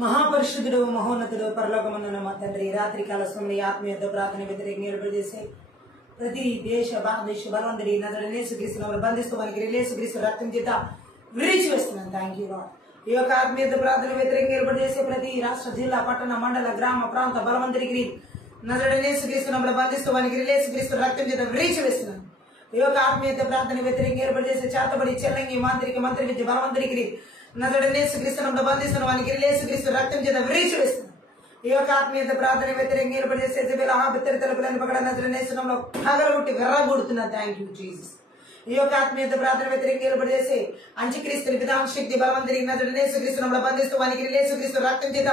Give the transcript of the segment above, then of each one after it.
మహాపరిశుద్ధుడు మహోన్నతుడు పరలోకమందున మా తండ్రి రాత్రికాల సమయంలో ఆత్మీయ ప్రార్థన వ్యతిరేకంగా చేసే ప్రతి దేశ భారతదేశ బలవంతుడి యేసుక్రీస్తును బంధిస్తూ మనకి యేసుక్రీస్తు రక్తం చేత విడిచి వేస్తున్నాను. Thank you Lord. ఈ యొక్క ఆత్మీయ ప్రార్థన వ్యతిరేకంగా చేసే ప్రతి రాష్ట్ర జిల్లా పట్టణ మండల గ్రామ ప్రాంత బలవంతుడికి యేసుక్రీస్తును బంధిస్తూ మనకి యేసుక్రీస్తు రక్తం చేత విడిచి వేస్తున్నాను. ఈ యొక్క ఆత్మీయ ప్రార్థన వ్యతిరేకంగా ఏర్పాటు చేసే చేతబడి చెల్లంగి మాంత్రిక మంత్రి విద్య బలవంతుడికి యేసుక్రీస్తును బంధిస్తున్న వానికి యేసుక్రీస్తు రక్తం చేత విడిచి వేస్తున్నాను. ఈ యొక్క ఆత్మీయ ప్రార్థన వ్యతిరేకంగా ఏర్పాటు చేసే తలుపులను పకడనేస్తున్నాంలో పగలగొట్టి వెర్రగొడుతున్నాను. Thank you Jesus. ఈ యొక్క ఆత్మీయ ప్రార్థన వ్యతిరేకంగా ఏర్పాటు చేసే అంచక్రీస్తుని విధానశక్తి బలవంతుడికి యేసుక్రీస్తును బంధిస్తూ వానికి యేసుక్రీస్తు రక్తం చేత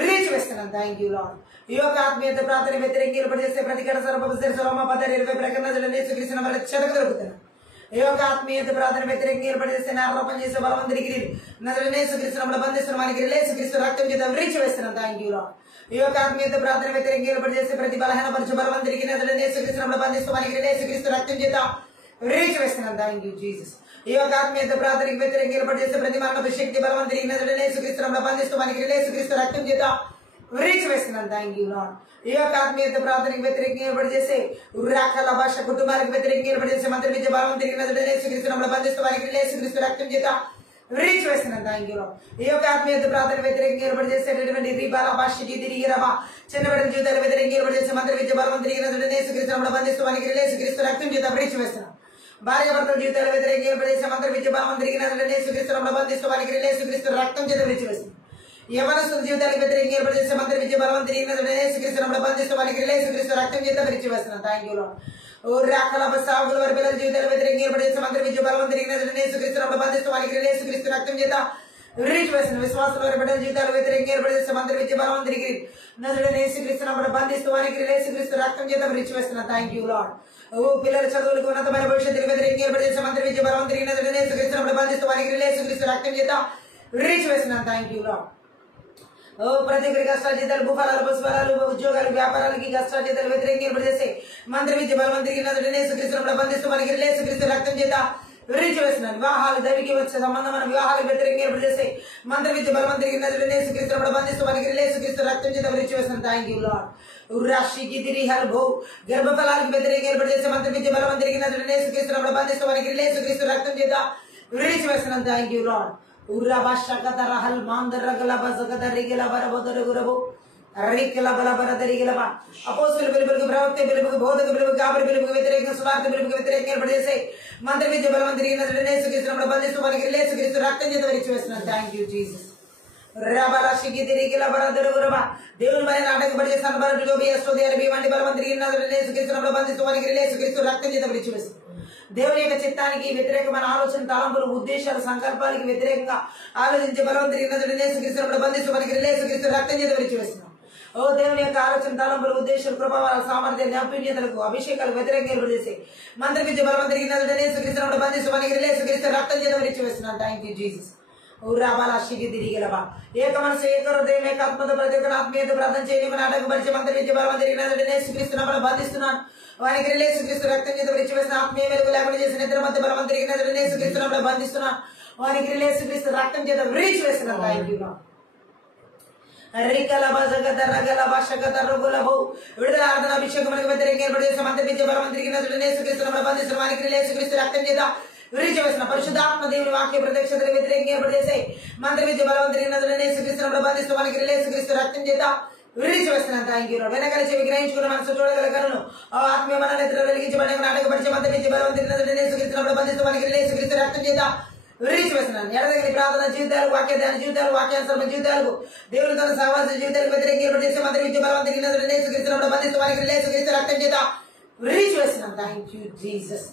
విడిచి వేస్తున్నాను. Thank you Lord. ఈ యొక్క ఆత్మీయ ప్రార్థన వ్యతిరేకంగా ఏర్పాటు చేసే ప్రతి కడ సర్వపదరి 20 ప్రకటన యేసుక్రీస్తును వల్ల చెరగ దొరుకుతున్నాను. ఈ యొక్క ఆత్మీయ ప్రార్థన వ్యతిరేకంగా ఏర్పాటు చేస్తే ఆరోపణ చేసే బలవంతుడికి యేసుక్రీస్తును బంధిస్తున్న వానికి యేసుక్రీస్తు రక్తం చేత విడిచి వేస్తున్నాను. Thank you Lord. ఈ యొక్క ఆత్మీయ ప్రార్థన వ్యతిరేకంగా ఏర్పాటు చేసే ప్రతి బలహీనపరచు బలవంతుడికి యేసుక్రీస్తును బంధిస్తూ వానికి యేసుక్రీస్తు రక్తం చేత విడిచి వేస్తున్నాను. Thank you Jesus. ఈ యొక్క ఆత్మీయ ప్రార్థనకి వ్యతిరేకంగా ఏర్పాటు చేసే ప్రతి మరణపు శక్తి బలవంతుడికి యేసుక్రీస్తును బంధిస్తూ వానికి యేసుక్రీస్తు రక్తం చేత విడిచి వేస్తున్నాను. Thank you Lord. ఈ యొక్క ఆత్మీయ ప్రార్థనకి వ్యతిరేకంగా ఏర్పాటు చేసే రాకల భాష కుటుంబాలకు వ్యతిరేకంగా ఏర్పాటు చేసే మంత్రి విద్య బలవంతుడికి యేసుక్రీస్తును బంధిస్తూ వారికి యేసుక్రీస్తు రక్తం చేత విడిచి వేస్తున్నాను. Thank you Lord. ఈ యొక్క ఆత్మీయ ప్రార్థన వ్యతిరేకంగా ఏర్పాటు చేసేటటువంటి రీబాల భాష తిరిగిరవా చిన్నబిడ్డల జీవితాల వ్యతిరేకంగా ఏర్పాటు చేసే మంత్రి విద్య బలవంతుడికి యేసుక్రీస్తును బంధిస్తూ వారికి యేసుక్రీస్తు రక్తం చేత విడిచి వేస్తున్నాను. భార్య భర్తల జీవితాల వ్యతిరేకంగా ఏర్పాటు చేసే మంత్రి విద్య బలవంతుడికి యేసుక్రీస్తును బంధిస్తూ వారికి యేసుక్రీస్తు రక్తం చేత విడిచి వేస్తున్నాను. యవనస్తుల జీవితాలకు వ్యతిరేకంగా ఏర్పాటు చేసే మంత్రి విద్య బలవంతుడికి యేసుక్రీస్తును బంధిస్తూ వారికి యేసుక్రీస్తు రక్తం చేత విడిచి వేస్తున్నాను. Thank you Lord. రాకల సాగుల వారి పిల్లల జీవితాల వ్యతిరేకంగా ఏర్పాటు చేసే మంత్రి విద్య బలవంతుడికి యేసుక్రీస్తును బంధిస్తూ వారికి యేసుక్రీస్తు రక్తం చేత విడిచి వేస్తున్నాను. విశ్వాసుల వారి బిడ్డల జీవితాల వ్యతిరేకంగా ఏర్పాటు చేసే మంత్రి విద్య బలవంతుడికి యేసుక్రీస్తును బంధిస్తూ వారికి యేసుక్రీస్తు రక్తం చేత విడిచి వేస్తున్నాను. Thank you lord. పిల్లల చదువులకు ఉన్నతమైన భవిష్యత్తుకు వ్యతిరేకంగా ఏర్పాటు చేసే మంత్రి విద్య బలవంతుడికి యేసుక్రీస్తును బంధిస్తూ వారికి యేసుక్రీస్తు రక్తం చేత విడిచి వేస్తున్నాను. Thank you lord. ప్రతి ఒక్కరి కష్టాజీతాలు భూఫలాలు పుష్పాలు ఉద్యోగాలు వ్యాపారాలకి కష్టాజీతాలు వ్యతిరేకంగా ఏర్పాటు చేసే మంత్రి విద్య బలవంతుడికి యేసుక్రీస్తును బంధిస్తూ వారికి యేసుక్రీస్తు రక్తం చేత విడిచి వేస్తున్నాను. వివాహాలు దైవికి వచ్చే సంబంధమైన వివాహాలకు వ్యతిరేకంగా ఏర్పాటు చేసే మంత్రి విద్య బలవంతుడికి యేసుక్రీస్తును బంధిస్తూ వారికి యేసుక్రీస్తు రక్తం చేత విడిచి వేస్తున్నాను. Thank you lord. రాశికి తిరిహాలు భూ గర్భఫలాలకు వ్యతిరేకంగా ఏర్పాటు చేసే మంత్రి విద్య బలవంతుడికి యేసుక్రీస్తును బంధిస్తూ వారికి యేసుక్రీస్తు రక్తం చేత విడిచి వేస్తున్నాను. Thank you Lord. ఉర్రబాషకతరహల్ మాందరగలబ జగదరిగలబర బొదరుగురబు అరికల బలబర దరిగలబ అపోస్తుల పిలుపులకు ప్రవక్త పిలుపుకు బోధక పిలుపుకు గాబరి పిలుపుకు వ్యతిరేకంగా స్వార్థ పిలుపుకు వ్యతిరేకంగా ఏర్పాటు చేసే మంత్రి విద్య బలవంతుడికి యేసుక్రీస్తును బంధిస్తూ వారికి యేసుక్రీస్తు రక్తం చేత విడిచి వేస్తున్నాను. Thank you Jesus. రబరాశికి తిరిగిల బరదరుగురబ దేవుని పైన ఆటంకపడి చేస్తాను వంటి బలవంతుడికి యేసుక్రీస్తును బంధిస్తూ వారికి యేసుక్రీస్తు రక్తం చేత విడిచి వేస్తున్నాను. దేవుని యొక్క చిత్తానికి వ్యతిరేకమైన ఆలోచన తలంపులు ఉద్దేశాలు సంకల్పాలకి వ్యతిరేకంగా ఆలోచించే బలవంతుడికి యేసుక్రీస్తును బంధిస్తూ వారికి యేసుక్రీస్తు రక్తం చేత విడిచి వేస్తున్నాం. ఓ దేవుని యొక్క ఆలోచన తలంపులు ఉద్దేశాలు ప్రభావాల సామర్థ్యాలు నైపుణ్యతలకు అభిషేకాలకు వ్యతిరేకంగా ఏర్పాటు చేసి మంత్రి విద్య బలవంతుడికి యేసుక్రీస్తును బంధిస్తూ వారికి యేసుక్రీస్తు రక్తం చేత విడిచి వేస్తున్నాను. Thank you Jesus. ఊరాబాలాశికి తిరిగిలబా ఏక మనసు ఏక హృదయం ఏకాత్మత ప్రతి ఒక్క ఆత్మీయత ప్రార్థన చేయని ఆటంకపరిచే మంత్రి విద్య బలవంతుడికి యేసుక్రీస్తును బంధిస్తున్నాను. వారికి యేసుక్రీస్తు రక్తం చేత విడిచి వేసిన ఆత్మీయ వెలుగు లేకుండా చేసిన నిద్ర మధ్య బలవంతుడికి యేసుక్రీస్తును బంధిస్తున్నాను. వారికి యేసుక్రీస్తు రక్తం చేత విడిచి వేస్తున్నాను. Thank you lord. విడుదల ఆరాధన అభిషేకములకు వ్యతిరేకంగా ఏర్పాటు చేసిన మంత్రి విద్య బలవంతుడికి యేసుక్రీస్తును బంధిస్తున్న వారికి యేసుక్రీస్తు రక్తం చేత విడిచి వేసిన పరిశుద్ధాత్మ దేవుని వాక్య ప్రత్యక్షతలకు వ్యతిరేకంగా ఏర్పాటు చేసే మంత్రి విద్య బలవంతుడికి యేసుక్రీస్తును బంధిస్తూ వారికి యేసుక్రీస్తు రక్తం చేత విడిచి వేస్తున్నాను. Thank you lord. వెనకాల చెవి గ్రహించుకున్న మనసు చూడగల కనులు ఆత్మీయ మన నిద్ర వెలిగించబడిన నాటకపరిచే మంత్రి విద్య బలవంతుడికి యేసుక్రీస్తును బంధిస్తూ వారికి యేసుక్రీస్తు రక్తం చేత విడిచి వేస్తున్నాను. ఎడదగిన ప్రార్థన జీవితాలు వాక్యదాన జీవితాలు వాక్యానుసరణ జీవితాలకు దేవునితో సహవాస జీవితాలకు వ్యతిరేకంగా ఏర్పాటు చేసే మంత్రి విద్య బలవంతుడికి యేసుక్రీస్తును బంధిస్తూ వారికి యేసుక్రీస్తు రక్తం చేత విడిచి వేస్తున్నాను. Thank you Jesus.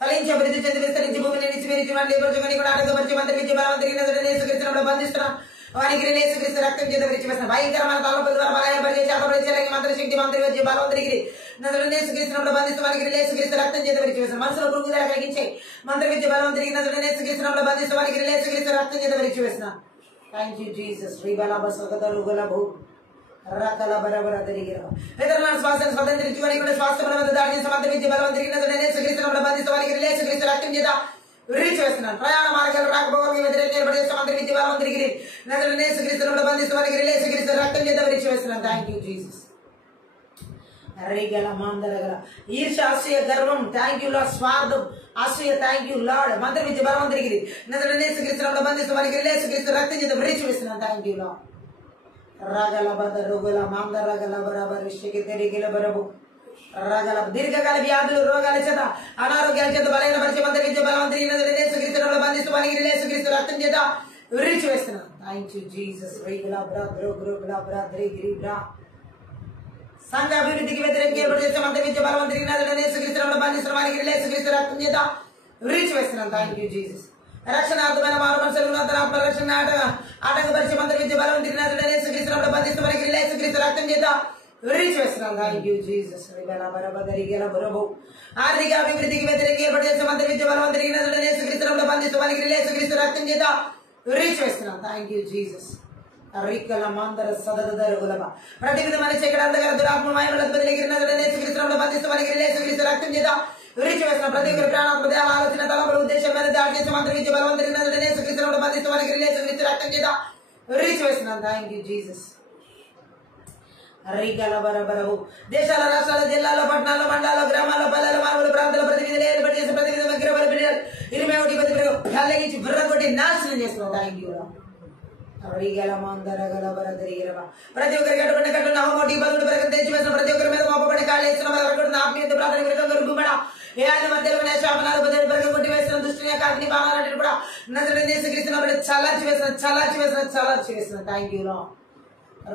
ఫలించి అభివృద్ధి చెంది విస్తరించి భూమిని నిలిచిమేరించి కూడా ఆటంకపరిచే మంత్రి విద్య బలవంతుడికి యేసుక్రీస్తును బంధిస్తున్నాను. వారికి యేసుక్రీస్తు రక్తం చేత విడిచి వేస్తున్నాను. భయంకరమైన తలపై ద్వారా బలహీనపరిచే చేతపరిచే మంత్రి శక్తి మంత్రి విద్య బలవంతుడికి యేసుక్రీస్తును బంధిస్తూ వారికి యేసుక్రీస్తు రక్తం చేత విడిచి వేస్తున్నాను. మనసులో పురుగుదల కలిగించే మంత్రి విద్య బలవంతుడికి యేసుక్రీస్తును బంధిస్తూ వారికి యేసుక్రీస్తు రక్తం చేత విడిచి వేస్తున్నాను. Thank you Jesus. రకల బరబర తిరిగిరవ ఇతరులను శ్వాసను స్వతంత్రించుకొని కూడా శ్వాస బలవంత దాడి సమర్థించి బలవంతరిగిన యేసుక్రీస్తును బంధించడానికి యేసుక్రీస్తు రక్తం చేత విరిచి వేస్తున్నాను ప్రయాణ మార్గాలు రాకపోవడానికి వ్యతిరేక ఏర్పడే సమర్థించి బలవంతరిగిరి నజరేయుడైన యేసుక్రీస్తును బంధించడానికి యేసుక్రీస్తు రక్తం చేత విరిచి వేస్తున్నాను. Thank you Jesus. రిగల మాందరగల ఈర్ష అసూయ గర్వం థ్యాంక్ యూ లార్డ్. స్వార్థం అసూయ థ్యాంక్ యూ లార్డ్. మంత్రమించి బలవంతరిగిరి నజరేయుడైన యేసుక్రీస్తును బంధించడానికి యేసుక్రీస్తు రక్తం చేత విరిచి వేస్తున్నాను. Thank you Lord. రగల బద రుగల మాందరగల బరబర విషకి తెరిగిల బరబు రగల దీర్ఘకాల వ్యాధులు రోగాల చేత అనారోగ్యాల చేత బలహీనపరిచే మంత్రమించి బలవంతరిగిన యేసుక్రీస్తును బంధించడానికి యేసుక్రీస్తు రక్తం చేత విరిచి వేస్తున్నాను. Thank you Jesus. రిగల బ్రా ద్రో గ్రో బ్లా బ్రా రిగిరి బ్రా సంఘ అభివృద్ధికి వ్యతిరేకంగా ఏర్పాటు చేసే మంత్రమించి బలవంతరిగిన యేసుక్రీస్తును బంధించడానికి యేసుక్రీస్తు రక్తం చేత విరిచి వేస్తున్నాను. Thank you Jesus. రక్షణార్థమైన మారు మనసులు ఆత్మ రక్షణ ఆటంకపరిచే మంత్రమించి బలవంతరిగిన యేసుక్రీస్తును బంధించడానికి యేసుక్రీస్తు రక్తం చేత విరిచి వేస్తున్నాను. Thank you Jesus. ఆర్థిక అభివృద్ధికి వ్యతిరేకంగా ఏర్పాటు చేసే మంత్రమించి బలవంతరిగిన యేసుక్రీస్తును బంధించడానికి యేసుక్రీస్తు రక్తం చేత విరిచి వేస్తున్నాను. Thank you Jesus. రికల మందర సదదరుగులమ ప్రతి విధమైన చీకటి అంధకార దురాత్మ మాయములకు బదిలిగిరిన యేసుక్రీస్తును బంధించడానికి యేసుక్రీస్తు రక్తం చేత విరిచి వేసిన ప్రతి ఒక్కరి ప్రాణాత్మ దేహ ఆలోచన తలంపుల ఉద్దేశం మీద దాడి చేసి మంత్రమించి బలవంతరిగిన యేసుక్రీస్తును బంధించడానికి యేసుక్రీస్తు రక్తం చేత విరిచి వేసినాను. Thank you Jesus. రికల బరబరవు దేశాల రాష్ట్రాల జిల్లాలో పట్టణాల్లో మండలాల్లో గ్రామాల్లో పల్లెల మానవుల ప్రాంతాల ప్రతినిధులు ఏర్పాటు చేసి ప్రతి విధంగా గిరబల బిడ్డలు 21 కళ్ళగించి బుర్ర కొట్టి నాశనం చేస్తున్నాం. Thank you. ప్రతి ఒక్కరికి అటువంటి కట్టు నవమోటి బదులు పెరగ తెచ్చి వేసిన ప్రతి ఒక్కరి మీద మోపబడి కాళ్ళు వేసిన ఆత్మీయత ప్రాథమిక రుగ్గుబడ ఏ ఆయన మధ్యలో శాపనాలు పెరగ కొట్టి వేసిన దృష్టిని కాకిని బాగాలంటే కూడా నజరేయుడైన యేసుక్రీస్తును చల్లార్చి వేసిన థ్యాంక్ యూ.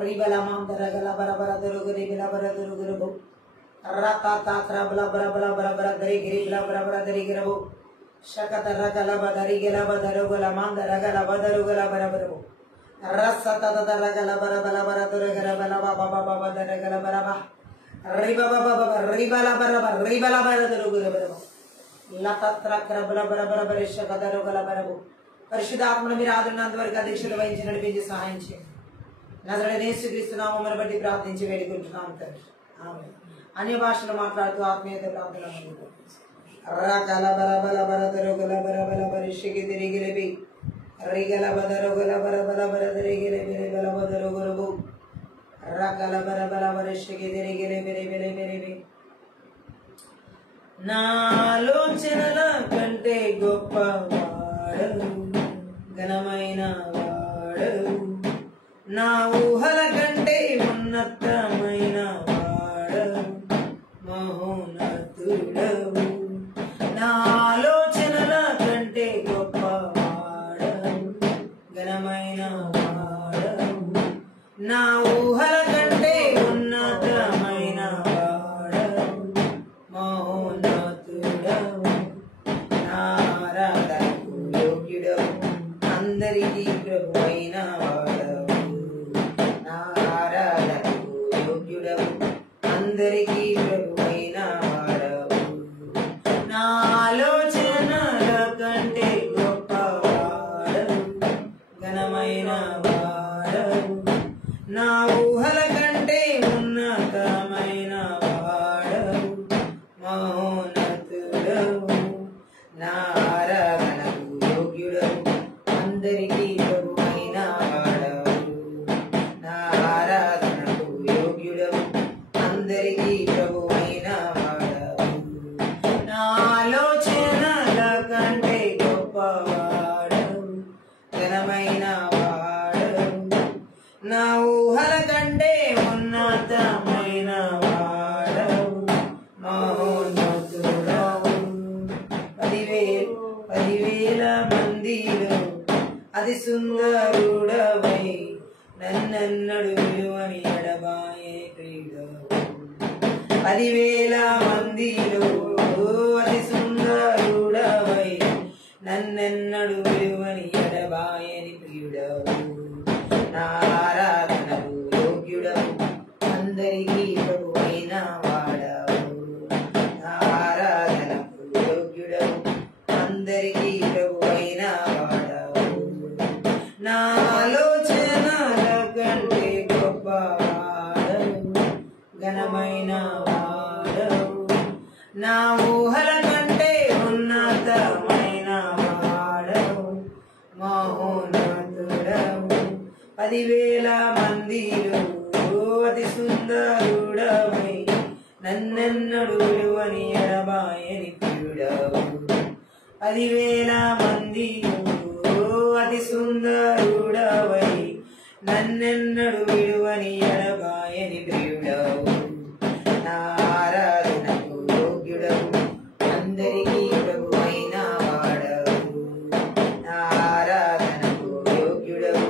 రిబల మాందరగల బరబర దొరుగు రిబిల బర దొరుగురు రకాతాక్రబల బరబల బరబర దరిగిరి బరబర దరిగిరవు శకత రగల బదరిగిల బదరుగుల మాందరగల బదరుగుల బరబరవు రసతద రగల బరబల బర దొరగల బల బాబా బాబా దరగల బరబ రిబల బరబ రిబల బర దొరుగుల బరబ లతత్రక్రబల బరబర బరిషక దరుగుల బరబు పరిశుద్ధాత్మను మీరు ఆదరణంత వరకు అధ్యక్షత వహించి నడిపించి సహాయం చేయండి. నజరేయుడైన యేసుక్రీస్తు నామమును బట్టి ప్రార్థించి వేడుకుంటున్నాను తండ్రి. ఆమేన్. అన్య భాషలు మాట్లాడుతూ ఆత్మీయత ప్రార్థన రకల బరబల బర దొరుగుల బరబల బరిషకి తిరిగిలిపి రిగల బదరుగుల బరబల బర తిరిగిలిపి రిగల బదరుగులు రకల బరబల బరిషకి తిరిగిలిపి నా ఆలోచనల కంటే గొప్పవాడు ఘనమైన వాడు నా ఊహల కంటే ఉన్నతమైన వాడు మహోన్నతుడవు నా ఆలోచనల కంటే గొప్పవాడు ఘనమైన వాడు నా ఊహల కంటే ఉన్నతమైన వాడు మహోన్నతుడవు నా ఆరాధనకు యోగ్యుడవు అందరికీ ప్రభువైన వాడవు నా ఆరాధనకు యోగ్యుడవు అందరికీ ప్రభువైన వాడవు నా ఆలోచనల కంటే గొప్పవాడవు ఘనమైన వాడవు నా ఊహల కంటే ఉన్నతమైన వాడవు మహోన్నతుడవు నా ఆరాధనకు యోగ్యుడవు అందరికీ ప్రభువైన వాడవు నా ఆరాధనకు యోగ్యుడవు అందరికీ ప్రభువైన వాడవు నా ఆలోచనల కంటే గొప్పవాడవు ఘనమైన వాడవు నా ఊహల కంటే ఉన్నతమైన వాడవు మహోన్నతుడవు 10,000 మందిలో అతి సుందరుడవై నన్నడు విలువని ఎడబాయే క్రీడవు 10,000 మందిలో అతి సుందరుడవై నన్నెన్నడు విలువని ఎడబాయని ప్రియుడవు నా ఆరాధనకు యోగ్యుడవు అందరికీ ప్రభువైన వాడవు నా ఆరాధనకు యోగ్యుడవు అందరికీ ప్రభువైన వాడవు నా ఆలోచనల కంటే గొప్పవాడవు ఘనమైన వాడవు, నా ఊహల కంటే ఉన్నతమైన వాడవు, మహోన్నతుడవు. 10,000 మందిలో అతి సుందరుడవై నన్నెన్నడు విడువని ఎడబాయని ప్రియుడవు. 10,000 మందిలో అతి సుందరుడవై నన్నెన్నడు విడువని ఎడబాయని ప్రియుడవు. నా ఆరాధనకు యోగ్యుడవు, అందరికీ ప్రభువైన వాడవు. నా ఆరాధనకు యోగ్యుడవు,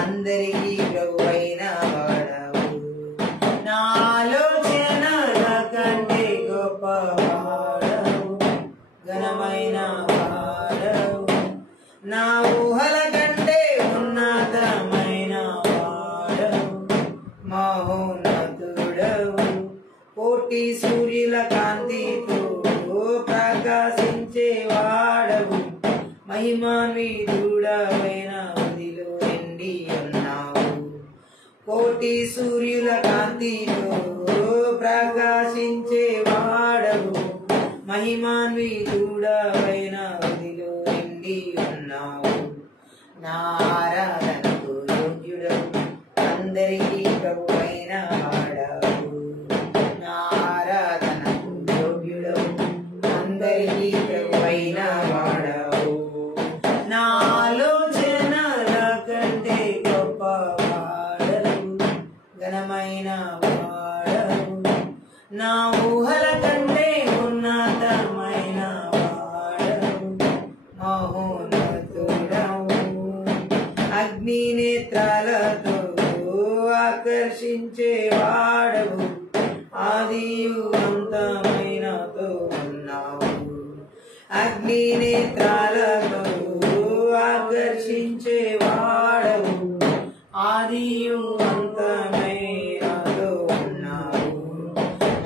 అందరికీ ప్రభువైన వాడవు. నా ఆలోచనల కంటే గొప్పవాడవు, ఘనమైన వాడవు, నా ఊహల కంటే ఉన్నతమైన వాడవు, మహోన్నతుడవు. కోటి సూర్యుల కాంతితో ప్రకాశించే వాడవు, మహిమాన్వితుడవైన ఉదిలో నిండి ఉన్నావు. కోటి సూర్యుల కాంతితో ప్రకాశించే వాడవు, మహిమాన్వితుడవైన ఉదిలో నిండి ఉన్నావు. నా ఆరాధనకు యోగ్యుడవు, అందరికీ ప్రభువైన వాడవు. నా ఆరాధనకు యోగ్యుడవు, అందరికీ ప్రభువైన వాడవు. నా ఆలోచనల కంటే గొప్పవాడవు, ఘనమైన వాడవు, నా ఊహల కంటే ఉన్నతమైన వాడవు, మహోన్నతుడవు. అగ్ని నేత్రాలతో ఆకర్షించే వాడవు, ఆదియు అంతమైనతో ఉన్నావు. అగ్ని నేత్రాలతో ఆకర్షించే వాడవు, ఆదియు అంతమైనతో ఉన్నావు.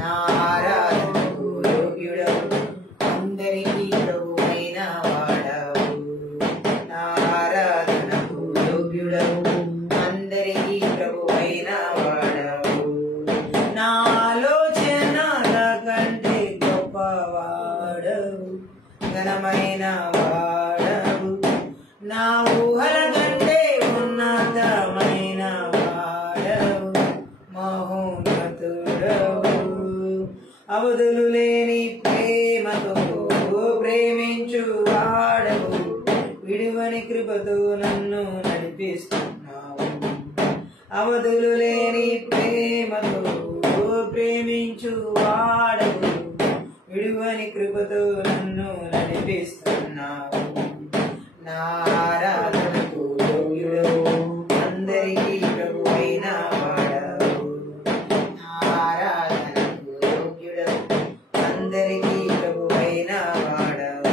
నా ఆరాధనకు యోగ్యుడవు, అందరికీ ప్రభువైన వాడవు. నా ఆరాధనకు యోగ్యుడవు, అందరికీ ప్రభువైన వాడవు. నా ఆలోచనల కంటే గొప్పవాడవు, ఘనమైన వాడవు, నా ఊహల కంటే ఉన్నతమైన వాడవు, మహోన్నతుడవు. అవధులు లేని ప్రేమతో ప్రేమించు వాడవు, విడువని కృపతో నన్ను నడిపిస్తున్నావు. అవధులు లేని ప్రేమతో ప్రేమించు వాడవు, విడువని కృపతో నన్ను నడిపిస్తున్నావు. నా ఆరాధనకు యోగ్యుడవు, అందరికీ ప్రభువైన వాడవు. నా ఆరాధనకు యోగ్యుడవు, అందరికీ ప్రభువైన వాడవు.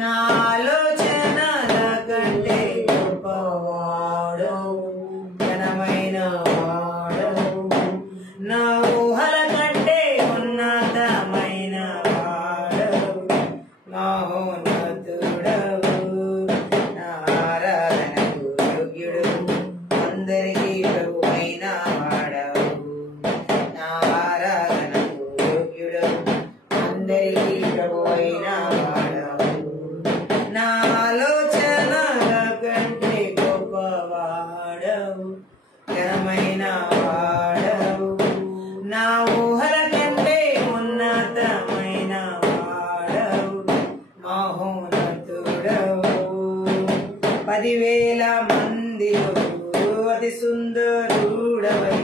నా ఆలోచనల కంటే గొప్పవాడవు, ఘనమైన వాడవు, నా ఊహల కంటే ఉన్నతమైన వాడవు, మహోన్నతుడవు. నా ఆరాధనకు యోగ్యుడవు, అందరికీ ప్రభువైన వాడవు. నా ఆరాధనకు యోగ్యుడవు, అందరికీ ప్రభువైన వాడవు. నా ఆలోచనల కంటే గొప్పవాడవు, ఘనమైన వాడవు, నా ఊహల కంటే ఉన్నతమైన వాడవు, మహోన్నతుడవు. 10,000 మందిలో అతి సుందరుడవై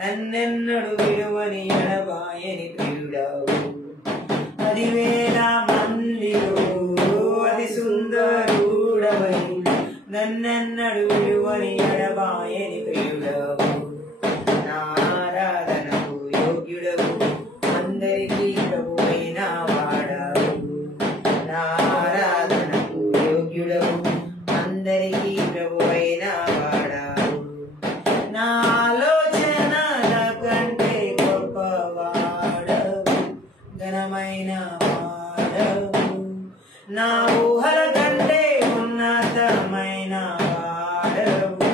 నన్నెన్నడు విడువని ఎడబాయని ప్రియుడవు. 10,000 మందిలో అతి సుందరుడవై నన్నెన్నడు విడువని ఎడబాయని ప్రియుడవు. నా ఆరాధనకు యోగ్యుడవు, అందరికీ ప్రభువైన వాడవు. నా ఆరాధనకు యోగ్యుడవు, అందరికీ ప్రభువైన వాడవు. నా ఆలోచనల కంటే గొప్పవాడవు, ఘనమైన వాడవు, నా ఊహల కంటే ఉన్నతమైన వాడవు,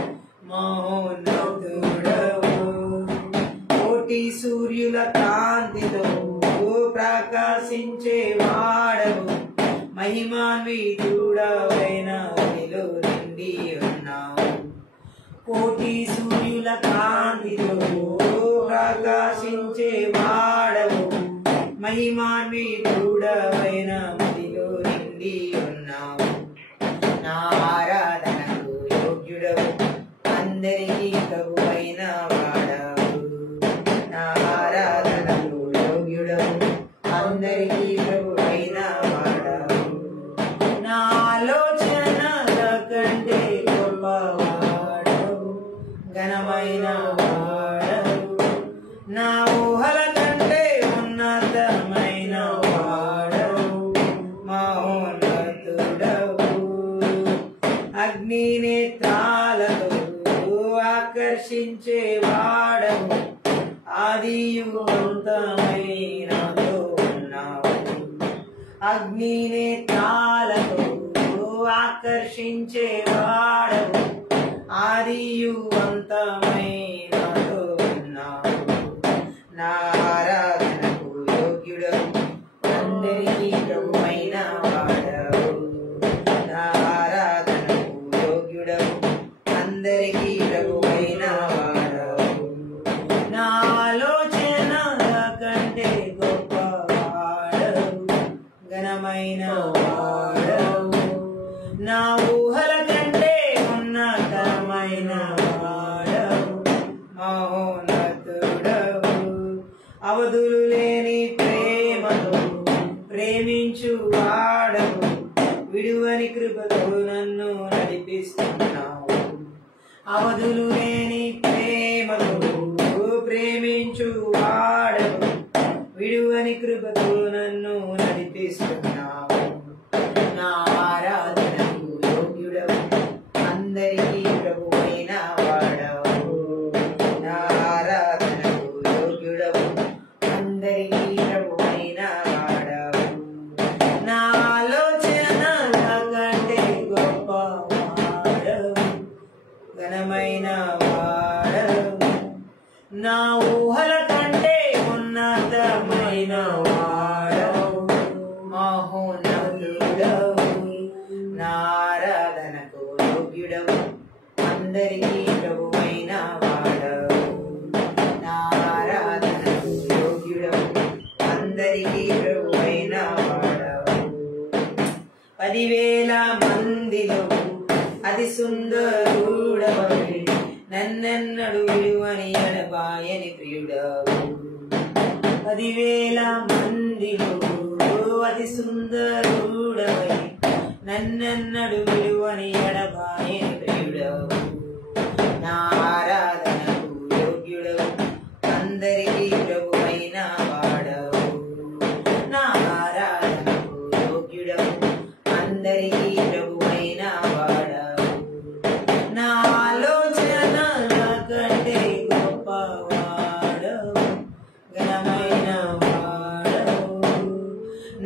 ప్రకాశించే వాడవు మహిమాన్వితుడవైన వెలుగులో నిండి ఉన్నావు. కోటి సూర్యుల కాంతితో ప్రకాశించే వాడవు మహిమాన్వితుడవైన వెలుగులో నిండి ఉన్నావు. నా ఆరాధనకు యోగ్యుడవు అందరికీ ప్రభువైన వాడవు. నా ఆరాధనకు యోగ్యుడవు అందరికీ ప్రభువైన వాడవు. నా ఆలోచనల కంటే గొప్పవాడవు ఘనమైన వాడవు. నా ఊహల కంటే ఉన్నతమైన వాడవు మహోన్నతుడవు. అగ్ని నేత్రాలతో ఆకర్షించే వాడవు ఆదియు అంతమైనతో ఉన్నావు. అగ్ని నేత్రాలతో ఆకర్షించే వాడవు ఆదియు అంతమైనతో ఉన్నావు. నా ఆరాధనకు యోగ్యుడవు అందరికీ ప్రభువైన వాడవు. నా ఆరాధనకు యోగ్యుడవు అందరికీ ప్రభువైన వాడవు. నా ఆలోచనల కంటే గొప్పవాడవు ఘనమైన వాడవు. నా ఊహల కంటే ఉన్నతమైన వాడవు మహోన్నతుడవు. అవధులు లేని ప్రేమతో ప్రేమించు వాడవు విడువని కృపతో నన్ను నడిపిస్తున్నావు. అవధులు లేని ప్రేమతో ప్రేమించు వాడవు విడువని కృపతో నన్ను నడిపిస్తున్నావు. నా ఆరాధనకు యోగ్యుడవు అందరికీ ప్రభువైన వాడవు. నా ఆరాధనకు యోగ్యుడవు అందరికీ ప్రభువైన వాడవు. నా ఆలోచనల కంటే గొప్పవాడవు ఘనమైన వాడవు. నా ఊహల కంటే ఉన్నతమైన వాడవు మహోన్నతుడవు. నా ఆరాధనకు యోగ్యుడవు అందరికీ ప్రభువైన వాడవు. నా ఆరాధనకు యోగ్యుడవు అందరికీ ప్రభువైన వాడవు. 10,000 మందిలో అతి సుందరుడవై నన్నెన్నడు విడువని ఎడబాయని ప్రియుడవు. 10,000 మందిలో అతి సుందరుడవై నన్నెన్నడు విడువని ఎడబాయని ప్రియుడవు. నా ఆరాధనకు యోగ్యుడవు అందరికీ ప్రభువైన వాడవు. నా ఆరాధనకు యోగ్యుడవు అందరికీ ప్రభువైన వాడవు. నా ఆలోచనల కంటే గొప్పవాడవు ఘనమైన వాడవు.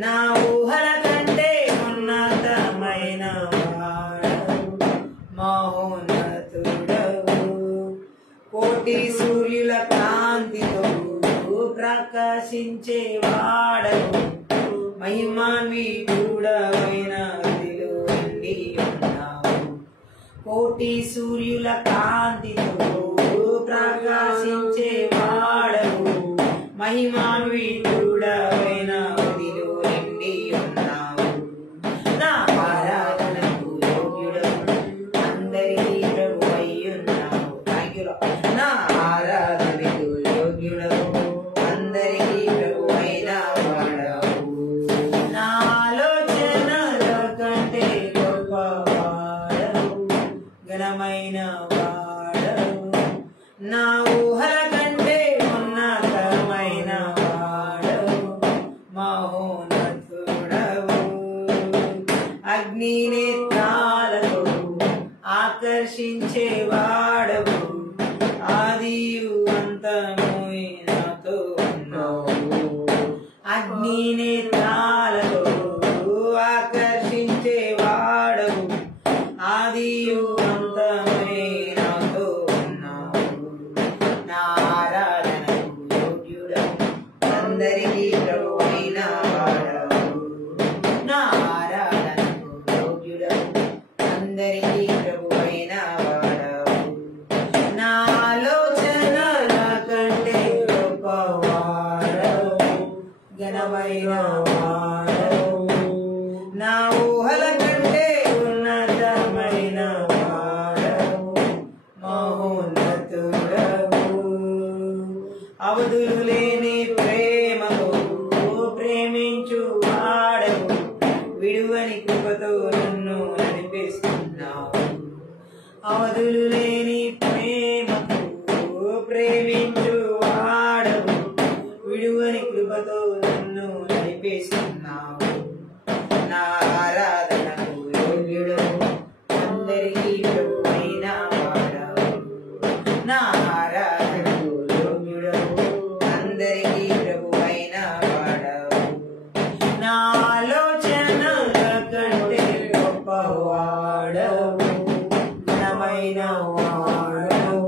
నా ఊహల కంటే ఉన్నతమైన వాడవు మహోన్నతుడవు. కోటి సూర్యుల కాంతితో ప్రకాశించే వాడవు మహిమాన్వితుడవైన వెలుగులో నిండి ఉన్నావు. కోటి సూర్యుల కాంతితో ప్రకాశించే వాడవు మహిమాన్వితుడవైన వెలుగులో నిండి ఉన్నావు. నా ఆరాధనకు యోగ్యుడవు అందరికీ ప్రభువై ఉన్నావు. నా ఆరాధనకు యోగ్యుడవు అందరికీ ప్రభువైన వాడవు. నా ఆలోచనల కంటే గొప్పవాడవు ఘనమైన వాడవు. నా ఊహల కంటే ఉన్నతమైన వాడవు మహోన్నతుడవు. అగ్ని నేత్రాలతో ఆకర్షించే వాడవు ఆదియు అంతమైనతో ఉన్నావు. అగ్ని నేత్రాలతో ఆకర్షించే వాడవు ఆదియు అంతమైనతో ఉన్నావు. నా ఆరాధనకు యోగ్యుడవు అందరికీ ప్రభువైన వాడవు. ఘనమైన వాడవు, నా ఊహల కంటే ఉన్నతమైన వాడవు, మహోన్నతుడవు. అవధులు లేని ప్రేమతో ప్రేమించు వాడవు, విడువని కృపతో నన్ను నడిపిస్తున్నావు. అవధులు లేని ప్రేమతో ప్రేమించు వాడవు, విడువని కృపతో నన్ను నడిపిస్తున్నావు. నా ఆరాధనకు యోగ్యుడవు, అందరికీ ప్రభువైన వాడవు. నా ఆరాధనకు యోగ్యుడవు, అందరికీ ప్రభువైన వాడవు. నా ఆలోచనల కంటే గొప్పవాడవు, ఘనమైన వాడవు,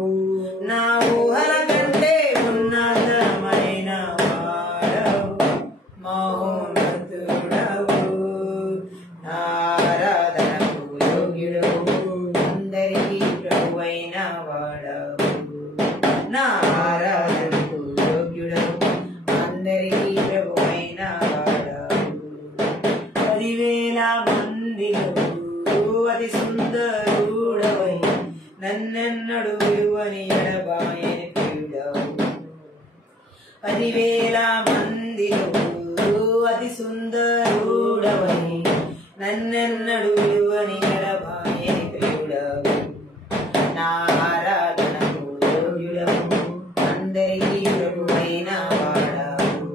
నా ఊహల కంటే ఉన్నతమైన వాడవు, మహోన్నతుడవు. నా ఆరాధనకు యోగ్యుడవు, అందరికీ ప్రభువైన వాడవు. నా ఆరాధనకు యోగ్యుడవు, అందరికీ ప్రభువైన వాడవు. 10,000 మందిలో అతి సుందరుడవై, నన్నెన్నడు విడువని ఎడబాయని ప్రియుడవు. 10,000 మందిలో అతి సుందరుడవై, నన్నెన్నడు విడువని ఎడబాయని ప్రియుడవు. నా ఆరాధనకు యోగ్యుడవు, అందరికీ ప్రభువైన వాడవు.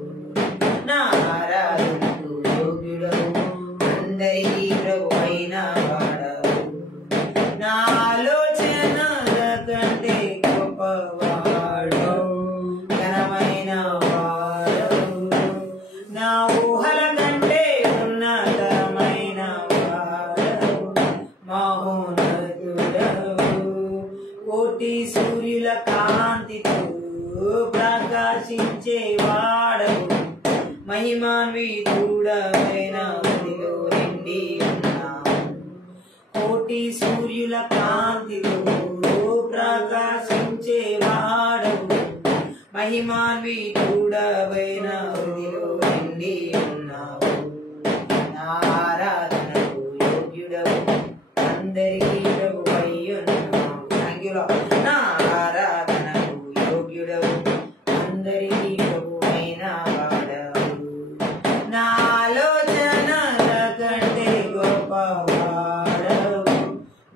నా ఆరాధనకు యోగ్యుడవు, అందరికీ ప్రభువైన వాడవు. నా ఆలోచనల కంటే గొప్పవాడవు, ఘనమైన వాడవు, నా ఊహల కంటే ఉన్నతమైన వాడవు, మహోన్నతుడవు. కోటి సూర్యుల కాంతితో ప్రకాశించే వాడవు, మహిమాన్వితుడవైన మదిలో నిండి ఉన్నావు. కోటి సూర్యుల కాంతితో ప్రకాశించే వాడవు, మహిమాన్వితుడవైన మదిలో నిండి ఉన్నావు. నా ఆరాధనకు యోగ్యుడవు, అందరికీ ప్రభువయ్యున్నావు. Thank you lord. నా ఆరాధనకు యోగ్యుడవు, అందరికీ ప్రభువైన వాడవు. నా ఆలోచనల కంటే గొప్పవాడవు,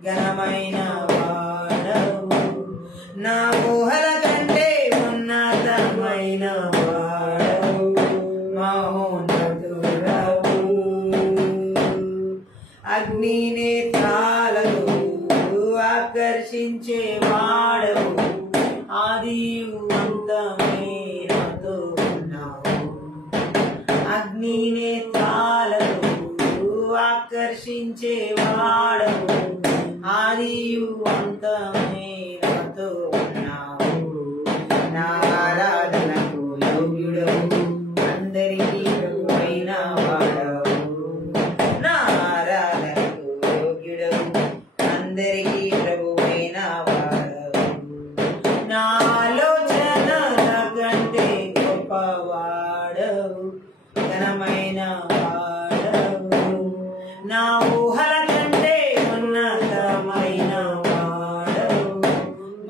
ఘనమైన వాడవు, నా ఊహల కంటే ఉన్నతమైన వాడవు, మహోన్నతుడవు. అగ్ని నేత్రాలతో ఆకర్షించే వాడవు, ఆదియు అంతమే నాతో ఉన్నావు. అగ్ని నేత్రాలతో ఆకర్షించే వాడవు, ఆదియు అంతమే నాతో ఉన్నావు. నా ఆరాధనకు యోగ్యుడవు, అందరికీ ప్రభువైన వాడవు. నా ఆరాధనకు యోగ్యుడవు, అందరికీ ప్రభువైన వాడవు. నా ఆలోచనల కంటే గొప్పవాడవు, ఘనమైన వాడవు, నా ఊహల కంటే ఉన్నతమైన వాడవు,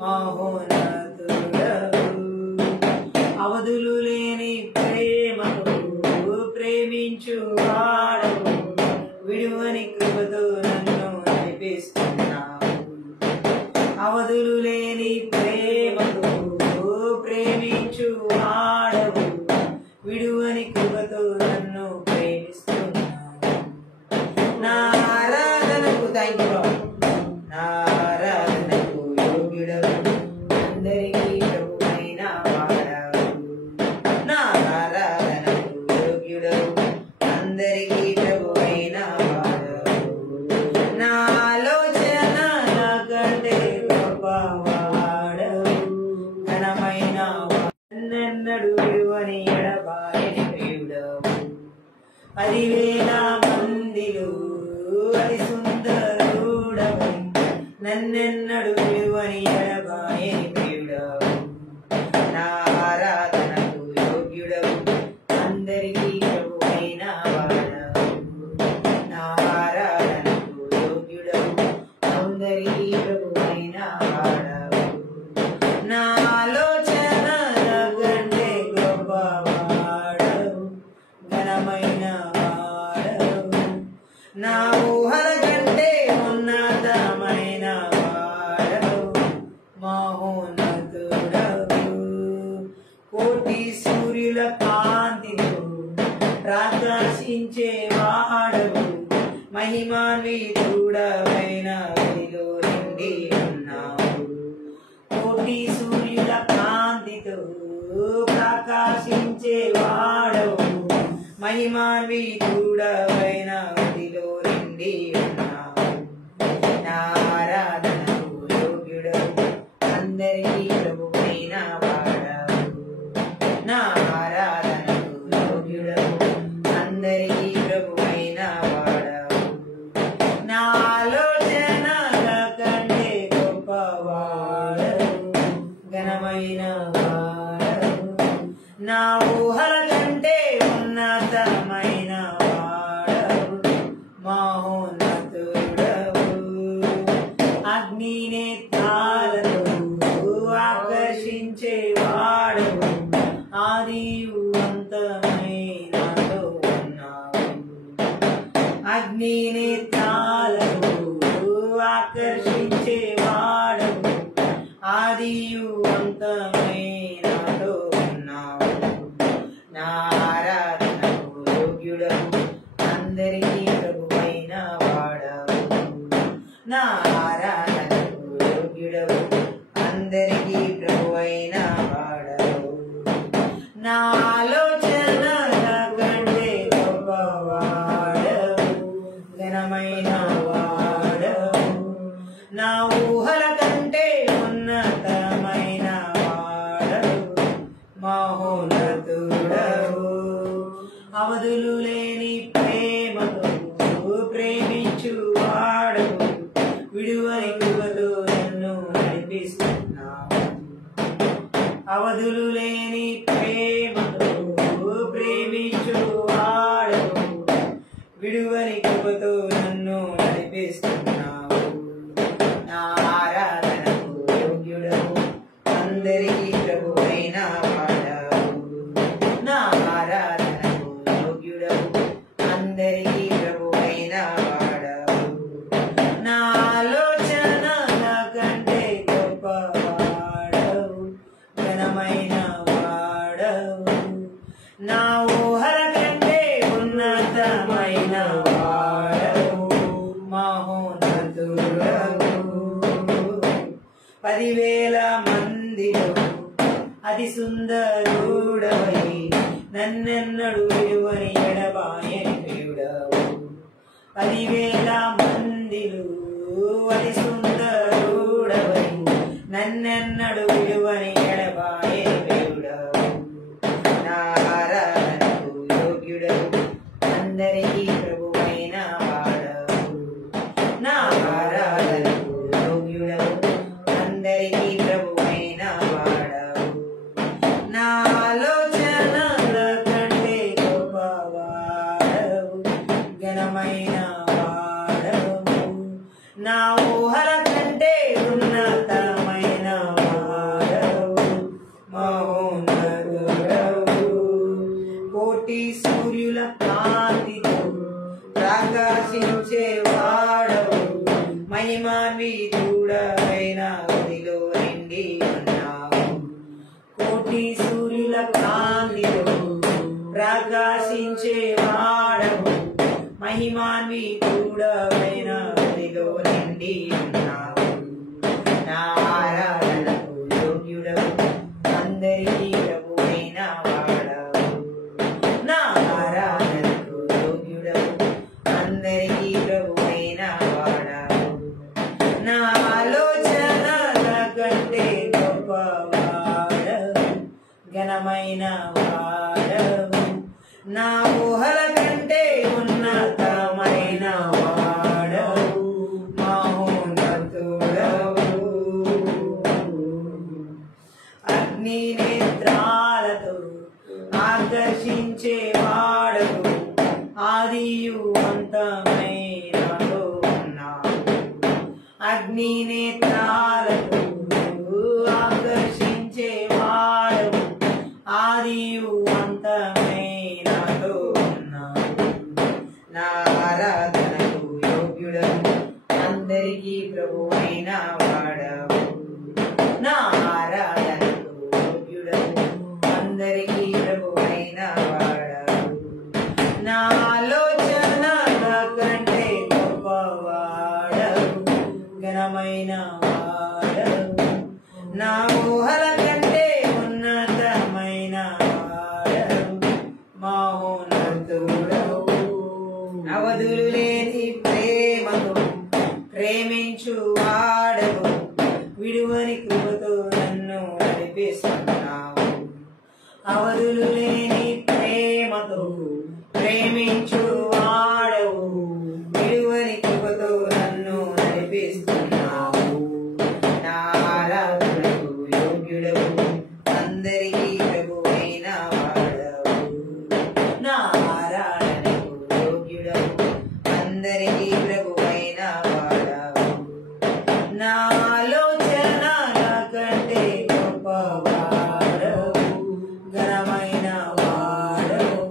మహోన్నతుడవు. అవధులు లేని ప్రేమతో ప్రేమించు వాడవు, విడువని కృపతో నన్ను నడిపిస్తున్నావు. అవధులు లేని ప్రేమతో ప్రేమించు వాడవు, విడువని కృపతో నన్ను ప్రేమిస్తున్నావు. నా ఆరాధనకు థాంక్ యూ లార్డ్. నా ఆరాధనకు యోగ్యుడవు, అందరికీ ప్రభువైన వాడవు. నా ఆరాధనకు యోగ్యుడవు, అందరికీ ప్రభువైన వాడవు. నా ఆలోచనల కంటే గొప్పవాడవు, ఘనమైన నన్నెన్నడు విడువని ఎడబాయని ప్రియుడవు. 10,000 మందిలో అతి సుందరుడవై, నన్నెన్నడు విడువని ఎడబాయని ప్రియుడవు. నా ఆరాధనకు యోగ్యుడవు, అందరికీ సూర్యుల కాంతితో ప్రకాశించే వాడవు మహిమాన్వితుడవైన వెలుగులో నిండి ఉన్నావు. కోటి సూర్యుల కాంతితో ప్రకాశించే వాడవు మహిమాన్వితుడవైన వెలుగులో నిండి ఉన్నావు. నా ఆరాధనకు యోగ్యుడవు అందరికీ ప్రభువైన వాడవు. నా ఆరాధనకు యోగ్యుడవు అందరికీ ప్రభువైన వాడవు. నా ఆలోచనల కంటే గొప్పవాడవు ఘనమైన వాడవు. నా ఊహల కంటే ఉన్నతమైన వాడవు మహోన్నతుడవు. అగ్ని నేత్రాలతో ఆకర్షించే వాడవు ఆదియు అంతమైనతో ఉన్నావు. అగ్ని నేత్రాలతో ఆకర్షించే వాడవు ఆదియు అంతమైనతో ఉన్నావు. నా ఆరాధనకు యోగ్యుడవు అందరికీ ప్రభువైన వాడవు. నా ఆరాధనకు యోగ్యుడవు అందరికీ ప్రభువైన వాడవు. నా ఆలోచనల కంటే గొప్పవాడవు ఘనమైన వాడవు. నా ఊహల కంటే ఉన్నతమైన వాడవు మహోన్నతుడవు. అవధులు లేని ప్రేమతో ప్రేమించు వాడవు విడువని కృపతో నన్ను నడిపిస్తున్నావు. అవధులు లేని ప్రేమతో ప్రేమించు వాడవు విడువని కృపతో నన్ను నడిపిస్తున్నావు. నా ఆరాధనకు యోగ్యుడవు అందరికీ ప్రభువైన వాడవు. నా ఆరాధనకు యోగ్యుడవు అందరికీ ప్రభువైన వాడవు. నా ఆలోచనల కంటే గొప్పవాడవు ఘనమైన వాడవు. నా ఊహల కంటే ఉన్నతమైన వాడవు మహోన్నతుడవు. 10,000 మందిలో అతి సుందరుడవై నన్నెన్నడు విడువని ఎడబాయని ప్రియుడవు. 10,000 మందిలో అతి సుందరుడవై నన్నెన్నడు విడువని ఎడబాయని ప్రియుడవు. నా ఆరాధనకు యోగ్యుడవు అందరికీ ప్రభువైన వాడవు. నా ఆరాధనకు యోగ్యుడవు అందరికీ ప్రభువైన వాడవు. నా ఆలోచనల కంటే గొప్పవాడవు ఘనమైన వాడవు. నా ఊహల కంటే ఉన్నతమైన వాడవు మహోన్నతుడవు. కోటి సూర్యుల కాంతితో ప్రకాశించే వాడవు మహిమాన్వితుడవైన గదిలో నిండి ఉన్నావు. కోటి సూర్యుల కాంతితో ప్రకాశించే వాడవు మహిమాన్వితుడవైన గదిలో నిండి ఉన్నావు. నా ఆరాధనకు యోగ్యుడవు అందరికీ ప్రభువైన వాడవు. నా ఆరాధనకు యోగ్యుడవు అందరికీ ప్రభువైన వాడవు. నా ఆలోచనల కంటే గొప్పవాడవు ఘనమైన వాడవు. నా ఊహల కంటే ఉన్నతమైన వాడవు మహోన్నతుడవు. అగ్ని నేత్రాలతో ఆకర్షించే వాడవు ఆదియు అంతమైనతో ఉన్నావు. అగ్ని నేత్రాలతో ఆకర్షించే వాడవు ఆదియు అంతమైనతో ఉన్నావు. నా ఆరాధనకు యోగ్యుడవు అందరికీ ప్రభువైన వాడవు. నా ఆరాధనకు యోగ్యుడవు అందరికీ ప్రభువైన నడిపిస్తున్నావు. అవధులు లేని ప్రేమతో ప్రేమించు వాడవు, విడువని కృపతో నన్ను నడిపిస్తున్నావు. నా ఆరాధనకు యోగ్యుడవు, అందరికీ ప్రభువైన వాడవు. నా ఆరాధనకు యోగ్యుడవు, అందరికీ ప్రభువైన వాడవు. నా ఆలోచన నాకంటే గొప్పవాడవు, ఘనమైన వాడవు.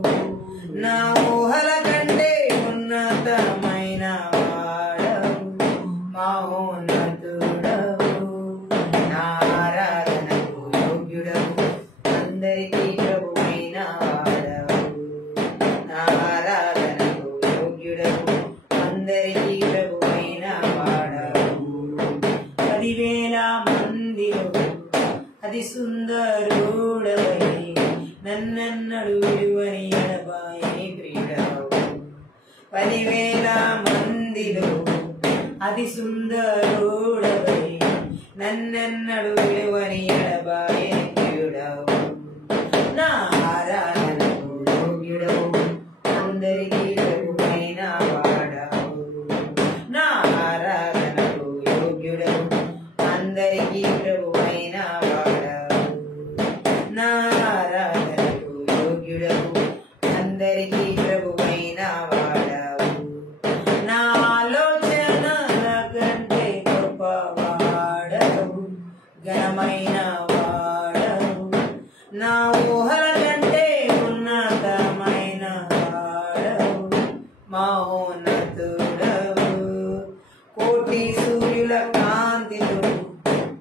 నా ఊహల కంటే ఉన్నతమైన వాడవు, మహోన్నతుడవు. నా ఆరాధనకు యోగ్యుడవు, అందరికీ ప్రభువైన వాడవు. నా ఆరాధనకు యోగ్యుడవు, అందరికీ ప్రభువైన వాడవు. 10,000 మందిలో అతి సుందరుడవై, నన్నెన్నడు విడువని ఎడబాయని ప్రియుడవు. 10,000 మందిలో అతి సుందరుడవై, నన్నెన్నడు విడువని ఎడబాయని ప్రియుడవు. నా ఆరాధనకు యోగ్యుడవు, అందరికీ ప్రభువైన వాడవు. నా ఆరాధనకు యోగ్యుడవు, అందరికీ ప్రభువైన వాడవు. నా ఆరాధనకు యోగ్యుడవు, అందరికీ ప్రభువైన వాడవు. నా ఆలోచన కంటే గొప్పవాడవు, ఘనమైన వాడవు. నా ఊహల కంటే ఉన్నతమైన వాడవు, మహోన్నతుడవు. కోటి సూర్యుల కాంతితో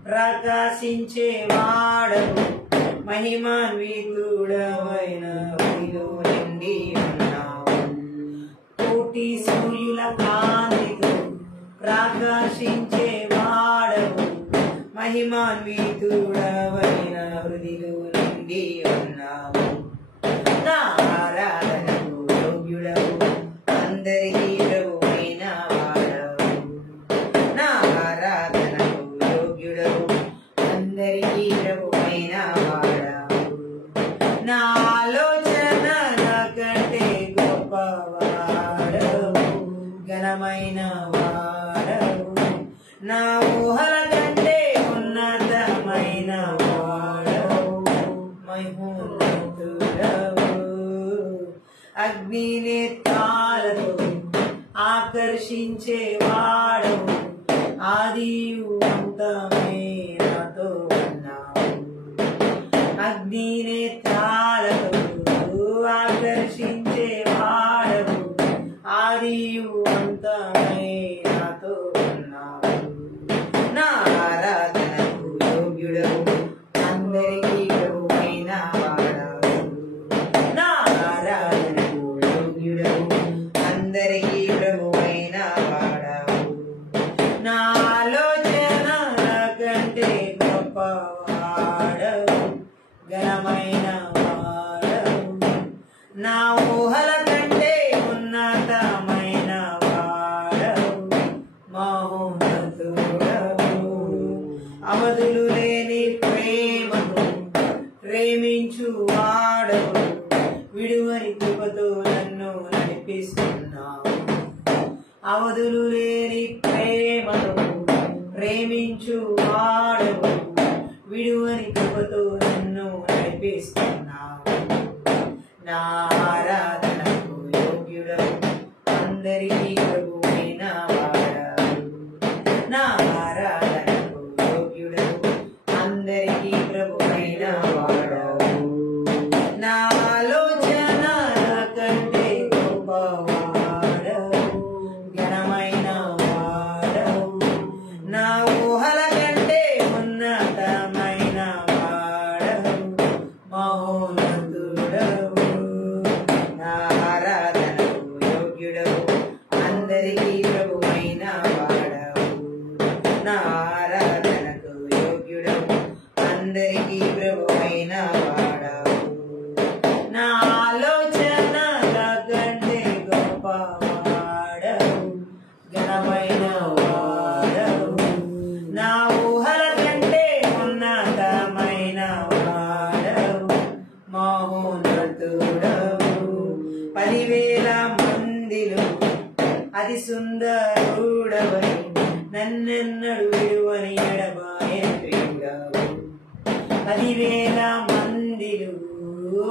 ప్రకాశించే వాడవు, మహిమాన్వితుడవైన నీలో నిండి ఉన్నావు. కోటి సూర్యుల కాంతితో ప్రకాశించే వాడవు, మహిమాన్వితుడవైన హృదిలో నిండి ఉన్నావు. నా ఆరాధనకు యోగ్యుడవు, అందరికీ ప్రభువైన వాడవు. నా ఆరాధనకు యోగ్యుడవు, అందరికీ ప్రభువైన వాడవు. నా ఆలోచన నాకంటే గొప్పవాడవు, ఘనమైన వాడవు. నా ఊహల కంటే ఉన్నతమైన వాడవు, మహోన్నతుడవు. అగ్ని నేత్రాలతో ఆకర్షించే వాడవు, ఆదియు అంతమైన నాతో ఉన్నావు. అగ్ని నేత్రాలతో ఆకర్షించే వాడవు, ఆదియు అంతమైన నాతో ఉన్నావు. నా ఆరాధనకు యోగ్యుడవు, అందరికీ ప్రభువైన వాడవు. నా ఆరాధనకు యోగ్యుడవు, అందరికీ ప్రభువైన వాడవు. నా ఆలోచన కంటే గొప్పవాడవు, ఘనమైన వాడవు. నా ఊహల కంటే ఉన్నతమైన వాడవు, మహోన్నతుడవు. అవధులు లేని ప్రేమతో ప్రేమించు వాడవు, విడువని కృపతో నన్ను నడిపిస్తున్నావు. అవధులు లేని ప్రేమతో ప్రేమించు వాడవు, విడువని కృపతో నన్ను నడిపిస్తున్నావు. నా ఆరాధనకు యోగ్యుడవు, అందరికీ ప్రభువైన వాడవు. నా ఆరాధనకు యోగ్యుడవు, అందరికీ ప్రభువైన వాడవు. నా ఆలోచన కంటే గొప్పవాడవు, ఘనమైన వాడవు. నా ఊహల కంటే ఉన్నతమైన వాడవు, మహోన్నతుడవు. సుందరుడవై నన్నెన్నడు విడువని ఎడబాయని ప్రియుడవు 10,000 మందిలో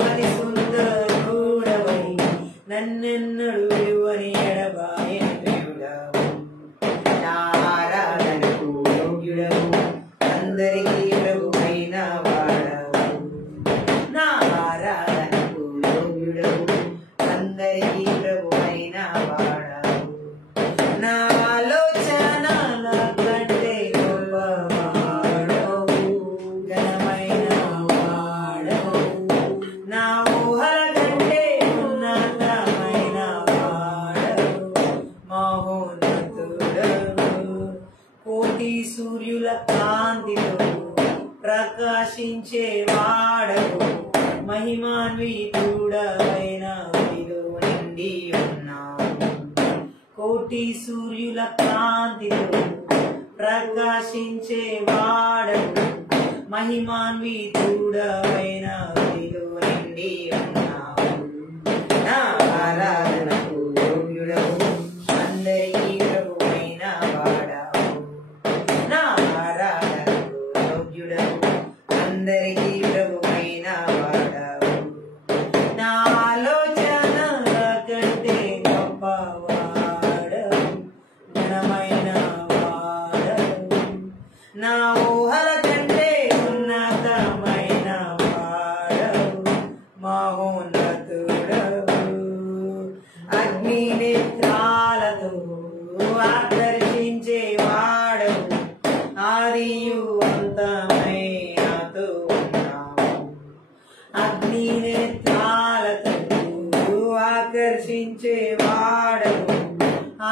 అతి సుందరుడవై నన్నెన్నడు విడువని ఎడబాయని ప్రియుడవు నా ఆరాధనకు యోగ్యుడవు అందరికీ ప్రభువైన వాడవు నా ఆరాధనకు యోగ్యుడవు అందరికీ ప్రభువైన వాడవు నా ఆలోచన కంటే గొప్పవాడవు ఘనమైన వాడవు నా ఊహల కంటే ఉన్నతమైన వాడవు మహోన్నతుడవు కోటి సూర్యుల కాంతిలో ప్రకాశించే వాడవు మహిమాన్వితుడవైన విలో నిండి ఉన్నావు కోటి సూర్యుల కాంతిలో ప్రకాశించే వాడవు మహిమాన్వితుడవైన విలో నిండి ఉన్నావు నా ఆరాధనకు యోగ్యుడవు అందరికీ ప్రభువైన వాడవు నా ఆరాధనకు యోగ్యుడవు అందరికీ ప్రభువైన వాడవు నా ఆలోచన కంటే గొప్పవాడవు ఘనమైన వాడవు నా ఊహల కంటే ఉన్నతమైన వాడవు మహోన్నతుడవు అగ్ని నేత్రాలతో ఆకర్షించే వాడవు ఆదియు అంతమై నాతో ఉన్నావు అగ్ని నేత్రాలతో ఆకర్షించే వాడవు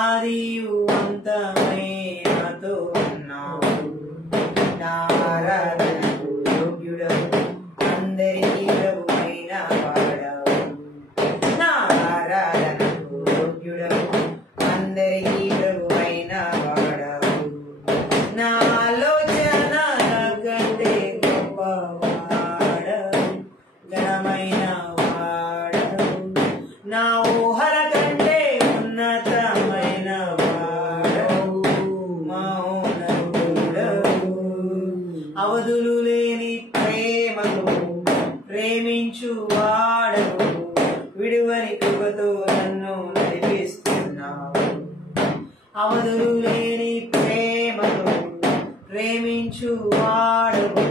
ఆదియు అంతమై నాతో ఉన్నావు నా ఆరాధనకు యోగ్యుడవు అందరికీ ప్రభువైన వాడవు నా ఆరాధనకు యోగ్యుడవు అందరికీ ప్రభువైన వాడవు నా ఆలోచన కంటే గొప్పవాడవు ఘనమైన వాడవు నా ఊహల కంటే ఉన్నతమైన వాడవు మహోన్నతుడవు అవధులు లేని ప్రేమతో ప్రేమించు వాడవు విడువని కృపతో నన్ను నడిపిస్తున్నావు అవధులు లేని ప్రేమతో ప్రేమించు వాడవు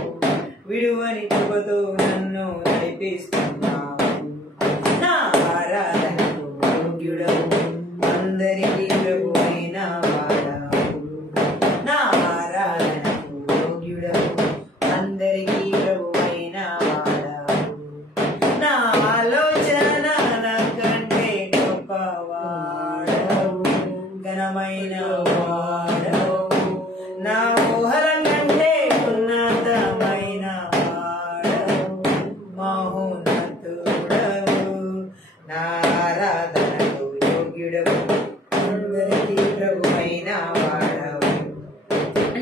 విడువని కృపతో నన్ను నడిపిస్తున్నావు నా ఆరాధనకు యోగ్యుడవు అందరికీ ప్రభువైన వాడవు నా ఆరాధనకు యోగ్యుడవు అందరికీ ప్రభువైన వాడవు నా ఆలోచన కంటే గొప్పవాడవు ఘనమైన వాడవు నా ఊహల కంటే ఉన్నతమైన వాడవు మహోన్నతుడవు నా ఆరాధనకు యోగ్యుడవు అందరికీ ప్రభువైన వాడవు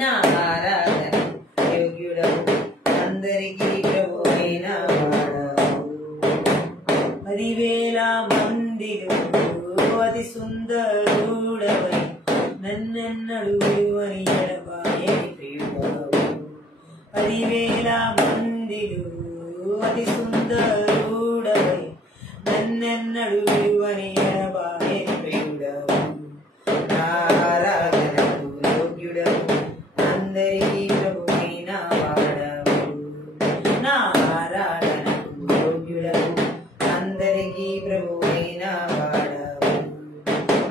నా ఆరాధనకు యోగ్యుడవు అందరికీ ప్రభువైన వాడవు 10,000 మందిలో అతి సుందరుడవై నన్నెన్నడు విడువని ఎడబాయని ప్రియుడవు 10,000 మందిలో అతి సుందరుడవై నన్నెన్నడు విడువని ఎడబాయని ప్రియుడవు నా ఆరాధనకు యోగ్యుడవు అందరికీ ప్రభువైన వాడవు నా ఆరాధనకు యోగ్యుడవు అందరికీ ప్రభువైన వాడవు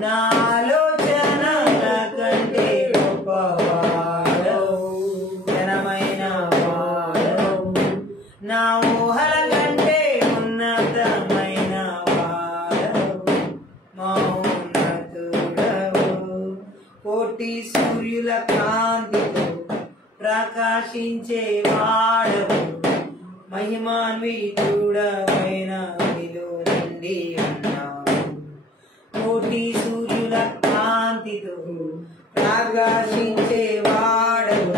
నా ఆలోచన కంటే గొప్పవాడవు ఘనమైన వాడవు నా ఊహల కంటే ఉన్నతమైన వాడవు మహోన్నతుడవు కోటి సూర్యుల కాంతితో ప్రకాశించే వాడవు మహిమాన్వితుడవైన విలో నిండి ఉన్నావు కోటి సూర్యుల కాంతితో ప్రకాశించే వాడవు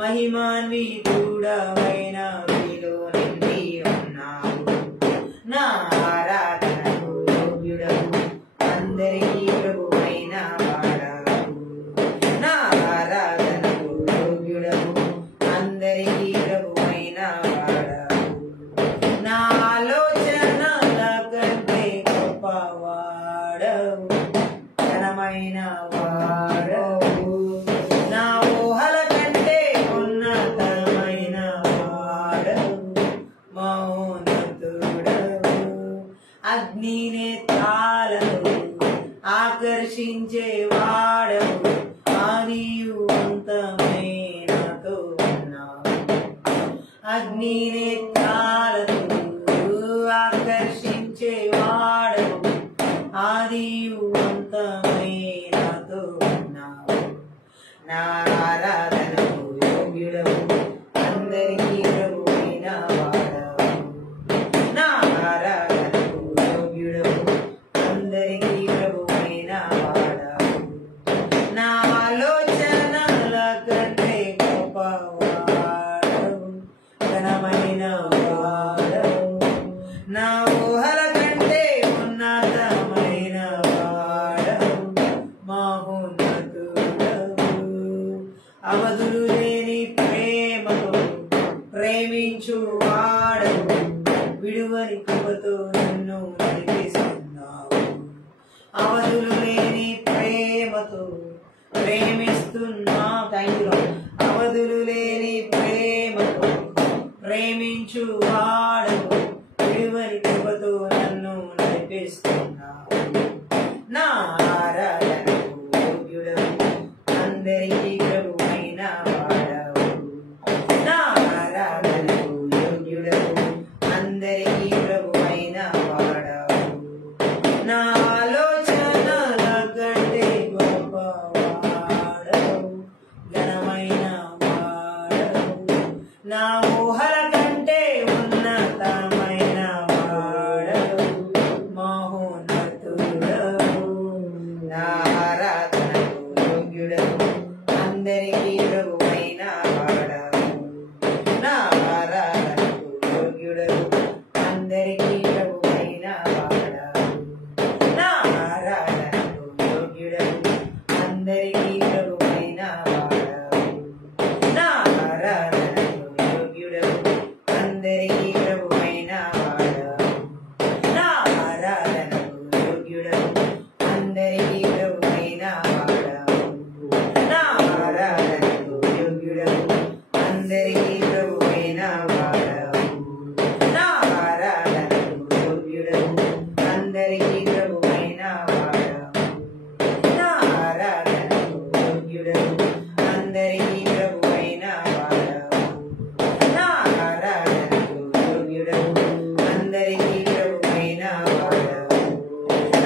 మహిమాన్వితుడవైన విలో నిండి ఉన్నావు నా ఆరాధనకు యోగ్యుడవు అందరికీ ప్రభువైన మౌనతుడవు, అగ్ని నేత్రాలను ఆకర్షించే వాడవు, ఆదియు అంతమైనతో ఉన్నావు. అగ్ని నేత్రాలను ఆకర్షించే వాడవు, ఆదియు అంతమైనతో ఉన్నావు. నా ఆరాధనకు యోగ్యుడవు, అందరికీ ప్రభువైన వాడవు. నా ఆరాధనకు యోగ్యుడవు, అందరికీ ప్రభువైన వాడవు. నా ఆలోచనల కంటే గొప్పవాడవు, ఘనమైన వాడవు. నా ఊహల కంటే ఉన్నతమైన వాడవు, మహోన్నతుడవు. అవధులు లేని ప్రేమతో ప్రేమించు వాడవు, విడువని కృపతో నన్ను నడిపిస్తున్నావు. అవధులు లేని ప్రేమతో ప్రేమిస్తున్నా. Thank you. అవధులు లేని ప్రేమతో ప్రేమించు వాడవు, విడువని కృపతో నన్ను నడిపిస్తున్నావు. నా ఆరాధనకు యోగ్యుడవు, అందరికీ ప్రభువైన వాడవు. నా ఆరాధనకు యోగ్యుడవు, అందరికీ ప్రభువైన వాడవు. నా ఆలోచనల కంటే గొప్పవాడవు, ఘనమైన వాడవు. నా ఊహల కంటే ఉన్నతమైన వాడవు, మహోన్నతుడవు. నా ఆరాధనకు యోగ్యుడవు, అందరికీ ప్రభువైన వాడవు. నా ఆరాధనకు యోగ్యుడవు, అందరికీ ప్రభువైన వాడవు. నా ఆరాధనకు యోగ్యుడవు, అందరికీ ప్రభువైన వాడవు. నా ఆరాధనకు యోగ్యుడవు, అందరికీ ప్రభువైన వాడవు. నా ఆరాధనకు యోగ్యుడవు, అందరికీ ప్రభువైన వాడవు. నా ఆరాధనకు యోగ్యుడవు, అందరికీ ప్రభువైన వాడవు. నా ఆరాధనకు యోగ్యుడవు, అందరికీ ప్రభువైన వాడవు. నా ఆరాధనకు యోగ్యుడవు, అందరికీ ప్రభువైన వాడవు. నా ఆరాధనకు యోగ్యుడవు, అందరికీ ప్రభువైన వాడవు.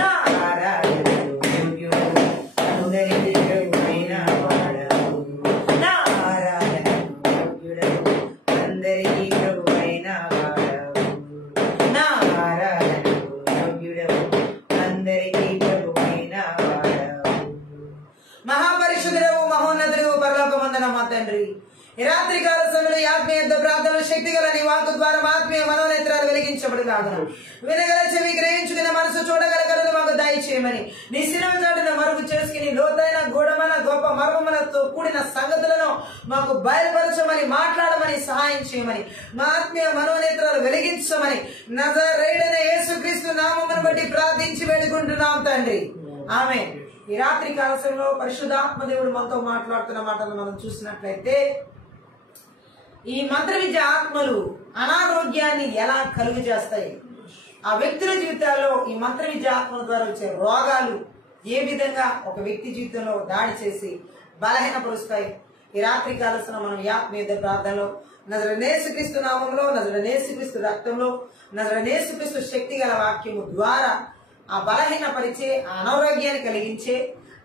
నా ఆరాధనకు యోగ్యుడవు, అందరికీ ప్రభువైన వాడవు. నా ఆరాధనకు యోగ్యుడవు, అందరికీ ప్రభువైన వాడవు. నా ఆరాధనకు యోగ్యుడవు, అందరికీ ప్రభువైన వాడవు. మహాపరిశుద్ధుడవు, మహోన్నతుడవు, పరలోకమందున మా తండ్రి, ఈ రాత్రి కాల సమయంలో ఆత్మీయ ప్రార్థనలు శక్తి గల నీ వాక్కు ద్వారా ఆత్మీయ మనోనేత్రాలు వెలిగించబడిలాగున వినగల చెవి, గ్రహించుకున్న మనసు, చూడగల కరులు మాకు దయచేయమని, నీ శిలువ చాటున మరుగు చేసుకుని లోతైన గూఢమైన గొప్ప మర్మములతో కూడిన సంగతులను మాకు బయలుపరచమని, మాట్లాడమని సహాయం చేయమని, మా ఆత్మీయ మనోనేత్రాలు వెలిగించమని నజరేయుడైన యేసుక్రీస్తు నామమును బట్టి ప్రార్థించి వేడుకుంటున్నాం తండ్రి. ఆమేన్. ఈ రాత్రి కాలంలో పరిశుద్ధాత్మ దేవుడు మనతో మాట్లాడుతున్న మాటలు మనం చూసినట్లయితే, ఈ మంత్ర విద్య ఆత్మలు అనారోగ్యాన్ని ఎలా కలుగు చేస్తాయి, ఆ వ్యక్తుల జీవితాల్లో ఈ మంత్ర విద్య ఆత్మల ద్వారా వచ్చే రోగాలు ఏ విధంగా ఒక వ్యక్తి జీవితంలో దాడి చేసి బలహీనపరుస్తాయి. ఈ రాత్రి కాలంలో మనం ఈ ఆత్మీయ ప్రార్థనలో నజరేయుడైన యేసుక్రీస్తు నామంలో, నజరేయుడైన యేసుక్రీస్తు రక్తంలో, నజరేయుడైన యేసుక్రీస్తు శక్తి గల వాక్యము ద్వారా ఆ బలహీనపరిచే, ఆ అనారోగ్యాన్ని కలిగించే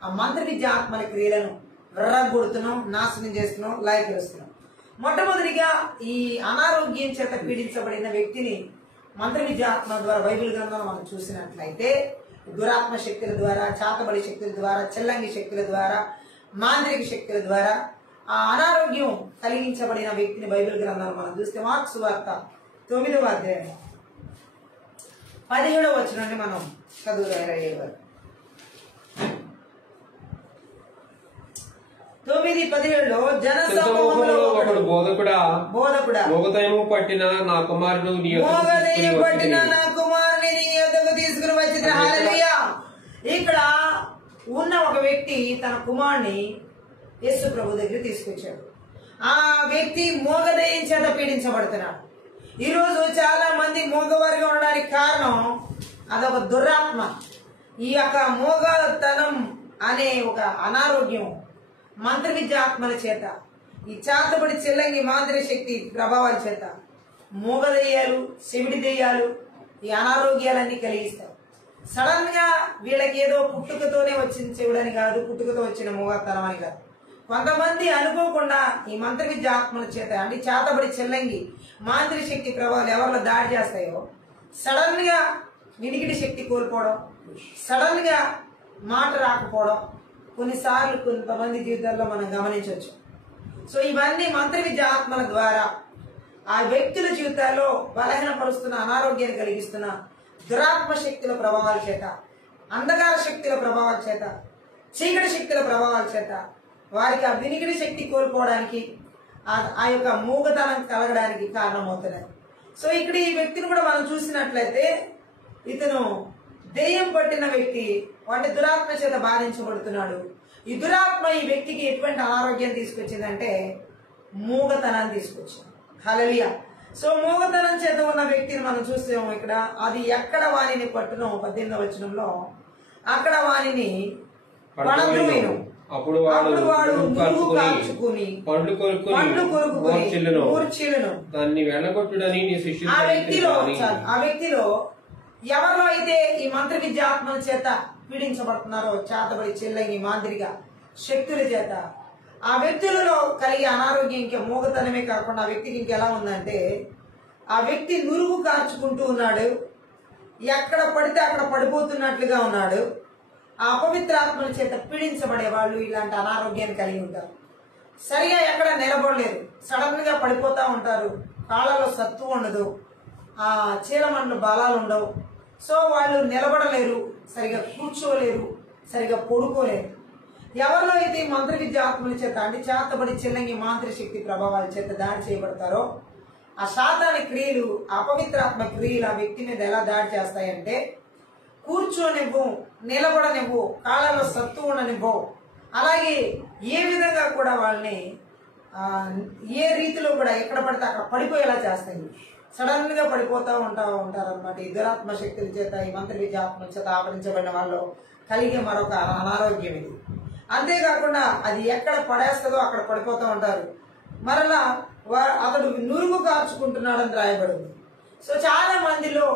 ఆ మంత్ర విద్య ఆత్మల క్రియలను విర్రగొడుతున్నాం, నాశనం చేస్తున్నాం, లయపరుస్తున్నాం. మొట్టమొదటిగా ఈ అనారోగ్యం చేత పీడించబడిన వ్యక్తిని మంత్ర విద్య ఆత్మ ద్వారా బైబిల్ గ్రంథంలో మనం చూసినట్లయితే దురాత్మ శక్తుల ద్వారా, చాతబడి శక్తుల ద్వారా, చెల్లంగి శక్తుల ద్వారా, మాంత్రిక శక్తుల ద్వారా ఆ అనారోగ్యం కలిగించబడిన వ్యక్తిని బైబిల్ గ్రంథంలో మనం చూస్తే మార్కు సువార్త 9వ అధ్యాయం 17వ వచనాన్ని మనం చదువుదాం. 9:17 జన సమూహంలో ఒకడు బోధకుడా మోగదయ్యము పట్టిన నా కుమారుని నీ యొద్దకు తీసుకుని వచ్చిన. హల్లెలూయా. ఇక్కడ ఉన్న ఒక వ్యక్తి తన కుమారుని యేసు ప్రభు దగ్గర తీసుకొచ్చాడు. ఆ వ్యక్తి మోగదయ్యం చేత పీడించబడుతున్నాడు. ఈరోజు చాలా మంది మూగవారిగా ఉండడానికి కారణం అదొక దురాత్మ. ఈ యొక్క మూగతనం అనే ఒక అనారోగ్యం మంత్ర విద్య ఆత్మల చేత, ఈ చేతబడి చెల్లంగి మాంత్రిక శక్తి ప్రభావాల చేత మూగ దెయ్యాలు, చెవిడి దెయ్యాలు ఈ అనారోగ్యాలన్నీ కలిగిస్తాయి. సడన్ గా వీళ్ళకి ఏదో పుట్టుకతోనే వచ్చిన చెవుడని కాదు, పుట్టుకతో వచ్చిన మూగతనం అని కాదు. కొంతమంది అనుకోకుండా ఈ మంత్ర విద్య ఆత్మల చేత అంటే చేతబడి చెల్లంగి మాంత్రిక శక్తి ప్రభావాలు ఎవరిలో దాడి చేస్తాయో సడన్ గా వినికిడి శక్తి కోల్పోవడం, సడన్ గా మాట రాకపోవడం కొన్నిసార్లు కొంతమంది జీవితాల్లో మనం గమనించవచ్చు. సో ఇవన్నీ మంత్ర విద్య ఆత్మల ద్వారా ఆ వ్యక్తుల జీవితాల్లో బలహీనపరుస్తున్న, అనారోగ్యాన్ని కలిగిస్తున్న దురాత్మ శక్తుల ప్రభావాల చేత, అంధకార శక్తుల ప్రభావాల చేత, చీకటి శక్తుల ప్రభావాల చేత వారికి ఆ వినికిడి శక్తి కోల్పోవడానికి, ఆ యొక్క మూగతనం కలగడానికి కారణమవుతున్నాయి. సో ఇక్కడ ఈ వ్యక్తిని కూడా మనం చూసినట్లయితే ఇతను దెయ్యం పట్టిన వ్యక్తి, వాటి దురాత్మ చేత బాధించబడుతున్నాడు. ఈ దురాత్మ ఈ వ్యక్తికి ఎటువంటి అనారోగ్యం తీసుకొచ్చిందంటే మూగతనాన్ని తీసుకొచ్చింది. హల్లెలూయా. సో మూగతనం చేత ఉన్న వ్యక్తిని మనం చూస్తాము ఇక్కడ. అది ఎక్కడ వాణిని పట్టునో 18వ వచనంలో, అక్కడ వాణిని పడద్రోయును, అప్పుడు వాడు నురుగు కార్చుకుని పండ్లు కొరుకుని మూర్ఛిల్లును. దాన్ని వెళ్ళగొట్టుడని నీ శిష్యులు. ఆ వ్యక్తిలో ఎవరిలో అయితే ఈ మంత్ర విద్య ఆత్మల చేత పీడించబడుతున్నారో, చేతబడి చెల్లంగి మాదిరిగ శక్తుల చేత, ఆ వ్యక్తులలో కలిగే అనారోగ్యం ఇంకా మూగతనమే కాకుండా ఆ వ్యక్తికి ఇంకెలా ఉందంటే ఆ వ్యక్తి నురుగు కార్చుకుంటూ ఉన్నాడు, ఎక్కడ పడితే అక్కడ పడిపోతున్నట్లుగా ఉన్నాడు. ఆ అపవిత్ర ఆత్మల చేత పీడించబడే వాళ్ళు ఇలాంటి అనారోగ్యాన్ని కలిగి ఉంటారు. సరిగా ఎక్కడ నిలబడలేరు, సడన్ గా పడిపోతా ఉంటారు, కాళ్ళలో సత్తు ఉండదు, ఆ చీలమండలు బలాలు ఉండవు. సో వాళ్ళు నిలబడలేరు, సరిగా కూర్చోలేరు, సరిగా పడుకోలేరు. ఎవరిలో అయితే ఈ మంత్ర విద్య ఆత్మల చేత అంటే చేతబడి చెల్లంగి మాంత్రిక శక్తి ప్రభావాల చేత దాడి చేయబడతారో ఆ శాతాని క్రియలు, అపవిత్రాత్మ క్రియలు ఆ వ్యక్తి మీద ఎలా దాడి చేస్తాయంటే కూర్చోనివ్వు, నిలబడనివ్వు, కాళ్ళలో సత్తు ఉండనివ్వు. అలాగే ఏ విధంగా కూడా వాళ్ళని ఏ రీతిలో కూడా ఎక్కడ పడితే అక్కడ పడిపోయేలా చేస్తాయి. సడన్ గా పడిపోతా ఉంటారన్నమాట. ఈ దురాత్మ శక్తుల చేత, ఈ మంత్ర విద్య ఆత్మల చేత ఆవరించబడిన వాళ్ళు కలిగే మరొక అనారోగ్యం ఇది. అంతేకాకుండా అది ఎక్కడ పడేస్తుందో అక్కడ పడిపోతూ ఉంటారు. మరలా అతడు నురుగు కార్చుకుంటున్నాడని రాయబడింది. సో చాలా మందిలో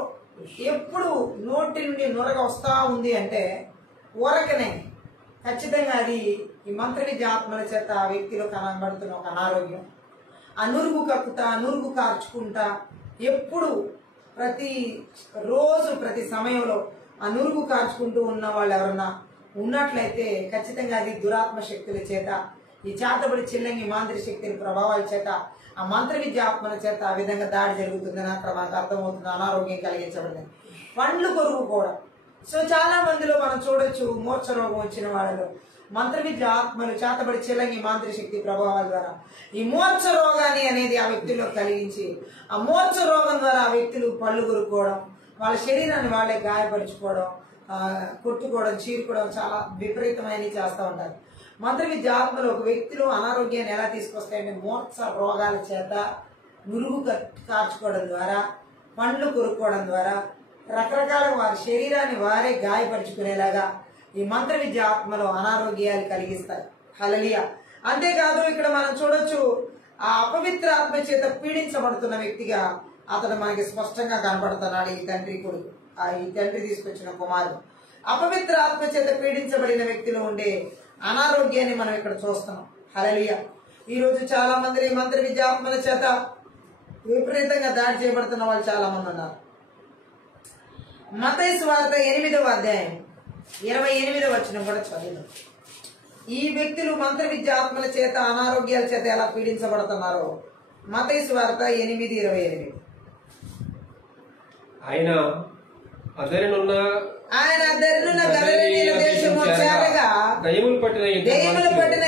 ఎప్పుడు నోటి నుండి నురగ వస్తా ఉంది అంటే ఊరకనే ఖచ్చితంగా అది ఈ మంత్ర విద్య ఆత్మల చేత ఆ వ్యక్తిలో కనబడుతున్న ఒక అనారోగ్యం. ఆ నురుగు కక్కుతా, నురుగు కార్చుకుంటా ఎప్పుడు ప్రతి రోజు ప్రతి సమయంలో ఆ నురుగు కార్చుకుంటూ ఉన్న వాళ్ళు ఎవరన్నా ఉన్నట్లయితే ఖచ్చితంగా అది దురాత్మ శక్తుల చేత, ఈ చేతబడి చెల్లంగి మాంత్రిక శక్తుల ప్రభావాల చేత, ఆ మంత్ర విద్య ఆత్మల చేత ఆ విధంగా దాడి జరుగుతుందని అక్కడ మనకు అర్థమవుతుంది. అనారోగ్యం కలిగించబడింది. పండ్లు కొరుకు కూడా. సో చాలా మందిలో మనం చూడొచ్చు, మూర్ఛ రోగం వచ్చిన వాళ్ళలో మంత్ర విద్య ఆత్మలు చేతబడి చెల్లంగి మాంత్రిక శక్తి ప్రభావాల ద్వారా ఈ మూర్ఛ రోగాన్ని అనేది ఆ వ్యక్తుల్లో కలిగించి ఆ మూర్ఛ రోగం ద్వారా ఆ వ్యక్తులు పళ్ళు కొరుక్కోవడం, వాళ్ళ శరీరాన్ని వాళ్ళే గాయపరుచుకోవడం, కొట్టుకోవడం, చీరుకోవడం చాలా విపరీతమైన చేస్తూ ఉంటారు. మంత్ర విద్య ఆత్మలు ఒక వ్యక్తిలో అనారోగ్యాన్ని ఎలా తీసుకొస్తాయంటే మూర్ఛ రోగాల చేత, నురుగు కార్చుకోవడం ద్వారా, పండ్లు కొరుక్కోవడం ద్వారా రకరకాల వారి శరీరాన్ని వారే గాయపరుచుకునేలాగా ఈ మంత్ర విద్య ఆత్మలో అనారోగ్యాలు కలిగిస్తాయి. హల్లెలూయా. అంతేకాదు ఇక్కడ మనం చూడొచ్చు, ఆ అపవిత్ర ఆత్మ చేత పీడించబడుతున్న వ్యక్తిగా అతడు మనకి స్పష్టంగా కనబడుతున్నాడు. ఈ తండ్రి కొడుకు, ఈ తండ్రి తీసుకొచ్చిన కుమారుడు అపవిత్ర ఆత్మ చేత పీడించబడిన వ్యక్తిలో ఉండే అనారోగ్యాన్ని మనం ఇక్కడ చూస్తున్నాం. హల్లెలూయా. ఈ రోజు చాలా మంది మంత్ర విద్య ఆత్మల చేత విపరీతంగా దాడి చేయబడుతున్న వాళ్ళు చాలా మంది ఉన్నారు. మత్తయి సువార్త 8వ అధ్యాయం 28వ వచనం కూడా చదివాం. ఈ వ్యక్తులు మంత్ర విద్య ఆత్మల చేత, అనారోగ్యాల చేత ఎలా పీడించబడుతున్నారో మత్తయి సువార్త 8:28. ఆయన అదరినున్న గలిలయ దేశము చేరగా దయ్యములు పట్టిన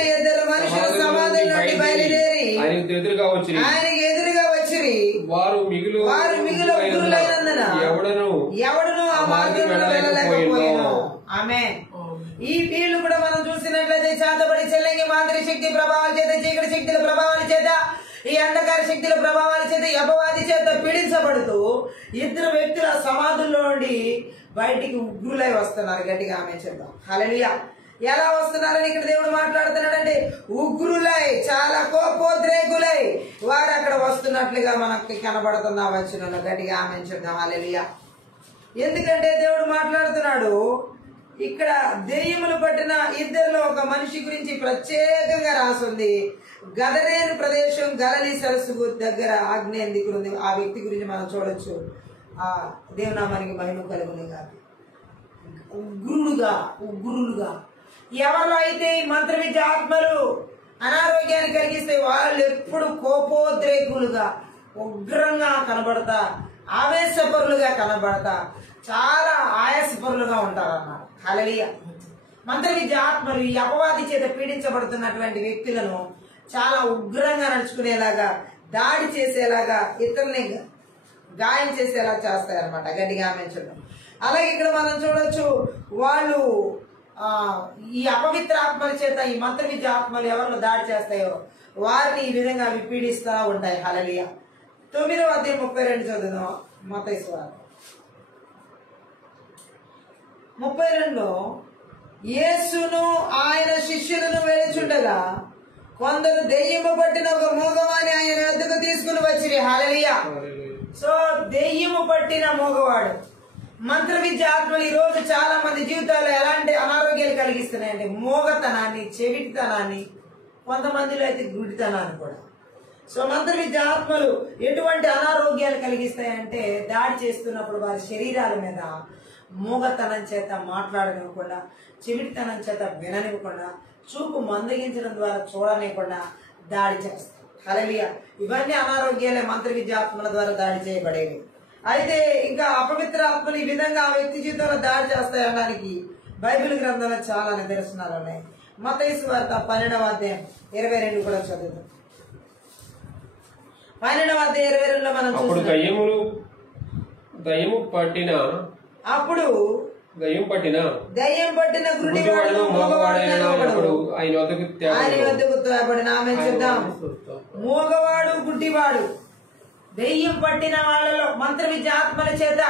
ఇద్దరు మనుషులు సమాధుల నుండి బయలుదేరి ఆయనకు ఎదురుగా వచ్చిరి. వారు మిగులు ఉగ్రులైనందున ఎవడను ఆ మార్గంలో వెళ్ళలేకపోయాను. ఆమేన్. ఈ వీళ్ళు కూడా మనం చూసినట్లయితే చేతబడి చెల్లంగి మాంత్రిక శక్తి ప్రభావాల చేత, చీకటి శక్తుల ప్రభావాల చేత, ఈ అంధకార శక్తుల ప్రభావాల చేత, అపవాది చేత పీడించ ఇద్దరు వ్యక్తుల సమాధుల్లో నుండి బయటికి ఉగ్రులై వస్తున్నారు. గట్టిగా ఆమె చెప్దాం. హల్లెలూయా. ఎలా వస్తున్నారని ఇక్కడ దేవుడు మాట్లాడుతున్నాడంటే ఉగ్రులై, చాలా కోపోద్రేకులై వారు అక్కడ వస్తున్నట్లుగా మనకి కనబడుతుంది ఆ వచనంలో. గట్టిగా ఆమె చెప్దాం. హల్లెలూయా. ఎందుకంటే దేవుడు మాట్లాడుతున్నాడు ఇక్కడ దెయ్యములు పట్టిన ఇద్దరిలో ఒక మనిషి గురించి ప్రత్యేకంగా రాసింది. గదరేను ప్రదేశం గలలి సరస్సు దగ్గర ఆగ్నేయం దిక్కునుంది. ఆ వ్యక్తి గురించి మనం చూడొచ్చు. ఆ దేవునామానికి మహిమ కలుగును గాక. ఉగ్రులుగా ఎవరిలో అయితే ఈ మంత్ర విద్య ఆత్మలు అనారోగ్యాన్ని కలిగిస్తే వాళ్ళు ఎప్పుడు కోపోద్రేకులుగా, ఉగ్రంగా కనబడతా, ఆవేశపరులుగా కనబడతా, చాలా ఆయాసపరులుగా ఉంటారన్నమాట. హల్లెలూయా. మంత్ర విద్య ఆత్మలు ఈ అపవాది చేత పీడించబడుతున్నటువంటి వ్యక్తులను చాలా ఉగ్రంగా నడుచుకునేలాగా, దాడి చేసేలాగా, ఇతరుల్ని గాయం చేసేలా చేస్తాయన్నమాట. గట్టిగా ఆమె చూద్దాం. అలాగే ఇక్కడ మనం చూడొచ్చు, వాళ్ళు ఈ అపవిత్ర ఆత్మల చేత ఈ మంత్ర విద్య ఆత్మలు ఎవరిలో దాడి చేస్తాయో వారిని ఈ విధంగా అవి పీడిస్తూ ఉంటాయి. హల్లెలూయా. 9వ అధ్యాయం 32 చదువుదాం. మత్తయి సువార్త 32లో యేసును ఆయన శిష్యులను వెలుచుండగా కొందరు దెయ్యము పట్టిన ఒక మూగవాని ఆయన వద్దకు తీసుకుని వచ్చిరి. హల్లెలూయా. సో దెయ్యము పట్టిన మూగవాడు, మంత్ర విద్య ఆత్మలు ఈ రోజు చాలా మంది జీవితాల్లో ఎలాంటి అనారోగ్యాలు కలిగిస్తున్నాయంటే మోగతనాన్ని, చెవిటితనాన్ని, కొంతమందిలో అయితే గుడితనాన్ని కూడా. సో మంత్ర విద్య ఆత్మలు ఎటువంటి అనారోగ్యాలు కలిగిస్తాయంటే దాడి చేస్తున్నప్పుడు వారి శరీరాల మీద మూగతనం చేత మాట్లాడనివ్వకుండా, చెవిటితనం చేత విననివ్వకుండా, చూపు మందగించడం ద్వారా చూడనివ్వకుండా దాడి చేస్తాయి. హల్లెలూయా. ఇవన్నీ అనారోగ్యాలే మంత్ర విద్య ఆత్మల ద్వారా దాడి చేయబడేవి. అయితే ఇంకా అపవిత్ర ఆత్మలు ఈ విధంగా ఆ వ్యక్తి జీవితంలో దాడి చేస్తాయి అనడానికి బైబిల్ గ్రంథంలో చాలా నిదర్శనాలు ఉన్నాయి. మత్తయి సువార్త 12వ అధ్యాయం 22 కూడా చదువుతాం. 12వ అధ్యాయం 22లో మనం అప్పుడు దయ్యం పట్టిన గుడ్డివాడు ఆయన వద్దకు తేబడిన. ఆమె చూద్దాం. మూగవాడు, గుడ్డివాడు, దెయ్యం పట్టిన వాళ్ళలో మంత్ర విద్య ఆత్మల చేత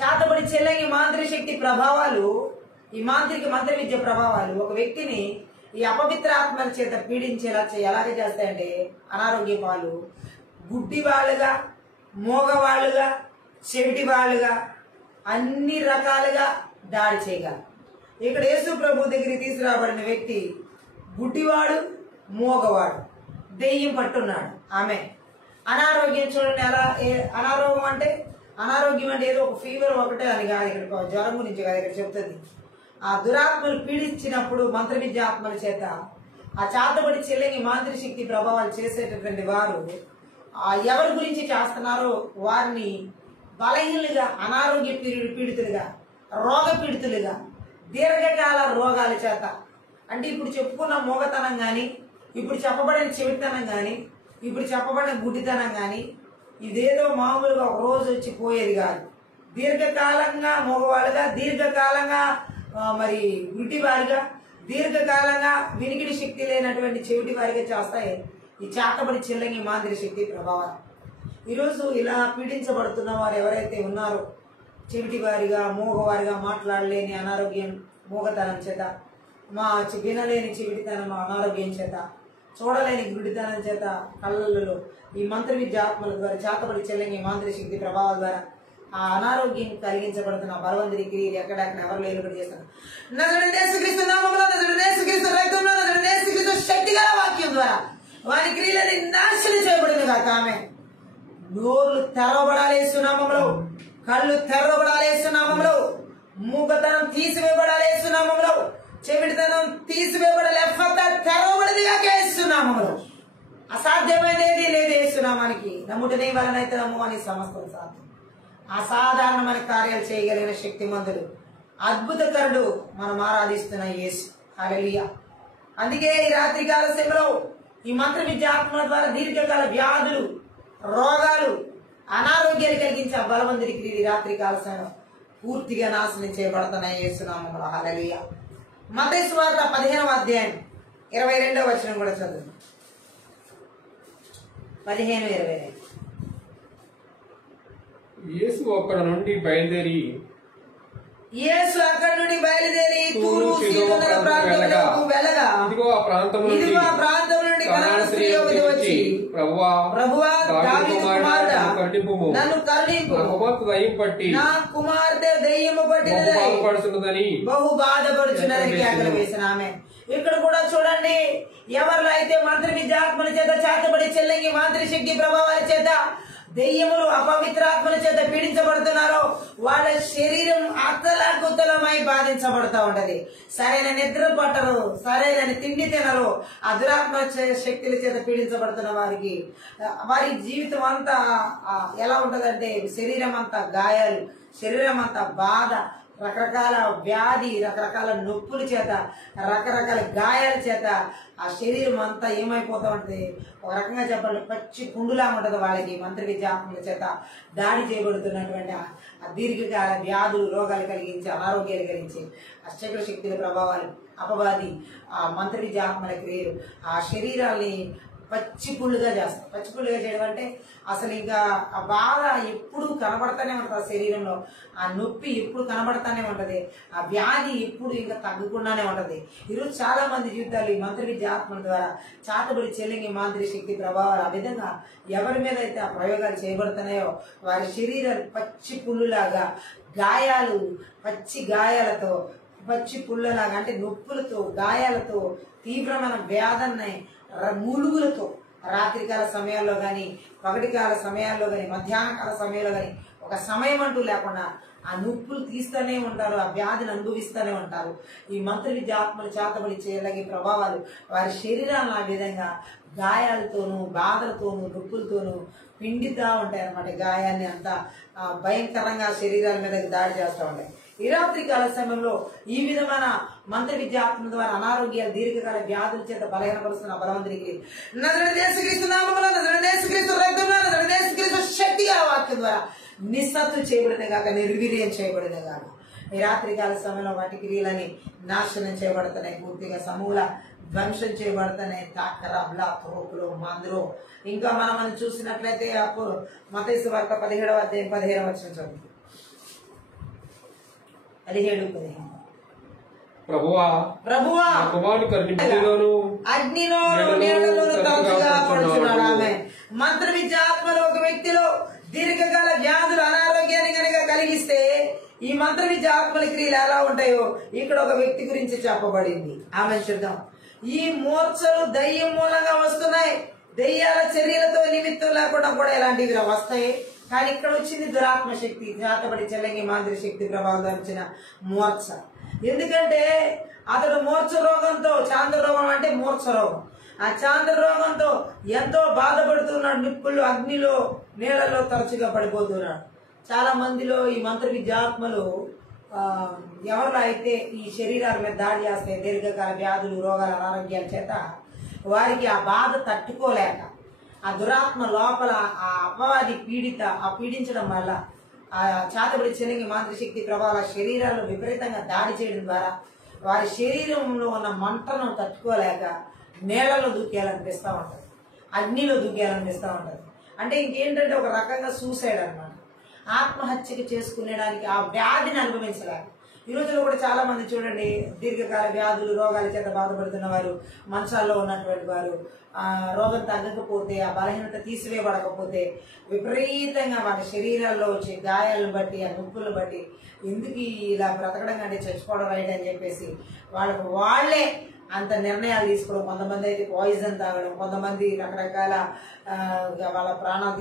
చేతబడి చెల్లని మాంత్రిక శక్తి ప్రభావాలు, ఈ మంత్ర విద్య ప్రభావాలు ఒక వ్యక్తిని ఈ అపవిత్ర ఆత్మల చేత పీడించేలా ఎలాగ చేస్తాయంటే అనారోగ్య పాలు, గుడ్డి వాళ్ళుగా, మోగవాళ్ళుగా, చెవిటి వాళ్ళుగా అన్ని రకాలుగా దాడి చేయగలరు. ఇక్కడ యేసు ప్రభు దగ్గరికి తీసుకురాబడిన వ్యక్తి గుడ్డివాడు, మోగవాడు, దెయ్యం పట్టున్నాడు. ఆమె అనారోగ్యం చూడండి ఎలా. అనారోగ్యం అంటే ఏదో ఒక ఫీవర్ ఒకటే అని కాదు, ఇక్కడ జ్వరం గురించి కాదు ఇక్కడ చెప్తుంది. ఆ దురాత్మలు పీడించినప్పుడు మంత్ర విద్య ఆత్మల చేత ఆ చేతబడి చెల్లని మాంత్రిక శక్తి ప్రభావాలు చేసేటటువంటి వారు ఎవరి గురించి చేస్తున్నారో వారిని బలహీనులుగా, అనారోగ్య పీడితులుగా, రోగ పీడితులుగా, దీర్ఘకాల రోగాల చేత, అంటే ఇప్పుడు చెప్పుకున్న మోగతనం గాని, ఇప్పుడు చెప్పబడిన చెవితనం గాని, ఇప్పుడు చెప్పబడిన గుడ్డితనం గాని ఇదేదో మామూలుగా ఒక రోజు వచ్చి పోయేది కాదు. దీర్ఘకాలంగా మోగవాళ్ళుగా, దీర్ఘకాలంగా మరి గుడ్డి వారిగా, దీర్ఘకాలంగా వినికిడి శక్తి లేనటువంటి చెవిటి వారిగా చేస్తాయి ఈ చేతబడి చెల్లని మాంత్రిక శక్తి ప్రభావం. ఈరోజు ఇలా పీడించబడుతున్న వారు ఎవరైతే ఉన్నారో, చెవిటి వారిగా, మూగవారిగా, మాట్లాడలేని అనారోగ్యం మూగతనం చేత, వినలేని చెవిటితనం అనారోగ్యం చేత, చూడలేని గుడితనం చేత, కళ్ళల్లో ఈ మంత్ర విద్య ఆత్మల ద్వారా చేతబడి చెల్లని మాంత్రిక శక్తి ప్రభావాల ద్వారా ఆ అనారోగ్యం కలిగించబడుతున్న బలవంతుడి క్రియలు ఎక్కడెక్కడ ఎవరు ఏలుబడి చేస్తున్నారు. శక్తిగల వాక్యం ద్వారా వారి క్రియలని నాశనం చేయబడింది కాక ఆమె నోర్లు తెరవబడాలి సునామంలో, కళ్ళు తెరవబడాలి సునామంలో, మూగతనం తీసివేయబడాలి సునామంలో, చెవిటితనం తీసివేయబడాలి, తెరవబడింది కాక సునామంలో. అసాధ్యమైనది లేదు యేసునామానికి. నమ్ముటనే వలనైతే నమ్మని సమస్తం సాధ్యం. అసాధారణమైన కార్యాలు చేయగలిగిన శక్తిమంతుడు, అద్భుతకరుడు మనం ఆరాధిస్తున్న యేసు. హల్లెలూయా. అందుకే ఈ రాత్రికాల సమయంలో ఈ మంత్ర విద్య ఆత్మల ద్వారా దీర్ఘకాల వ్యాధులు, రోగాలు, అనారోగ్యాలు కలిగించే బలవంతుడి క్రియ రాత్రికాల సమయంలో పూర్తిగా నాశనం చేయబడుతున్నాయి యేసునామములో. హల్లెలూయా. మత్తయి సువార్త 15వ అధ్యాయం 22వ వచనం కూడా చదువు. 15:22 యేసు అక్కడ నుండి బయలుదేరి యేసు అక్కడి నుండి బయలుదేరి తూరు సీదోనుల ప్రాంతములకు వెళ్ళగా ఇదిగో ఆ ప్రాంతం నుండి కనాను స్త్రీ ఒకటి వచ్చి ప్రభువా దావీదు కుమారుడా నన్ను కరుణింపు నా కుమార్తె దయ్యము పట్టినదని బహు బాధపడుచున్నదని కేకలు వేసిన ఆమె. ఇక్కడ కూడా చూడండి, ఎవరిలో అయితే మంత్రి విద్యాత్మల చేత చాటబడి చెల్లంగి మాంత్రి శక్తి ప్రభావాల చేత దెయ్యములు అపవిత్రాత్మల చేత పీడించబడుతున్నారో వాళ్ళ శరీరం అత్తలాకుతలమై బాధించబడుతూ ఉంటది. సరైన నిద్ర పట్టరు, సరైన తిండి తినరు. ఆ దురాత్మ శక్తుల చేత పీడించబడుతున్న వారికి వారి జీవితం అంతా ఎలా ఉంటదంటే శరీరం అంతా గాయాలు, శరీరం అంతా బాధ, రకరకాల వ్యాధి, రకరకాల నొప్పుల చేత, రకరకాల గాయాల చేత ఆ శరీరం అంతా ఏమైపోతా ఉంటది. ఒక రకంగా చెప్పాలి, పచ్చి పుండులా ఉంటది వాళ్ళకి. మంత్రి విద్యాత్మల చేత దాడి చేయబడుతున్నటువంటి ఆ దీర్ఘకాల వ్యాధులు, రోగాలు కలిగించి, అనారోగ్యాలు కలిగించి అష్టగ్ర శక్తుల ప్రభావాలు, అపవాది ఆ మంత్రి విద్యాత్మల క్రియలు ఆ శరీరాల్ని పచ్చి పుళ్ళుగా చేస్తారు. పచ్చి పుళ్ళుగా చేయడం అంటే అసలు ఇంకా ఆ బాధ ఎప్పుడు కనబడతానే ఉంటది. ఆ శరీరంలో ఆ నొప్పి ఎప్పుడు కనబడతానే ఉంటది. ఆ వ్యాధి ఎప్పుడు ఇంకా తగ్గకుండానే ఉంటది. ఈరోజు చాలా మంది జీవితాలు ఈ మంత్రి విద్యాత్మల ద్వారా చాటబడి చెల్లింగి మాంత్రి శక్తి ప్రభావాలు ఆ విధంగా ఎవరి మీద అయితే ఆ ప్రయోగాలు చేయబడుతున్నాయో వారి శరీరాలు పచ్చి పుళ్ళులాగా, గాయాలు పచ్చి గాయాలతో, పచ్చి పుల్లలాగా అంటే నొప్పులతో, గాయాలతో, తీవ్రమైన వేదనని మూలుగులతో రాత్రికాల సమయాల్లో గాని, పగటికాల సమయాల్లో గాని, మధ్యాహ్న కాల సమయంలో గాని ఒక సమయం అంటూ లేకుండా ఆ నొప్పులు తీస్తూనే ఉంటారు, ఆ వ్యాధిని అనుభవిస్తూనే ఉంటారు. ఈ మంత్రి విద్యాత్మలు చేతబడి చేయగలిగే ప్రభావాలు వారి శరీరాలను ఆ విధంగా గాయాలతోనూ, బాధలతోనూ, నొప్పులతోనూ పిండితా ఉంటాయి అన్నమాట. గాయాన్ని అంతా భయంకరంగా శరీరాల మీద దాడి చేస్తూ ఉంటాయి. ఈ రాత్రి కాల సమయంలో ఈ విధమైన మంత్ర విద్యాత్మ ద్వారా అనారోగ్యాలు, దీర్ఘకాల వ్యాధుల చేత బలహీనపరుస్తున్న బలవంతునికి శక్తి ఆ వాక్యం ద్వారా నిస్సత్తు చేయబడిన కాక, నిర్వీర్యం చేయబడిన కాక ఈ రాత్రి కాల సమయంలో వాటి క్రియలని నాశనం చేయబడుతున్నాయి, పూర్తిగా సమూల ధ్వంసం చేయబడుతున్నాయి. తాకర బ్లాక్ హోకులు మందులు. ఇంకా మనం చూసినట్లయితే అప్పుడు మత్తయి సువార్త 17వ అధ్యాయం 15వ వచనం చదువు. 17-15 ప్రభువా అగ్నిలోను నీడలోను తరచుగా పడుచున్నాడు. ఆమె మంత్ర విద్యాత్మలు ఒక వ్యక్తిలో దీర్ఘకాల వ్యాధులు, అనారోగ్యాన్ని కనుక కలిగిస్తే ఈ మంత్ర విద్యాత్మల క్రియలు ఎలా ఉంటాయో ఇక్కడ ఒక వ్యక్తి గురించి చెప్పబడింది. ఆమె చూద్దాం. ఈ మూర్ఛలు దయ్యం మూలంగా వస్తున్నాయి. దయ్యాల చర్యలతో నిమిత్తం లేకుండా కూడా ఇలాంటివి వస్తాయి. కానీ ఇక్కడ వచ్చింది దురాత్మ శక్తి, చేతబడి చెల్లంగి మాంత్రి శక్తి ప్రభావం వచ్చిన మూర్ఛ. ఎందుకంటే అతడు మూర్ఛ రోగంతో, చాంద్ర రోగం అంటే మూర్ఛ రోగం, ఆ చాంద్ర రోగంతో ఎంతో బాధపడుతున్నాడు. నిప్పులు, అగ్నిలో, నీళ్లలో తరచుగా పడిపోతున్నాడు. చాలా మందిలో ఈ మంత్ర విద్యాత్మలు ఎవరిలో అయితే ఈ శరీరాల మీద దాడి చేస్తాయి, దీర్ఘకాల వ్యాధులు, రోగాల, అనారోగ్యాల చేత వారికి ఆ బాధ తట్టుకోలేక ఆ దురాత్మ లోపల ఆ అపవాది పీడించడం వల్ల ఆ చేతబడి చెల్లింగి మాంత్రిశక్తి ప్రభావ శరీరాల్లో విపరీతంగా దాడి చేయడం ద్వారా వారి శరీరంలో ఉన్న మంటను తట్టుకోలేక నేలలో దూకేయాలనిపిస్తూ ఉంటది, అగ్నిలో దూకేయాలనిపిస్తూ ఉంటది. అంటే ఇంకేంటంటే ఒక రకంగా సూసైడ్ అన్నమాట. ఆత్మహత్యకి చేసుకునేడానికి ఆ వ్యాధిని అనుభవించలేక ఈ రోజులో కూడా చాలా మంది చూడండి, దీర్ఘకాల వ్యాధులు, రోగాల చేత బాధపడుతున్న వారు, మంచాల్లో ఉన్నటువంటి వారు, రోగం తగ్గకపోతే, ఆ బలహీనత తీసివేయబడకపోతే విపరీతంగా వాళ్ళ శరీరాల్లో వచ్చే గాయాలను బట్టి, ఆ నొప్పులను బట్టి ఎందుకు ఇలా బ్రతకడం కంటే చచ్చిపోవడం రైట్ అని చెప్పేసి వాళ్ళకు వాళ్లే అంత నిర్ణయాలు తీసుకోవడం. కొంతమంది అయితే పాయిజన్ తాగడం, కొంతమంది రకరకాల వాళ్ళ ప్రాణాలు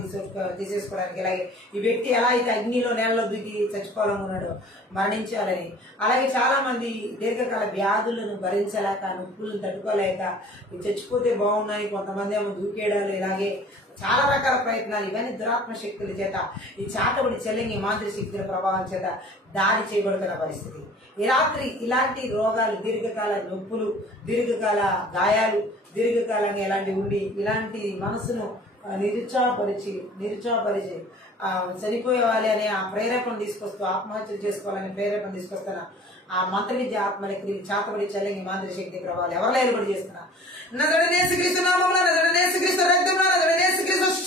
తీసేసుకోవడానికి. ఇలాగే ఈ వ్యక్తి ఎలా అయితే అగ్నిలో నేలలో దిగి చచ్చిపోవాలనుకున్నాడో, మరణించాలని, అలాగే చాలా మంది దీర్ఘకాల వ్యాధులను భరించలేక, నొప్పులను తట్టుకోలేక చచ్చిపోతే బాగున్నాయి, కొంతమంది ఏమో దూకేయడాలు, ఇలాగే చాలా రకాల ప్రయత్నాలు. ఇవన్నీ దురాత్మ శక్తుల చేత, ఈ చేతబడి చెల్లింగి మాంత్రి శక్తుల ప్రభావం చేత దాడి చేయబడుతున్న పరిస్థితి. ఈ రాత్రి ఇలాంటి రోగాలు, దీర్ఘకాల నొప్పులు, దీర్ఘకాల గాయాలు, దీర్ఘకాలంగా ఇలాంటివి ఉండి ఇలాంటి మనసును నిరుత్సాహపరిచి చనిపోయేవాలి అనే ఆ ప్రేరేపణ తీసుకొస్తూ, ఆత్మహత్యలు చేసుకోవాలనే ప్రేరేపణ తీసుకొస్తున్న ఆ మంత్ర విద్య ఆత్మలకి చేతబడి చెల్లింగి మాంత్రి శక్తి ప్రభావాలు ఎవరిలో ఏర్పడి చేస్తున్నా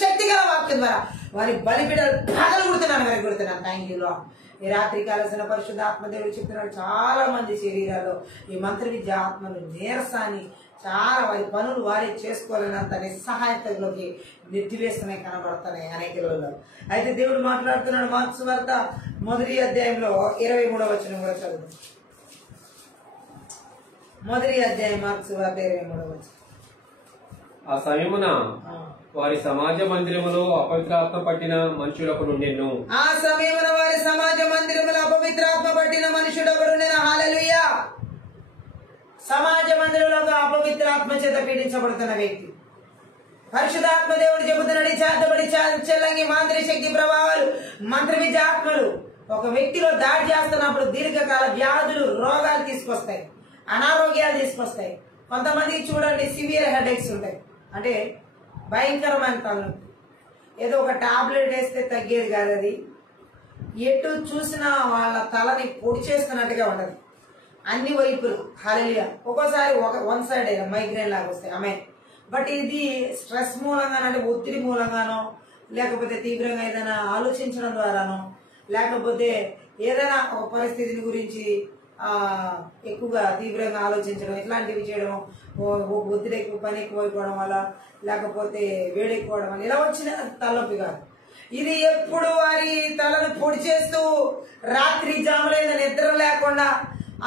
శక్తి గల వాక్యం ద్వారా వారి బలిపీఠాలు పగలగొడుతున్నాను, వెరగొడుతున్నాను. Thank you Lord. ఈ రాత్రి కాలసిన పరిశుద్ధ ఆత్మదేవుడు చెప్పినాడు, చాలా మంది శరీరాల్లో ఈ మంత్ర విద్య ఆత్మలు నీరసాన్ని, చాలా వారి పనులు వారే చేసుకోలేనంత నిస్సహాయతలోకి నెట్టివేస్తున్నాయి, కనబడుతున్నాయి అనేకలలో. అయితే దేవుడు మాట్లాడుతున్నాడు. మార్క్స్ వార్త 1వ అధ్యాయంలో 23వ వచనం కూడా చదువు. 1వ అధ్యాయం మార్క్స్ వార్త 23వ వచనం. ఆ సమయమున వారి సమాజ మందిరములో అపవిత్రాత్మ పట్టిన మనుషులకు నుండెను. ఆ సమయమున వారి సమాజ మందిరములో అపవిత్రాత్మ పట్టిన మనుషుడు ఒకడు నేను. హల్లెలూయా. సమాజ మందిరంలో అపవిత్రాత్మ చేత పీడించబడుతున్న వ్యక్తి, పరిశుద్ధాత్మ దేవుడు చెబుతున్నాడు, చేతబడి చెల్లంగి మాంత్రిక శక్తి ప్రభావాలు, మంత్ర విద్య ఆత్మలు ఒక వ్యక్తిలో దాడి చేస్తున్నప్పుడు దీర్ఘకాల వ్యాధులు, రోగాలు తీసుకొస్తాయి, అనారోగ్యాలు తీసుకొస్తాయి. కొంతమంది చూడండి సివియర్ హెడేక్స్ ఉంటాయి, అంటే భయంకరమైన తలనొప్పి. ఏదో ఒక టాబ్లెట్ వేస్తే తగ్గేది కాదు, అది ఎటు చూసినా వాళ్ళ తలని పొడి చేస్తున్నట్టుగా ఉండదు, అన్ని వైపులు. హల్లెలూయా. ఒక్కోసారి వన్ సైడ్ అయినా మైగ్రేన్ లాగా వస్తాయి ఆమె. బట్ ఇది స్ట్రెస్ మూలంగానో, అంటే ఒత్తిడి మూలంగానో, లేకపోతే తీవ్రంగా ఏదైనా ఆలోచించడం ద్వారానో, లేకపోతే ఏదైనా ఒక పరిస్థితిని గురించి ఎక్కువగా తీవ్రంగా ఆలోచించడం, ఇట్లాంటివి చేయడం, ఒత్తిడి ఎక్కువ, పని ఎక్కువైపోవడం వల్ల, లేకపోతే వేడెక్కువడం వల్ల ఇలా వచ్చిన తలనొప్పి కాదు. ఇది ఎప్పుడు వారి తలను పొడి చేస్తూ రాత్రి జాములైన నిద్ర లేకుండా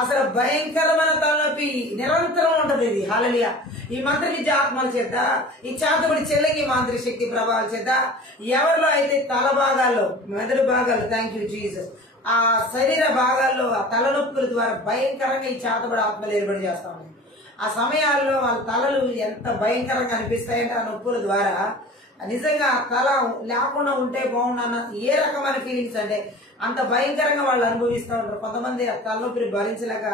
అసలు భయంకరమైన తలనొప్పి నిరంతరం ఉంటది. ఇది హల్లెలూయా. ఈ మంత్ర విద్య ఆత్మల చేత, ఈ చేతబడి చెల్లగి మాంత్రిక శక్తి ప్రభావాల చేత ఎవరిలో అయితే తల భాగాల్లో, మెదడు భాగాల్లో, థ్యాంక్ యూ జీసస్, ఆ శరీర భాగాల్లో ఆ తలనొప్పుల ద్వారా భయంకరంగా ఈ చేతబడి ఆత్మలు ఏర్పడి చేస్తా ఉన్నాయి. ఆ సమయాల్లో వాళ్ళ తలలు ఎంత భయంకరంగా అనిపిస్తాయంటే ఆ నొప్పుల ద్వారా నిజంగా తల లేకుండా ఉంటే బాగుండన్న ఏ రకమైన ఫీలింగ్స్ అంటే అంత భయంకరంగా వాళ్ళు అనుభవిస్తూ ఉంటారు. కొంతమంది తలనొప్పిని భరించలేక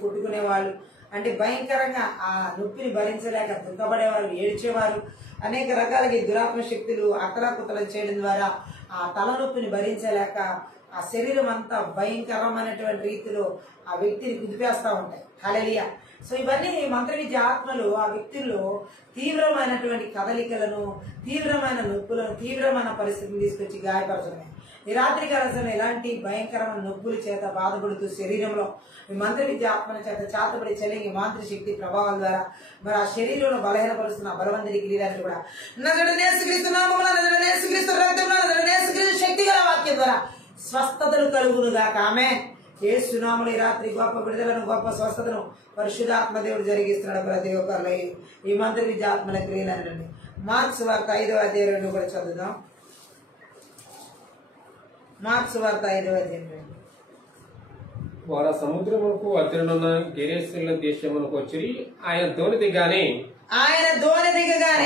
కొట్టుకునే వాళ్ళు, అంటే భయంకరంగా ఆ నొప్పిని భరించలేక దుఃఖపడేవారు, ఏడ్చేవారు. అనేక రకాలుగా ఈ దురాత్మ శక్తులు అతలాకుతలం చేయడం ద్వారా ఆ తలనొప్పిని భరించలేక ఆ శరీరం అంతా భయంకరమైనటువంటి రీతిలో ఆ వ్యక్తిని కుదిపేస్తూ ఉంటాయి. హల్లెలూయా. సో ఇవన్నీ మంత్ర విద్య ఆత్మలు ఆ వ్యక్తుల్లో తీవ్రమైనటువంటి కదలికలను, తీవ్రమైన నొప్పులను, తీవ్రమైన పరిస్థితిని తీసుకొచ్చి గాయపరచడమే. ఈ రాత్రి కాలం ఎలాంటి భయంకరమైన నొప్పుల చేత బాధపడుతూ శరీరంలో ఈ మంత్ర విద్య ఆత్మల చేత చేతబడి చెల్లింగి మాంత్రిక శక్తి ప్రభావాల ద్వారా మరి ఆ శరీరంలో బలహీనపరుస్తున్న బలవంతుడి గిరిదాన్ని కూడా శక్తి గల వాక్యం ద్వారా స్వస్థతలు కలుగునుగాక. ఆమె యేసునామములో ఈ రాత్రి గొప్ప విడుదలను, గొప్ప స్వస్థతను పరిశుద్ధాత్మ దేవుడు జరిగిస్తున్నాడు ప్రతి ఒక్కరిలో. ఈ మంత్ర విద్య ఆత్మల క్రియలండి. మార్క్స్ వార్త 5వ అధ్యాయం 2 కూడా చదువుదాం. మార్క్స్ వార్త 5వ అధ్యాయం 2. వారు సముద్రమునకు అతనున్న గెరేసుల దేశమునకు వచ్చి ఆయన దోణి దిగగానే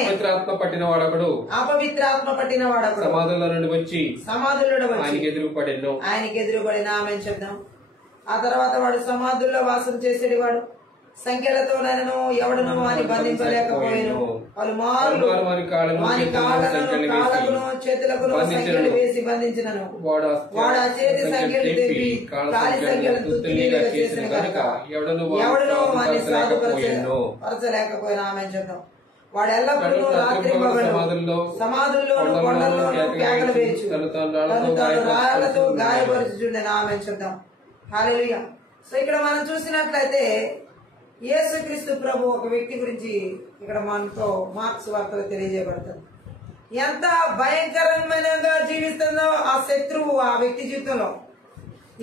అపవిత్రాత్మ పట్టిన వాడొకడు సమాధుల నుండి వచ్చి ఆయనకి ఎదురుపడిన ఆమె చెప్దాం. ఆ తర్వాత వాడు సమాధుల్లో వాసం చేసేది వాడు సంఖ్యలతో నన్ను ఎవడను వాని బంధించలేకపోయాను. వాళ్ళు మారులు వాని కాళ్ళను చేతులకు సంఖ్యలు వేసి బంధించినను. వాడు ఆ చేతి సంఖ్యలు తెప్పి కాలి సంఖ్యలు తుత్తునీలుగా చేసిన కనుక ఎవడనో వాని సాధుపరచలేకపోయినా ఆమె చెప్దాం. వాడు ఎల్లప్పుడూ రాత్రి సమాధుల్లోను కొండల్లోనూ కేకలు వేయచ్చు, రాళ్లతో గాయపరచుచుండెను ఆమె చెప్దాం. హల్లెలూయా. సో ఇక్కడ మనం చూసినట్లయితే యేసుక్రీస్తు ప్రభు ఒక వ్యక్తి గురించి ఇక్కడ మనతో మార్క్స్ వార్తలో తెలియజేయబడుతుంది. ఎంత భయంకరమైనగా జీవిస్తుందో ఆ శత్రువు ఆ వ్యక్తి జీవితంలో.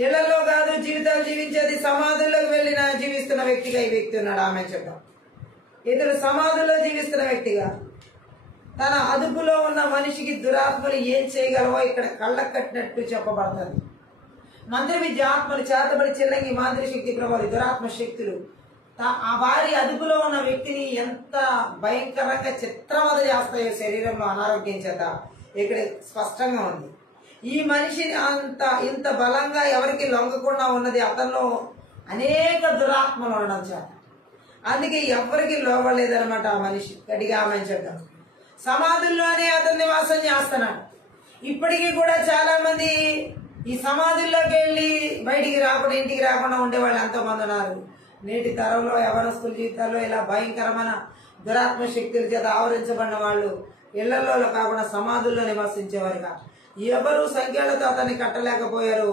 ఇళ్లలో కాదు జీవితాలు జీవించేది, సమాధుల్లోకి వెళ్ళిన జీవిస్తున్న వ్యక్తిగా ఈ వ్యక్తి ఉన్నాడు. ఆమె చెప్తాం. ఇతడు సమాధుల్లో జీవిస్తున్న వ్యక్తిగా తన అదుపులో ఉన్న మనిషికి దురాత్మలు ఏం చేయగలవో ఇక్కడ కళ్ళకు కట్టినట్టు చెప్పబడుతుంది. మంత్ర విద్య ఆత్మలు చేతబడి చెల్లంగి మాంత్రిక శక్తి ప్రభావి దురాత్మ శక్తులు ఆ వారి అదుపులో ఉన్న వ్యక్తిని ఎంత భయంకరంగా చిత్రవద చేస్తాయో శరీరంలో అనారోగ్యం చేత ఇక్కడ స్పష్టంగా ఉంది. ఈ మనిషిని ఇంత బలంగా ఎవరికి లొంగకుండా ఉన్నది అతనిలో అనేక దురాత్మలు ఉండడం చేత. అందుకే ఎవరికి లోబడలేదనమాట ఆ మనిషి. గట్టిగా ఆమె చెప్తాం. సమాధుల్లోనే అతను నివాసం చేస్తున్నాడు. ఇప్పటికీ కూడా చాలా మంది ఈ సమాధుల్లోకి వెళ్ళి బయటికి రాకుండా, ఇంటికి రాకుండా ఉండేవాళ్ళు ఎంతో మంది ఉన్నారు. నేటి తరంలో యవనస్తుల జీవితాల్లో ఇలా భయంకరమైన దురాత్మ శక్తుల చేత ఆవరించబడిన వాళ్ళు ఇళ్లలో కాకుండా సమాధుల్లో నివసించేవారుగా. ఎవరు సంఖ్యలతో అతన్ని కట్టలేకపోయారు,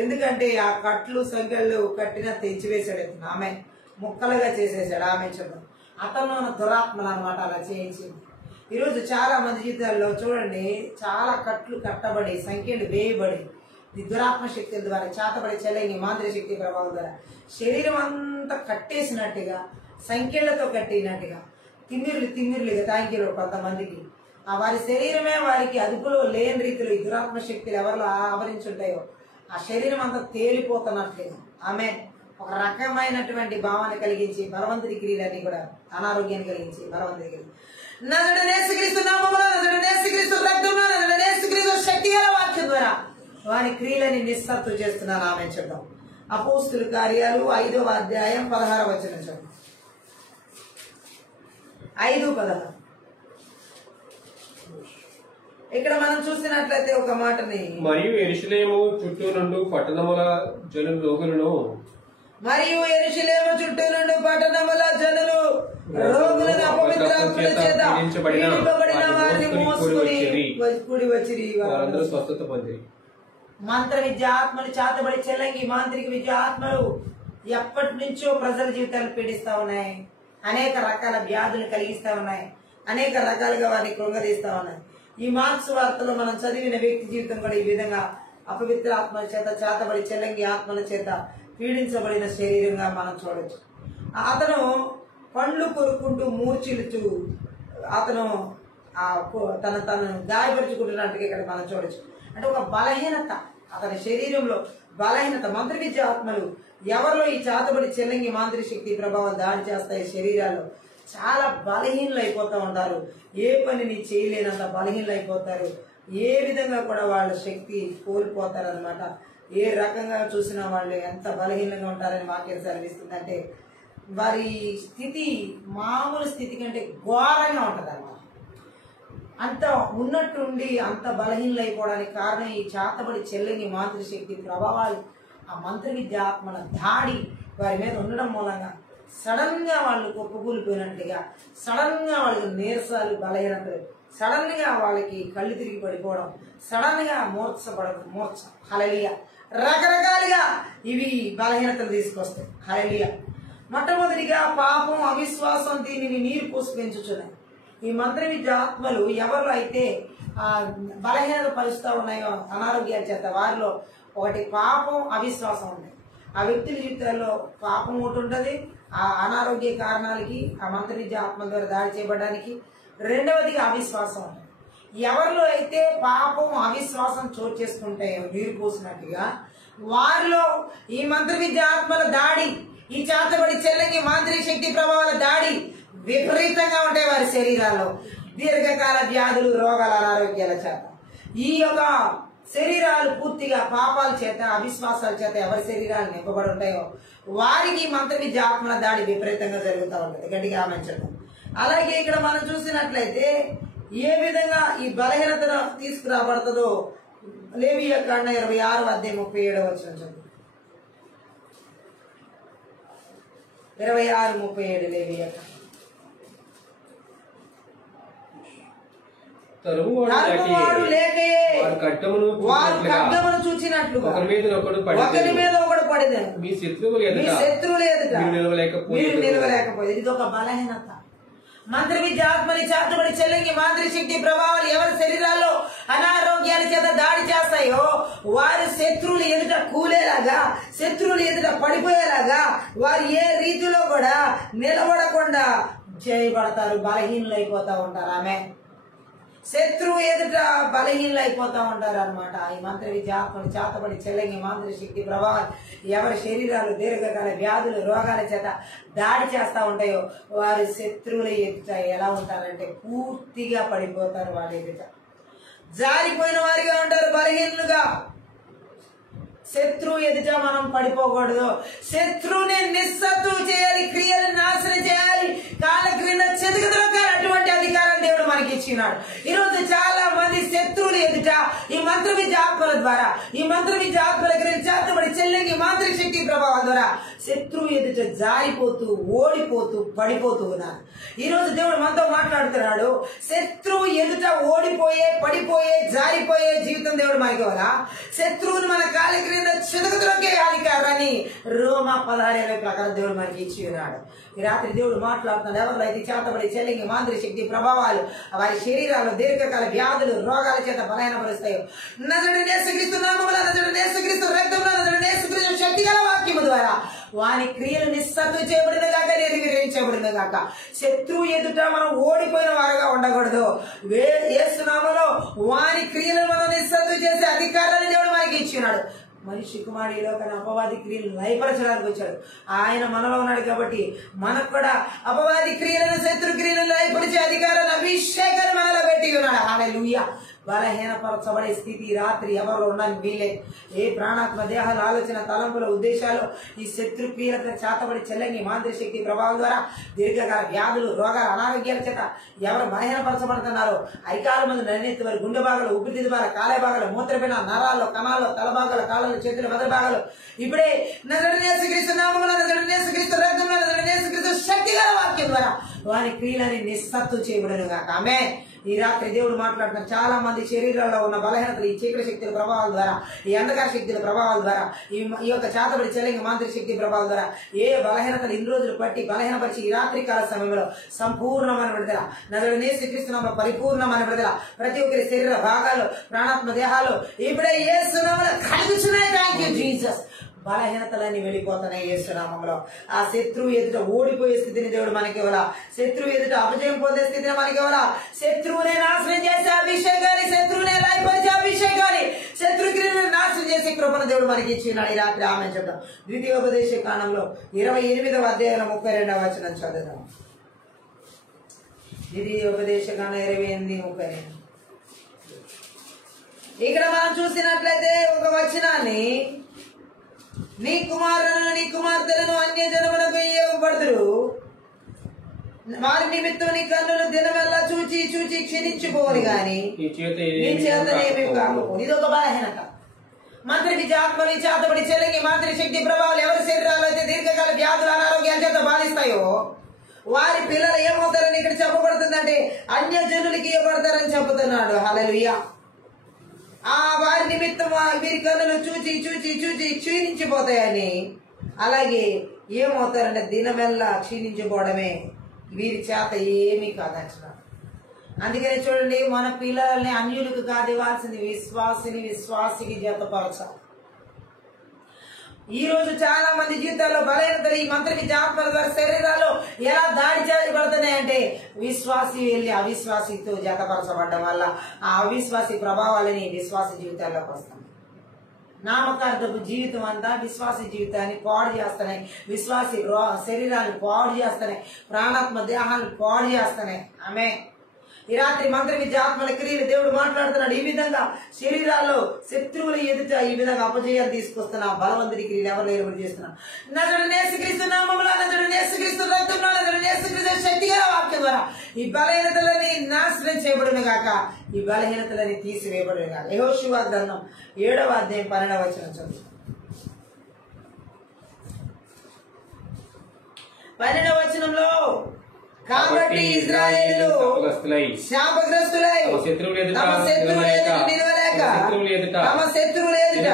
ఎందుకంటే ఆ కట్లు సంఖ్యలు కట్టిన తెచ్చివేశాడు. ఆమె ముక్కలుగా చేసేసాడు. ఆమె చెప్పడం అతను దురాత్మలు అనమాట అలా చేయించింది. ఈరోజు చాలా మంది జీవితాల్లో చూడండి, చాలా కట్లు కట్టబడి సంఖ్యలు వేయబడి ఈ దురాత్మ శక్తుల ద్వారా చేతబడి చెల్లని మాంత్రిక శక్తి ప్రభావం ద్వారా శరీరం అంతా కట్టేసినట్టుగా, సంఖ్యలతో కట్టినట్టుగా, తిమ్మిరులుగా తాంకిలు కొంతమందికి ఆ వారి శరీరమే వారికి అదుపులో లేని రీతిలో ఈ దురాత్మ శక్తులు ఎవరిలో ఆవరించుంటాయో ఆ శరీరం అంతా తేలిపోతున్నట్లుగా ఆమె ఒక రకమైనటువంటి భావాన్ని కలిగించి బలవంతుడి క్రియలన్నీ కూడా అనారోగ్యాన్ని కలిగించి బలవంతుడి క్రియలు శక్తి గల వాక్యం ద్వారా వారి క్రియలని నిస్సత్తు చేస్తున్నాను. ఆమె చూద్దాం. అపోస్తుల కార్యాలు 5వ అధ్యాయం 16వ వచనం చూద్దాం. 5:16 ఇక్కడ మనం చూసినట్లయితే ఒక మాటని, మరియు యెరూషలేము చుట్టూ నుండి పట్టణముల జనులు రోగులను అపవిత్రాత్మల చేత పీడింపబడిన వారిని మోసుకుని కూడి వచ్చిరి. వారందరూ స్వస్థత పొందిరి. మంత్ర విద్య ఆత్మలు చేతబడి చెల్లంగి మాంత్రిక విద్య ఆత్మలు ఎప్పటి నుంచో ప్రజల జీవితాలు పీడిస్తా ఉన్నాయి. అనేక రకాల వ్యాధులు కలిగిస్తా ఉన్నాయి. అనేక రకాలుగా వారిని కృంగదీస్తా ఉన్నాయి. ఈ మార్క్స్ వార్తలో మనం చదివిన వ్యక్తి జీవితం కూడా ఈ విధంగా అపవిత్ర ఆత్మల చేత చేతబడి చెల్లంగి ఆత్మల చేత పీడించబడిన శరీరంగా మనం చూడొచ్చు. అతను పండ్లు కొరుక్కుంటూ మూర్చిలుతూ అతను తను గాయపరుచుకుంటున్నట్టుగా ఇక్కడ మనం చూడొచ్చు. అంటే ఒక బలహీనత, అతని శరీరంలో బలహీనత. మంత్ర విద్య ఆత్మలు ఎవరిలో ఈ చేతబడి చెల్లంగి మాంత్రిక శక్తి ప్రభావం దాడి చేస్తాయి శరీరాల్లో చాలా బలహీనలు అయిపోతూ ఉంటారు. ఏ పనిని చేయలేనంత బలహీనలు అయిపోతారు. ఏ విధంగా కూడా వాళ్ళ శక్తి కోల్పోతారు అనమాట. ఏ రకంగా చూసినా వాళ్ళు ఎంత బలహీనంగా ఉంటారని వాక్యం సెలవిస్తుందంటే వారి స్థితి మామూలు స్థితి కంటే ఘోరంగా ఉంటుంది అన్నమాట. అంత ఉన్నట్టుండి అంత బలహీనలు అయిపోవడానికి కారణం ఈ చేతబడి చెల్లని మాంత్రిక శక్తి ప్రభావాలు, ఆ మంత్ర విద్య ఆత్మల దాడి వారి మీద ఉండడం మూలంగా సడన్ గా వాళ్ళు కుప్పకూలిపోయినట్టుగా, సడన్ గా వాళ్ళకి నీరసాలు, బలహీనతలు, సడన్ గా వాళ్ళకి కళ్ళు తిరిగి పడిపోవడం, సడన్ గా మూర్ఛ హల్లెలూయా రకరకాలుగా ఇవి బలహీనతలు తీసుకొస్తాయి. హల్లెలూయా. మొట్టమొదటిగా పాపం, అవిశ్వాసం దీనిని నీరు పోసి పెంచుచున్నాయి. ఈ మంత్ర విద్య ఆత్మలు ఎవరు అయితే బలహీనత పరుస్తూ ఉన్నాయో అనారోగ్యాల చేత వారిలో ఒకటి పాపం, అవిశ్వాసం ఉన్నాయి. ఆ వ్యక్తుల జీవితాల్లో పాపం ఒకటి ఉంటుంది, ఆ అనారోగ్య కారణాలకి ఆ మంత్ర విద్య ఆత్మల ద్వారా దాడి చేయబడడానికి. రెండవదిగా అవిశ్వాసం ఉంటుంది. ఎవరిలో అయితే పాపం, అవిశ్వాసం చోటు చేసుకుంటాయో నీరు పోసినట్టుగా వారిలో ఈ మంత్ర విద్య ఆత్మల దాడి, ఈ చేతబడి చెల్లంగి మాంత్రిక శక్తి ప్రభావాల దాడి విపరీతంగా ఉంటాయి వారి శరీరాల్లో. దీర్ఘకాల వ్యాధులు, రోగాల, అనారోగ్యాల చేత ఈ యొక్క శరీరాలు పూర్తిగా పాపాల చేత, అవిశ్వాసాల చేత ఎవరి శరీరాలు నింపబడి ఉంటాయో వారికి మంత్ర విద్య ఆత్మల దాడి విపరీతంగా జరుగుతూ ఉంటుంది. గట్టిగా ఆమెంచడం. అలాగే ఇక్కడ మనం చూసినట్లయితే ఏ విధంగా ఈ బలహీనతను తీసుకురాబడుతుందో లేవియా కాండ 26వ అధ్యాయం 37వ వచనం చదువు. 26:37 లేవియా కాండ. తరువాడు లేకయే వారు ఖడ్గమును చూచినట్లుగా ఒకరి మీద ఒకడు పడెదరు. మీ శత్రువులు ఎదుట మీరు నిలవలేకపోయేది. ఇది ఒక బలహీనత. మంత్ర విద్య ఆత్మని చేతబడి చెల్లంగి మాంత్రిక శక్తి ప్రభావాలు ఎవరి శరీరాల్లో అనారోగ్యాల చేత దాడి చేస్తాయో వారి శత్రువులు ఎదుట కూలేలాగా, శత్రువులు ఎదుట పడిపోయేలాగా వారు ఏ రీతిలో కూడా నిలబడకుండా చేయబడతారు, బలహీనలు అయిపోతా ఉంటారు. ఆమె శత్రువు ఎదుట బలహీనలు అయిపోతా ఉంటారు అనమాట. ఈ మంత్ర విద్య ఆత్మలు చేతబడి చెల్లంగి మాంత్రిక శక్తి ప్రభావం ఎవరి శరీరాలు దీర్ఘకాల వ్యాధులు, రోగాల చేత దాడి చేస్తా ఉంటాయో వారి శత్రువుల ఎదుట ఎలా ఉంటారంటే పూర్తిగా పడిపోతారు. వారి ఎదుట జారిపోయిన వారిగా ఉంటారు, బలహీనులుగా. శత్రువు ఎదుట మనం పడిపోకూడదు. శత్రువుని నిస్సత్తు చేయాలి, క్రియలను నాశనం చేయాలి, కాల క్రింద చెదుకుదొక్కాలి. అటువంటి అధికారం దేవుడు మన మనకి ఇచ్చినాడు. ఈ రోజు చాలా మంది శత్రువులు ఎదుట ఈ మంత్ర విద్య ఆత్మల ద్వారా, ఈ మంత్ర విద్య ఆత్మల చేతబడి చెల్లింగి మాంత్రిక శక్తి ప్రభావం ద్వారా శత్రువు ఎదుట జారిపోతూ ఓడిపోతూ పడిపోతూ ఉన్నారు. ఈ రోజు దేవుడు మనతో మాట్లాడుతున్నాడు. శత్రువు ఎదుట ఓడిపోయే పడిపోయే జారిపోయే జీవితం దేవుడు మనకి వల్ల శత్రువుని మన కాళ్ళ క్రింద చితకతొక్కే అధికారాన్ని రోమా 16 ప్రకారం దేవుడు మనకి ఇచ్చి ఉన్నాడు. ఈ రాత్రి దేవుడు మాట్లాడుతున్నాడు. ఎవరిలో అయితే చేతబడి చెల్లింగి మాంత్రిక శక్తి ప్రభావాలు వారి శరీరాలు దీర్ఘకాల వ్యాధులు రోగాల చేత బలహీనపరుస్తాయో నజరుడైన యేసుక్రీస్తు నామములో, నజరుడైన యేసుక్రీస్తు రక్తంలో, నజరుడైన యేసుక్రీస్తు శక్తి గల వాక్యము ద్వారా వాని క్రియలు నిస్సత్తు చేయబడిన గాక, నిర్వీర్యించబడిన గాక. శత్రువు ఎదుట మనం ఓడిపోయిన వారుగా ఉండకూడదు. యేసు నామములో వాని క్రియలను మనం నిస్సత్తు చేసే అధికారాన్ని దేవుడు మనకి ఇచ్చినాడు. మనిషి కుమారుడిలో కానీ అపవాది క్రియలు లయపరచడానికి వచ్చాడు. ఆయన మనలో ఉన్నాడు కాబట్టి మనకు కూడా అపవాది క్రియలను శత్రు క్రియలను లయపరిచే అధికారాన్ని అభిషేకాన్ని మనలో పెట్టి ఉన్నాడు. హల్లెలూయా. బలహీనపరచబడే స్థితి రాత్రి ఎవరు ఉండడానికి వీలే. ఏ ప్రాణాత్మ దేహాల ఆలోచన తలంపుల ఉద్దేశాలు ఈ శత్రు క్రియలతో చేతబడి చెల్లంగి మాంత్రిక శక్తి ప్రభావం ద్వారా దీర్ఘకాల వ్యాధులు రోగాల అనారోగ్యాల చేత ఎవరు బలహీనపరచబడుతున్నారో ఐకాల మంది నన్నెత్తి వారి గుండె భాగాలు, ఊపిరితిత్తు భాగాలు, కాలే భాగాలు, మూత్రపిన నరాల్లో, కణాల్లో, తల భాగాలు, కాళ్ళలో, చేతుల మెదడు భాగాలు ఇప్పుడే నజరుడైన యేసుక్రీస్తు నామములో, నజరుడైన యేసుక్రీస్తు రక్తంలో, నజరుడైన యేసుక్రీస్తు శక్తి గల వాక్యం ద్వారా వారి క్రియలని నిస్సత్తు చేయబడును గాక. ఆమేన్. ఈ రాత్రి దేవుడు మాట్లాడుతున్న చాలా మంది శరీరాల్లో ఉన్న బలహీనతలు ఈ చీకటి శక్తుల ప్రభావాల ద్వారా, ఈ అంధకార శక్తుల ప్రభావాల ద్వారా, ఈ యొక్క చేతబడి చెల్లింగి మాంత్రిక శక్తి ప్రభావాల ద్వారా ఏ బలహీనతలు ఇన్ని రోజులు పట్టి బలహీనపరిచి ఈ రాత్రి కాల సమయంలో సంపూర్ణమైన విడుదల, నజరుడైన యేసుక్రీస్తు నామములో పరిపూర్ణమైన విడుదల. ప్రతి ఒక్కరి శరీర భాగాలు, ప్రాణాత్మ దేహాలు ఇప్పుడే యేసు నామములో కలుగుచున్నాయి. Thank you Jesus. బలహీనతలన్నీ వెళ్ళిపోతున్నాయి యేసు నామములో. ఆ శత్రువు ఎదుట ఓడిపోయే స్థితిని దేవుడు మనకి ఇవ్వాల. శత్రువు ఎదుట అపజయం పొందే స్థితిని మనకి ఇవ్వాల. శత్రువునే నాశనం చేసే అభిషేకాన్ని, శత్రువునే లయపరిచే అభిషేకాన్ని, శత్రుక్రియలను నాశనం చేసే కృపను దేవుడు మనకి ఇచ్చినాడు. ఈ రాత్రి ఆమె చెప్తాం. ద్వితీయోపదేశ కాండంలో 28వ అధ్యాయం 32వ వచనం చదువుదాం. ద్వితీయోపదేశ కాండం 28:32. ఇక్కడ మనం చూసినట్లయితే ఒక వచనాన్ని, నీ కుమారులను నీ కుమార్తెలను అన్య జనములకు ఇవ్వబడుదురు, వారి నిమిత్తం నీ కన్నులు దినమెల్లా చూచి చూచి క్షీణించిపోని గాని నీ చేతనేమి కాకపో. ఇది ఒక బలహీనత. మంత్రి విద్య ఆత్మని చేతబడి చెల్లింగి మాంత్రిక శక్తి ప్రభావాలు ఎవరి శరీరాలు అయితే దీర్ఘకాల వ్యాధులు అనారోగ్యాల చేత బాధిస్తాయో వారి పిల్లలు ఏమవుతారని ఇక్కడ చెప్పబడుతుందంటే అన్య జనులకి ఇవ్వబడతారని చెబుతున్నాడు. హల్లెలూయా. ఆ వారి నిమిత్తం వీరి కన్నులు చూచి చూచి చూచి క్షీణించిపోతాయని, అలాగే ఏమవుతారంటే దినమెల్లా క్షీణించిపోవడమే వీరి చేత ఏమీ కాదంటున్నారు. అందుకని చూడండి, మన పిల్లల్ని అన్యులకు కాదు ఇవ్వాల్సింది, విశ్వాసిని విశ్వాసికి జతపరచాలి. ఈ రోజు చాలా మంది జీవితాల్లో బలహీనతలు ఈ మంత్ర విద్య ఆత్మల ద్వారా శరీరాల్లో ఎలా దాడి చేయబడుతున్నాయంటే విశ్వాసి వెళ్ళి అవిశ్వాసితో జతపరచబడడం వల్ల ఆ అవిశ్వాసి ప్రభావాలని విశ్వాసి జీవితాల్లోకి వస్తాయి. నామకార్థపు జీవితం అంతా విశ్వాసి జీవితాన్ని పాడు చేస్తున్నాయి, విశ్వాసి శరీరాన్ని పాడు చేస్తున్నాయి, ప్రాణాత్మ దేహాన్ని పాడు చేస్తున్నాయి. ఆమె ఈ రాత్రి మంత్ర విద్య ఆత్మల క్రియలు దేవుడు మాట్లాడుతున్నాడు. ఈ విధంగా శరీరాల్లో శత్రువుల ఎదుట ఈ విధంగా అపజయాలు తీసుకొస్తున్నా బలవంతుడి క్రియలు ఎవరు ఏర్పాటు చేస్తున్నా నజరుడైన యేసుక్రీస్తు నామములో, నజరుడైన యేసుక్రీస్తు రక్తంలో, నజరుడైన యేసుక్రీస్తు శక్తి గల వాక్యం ద్వారా ఈ బలహీనతలని నాశనం చేయబడును గాక, ఈ బలహీనతలని తీసివేయబడును గాక. యెహోషువ గ్రంథం 7వ అధ్యాయం 12వ వచనం చదువు. 12వ వచనంలో, కాబట్టి ఇశ్రాయేలు శాపగ్రస్తులై తమ శత్రువుల ఎదుట నిలవలేక తమ శత్రువుల ఎదుట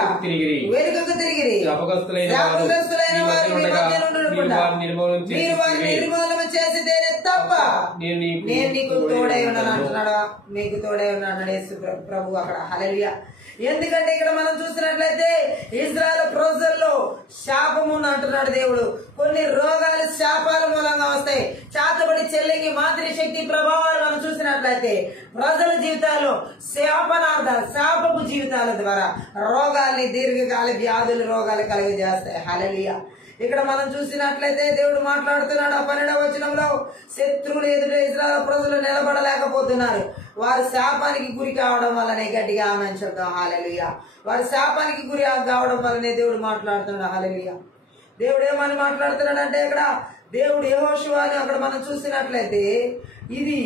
వెనుకకు తిరిగిరి. శాపగ్రస్తులైన వారి మధ్య నుండుకుండా మీరు వారిని నిర్మూలన చేసితేనే తప్ప నేను నీకు తోడై ఉన్నాను అంటున్నాడా? మీకు తోడై ఉన్నాడు యేసు ప్రభు అక్కడ. హల్లెలూయా. ఎందుకంటే ఇక్కడ మనం చూసినట్లయితే ఇశ్రాయేలు ప్రజల్లో శాపము అంటున్నాడు దేవుడు. కొన్ని రోగాలు శాపాల మూలంగా వస్తాయి. చేతబడి చెల్లింగి మాంత్రిక శక్తి ప్రభావాలు మనం చూసినట్లయితే ప్రజల జీవితాల్లో శాపపు జీవితాల ద్వారా రోగాల్ని దీర్ఘకాల వ్యాధులు రోగాలు కలుగజేస్తాయి. హల్లెలూయా. ఇక్కడ మనం చూసినట్లయితే దేవుడు మాట్లాడుతున్నాడు. 12వ వచనంలో, శత్రువులు ఎదుట ఇశ్రాయేలు ప్రజలు నిలబడలేకపోతున్నారు, వారు శాపానికి గురి కావడం వల్లనే. గట్టిగా ఆమేన్ చెప్తాం. హల్లెలూయా. వారు శాపానికి గురి కావడం వల్లనే దేవుడు మాట్లాడుతున్నాడు. హల్లెలూయా. దేవుడు ఏమని మాట్లాడుతున్నాడు అంటే ఇక్కడ దేవుడు యెహోషువని అక్కడ మనం చూసినట్లయితే ఇది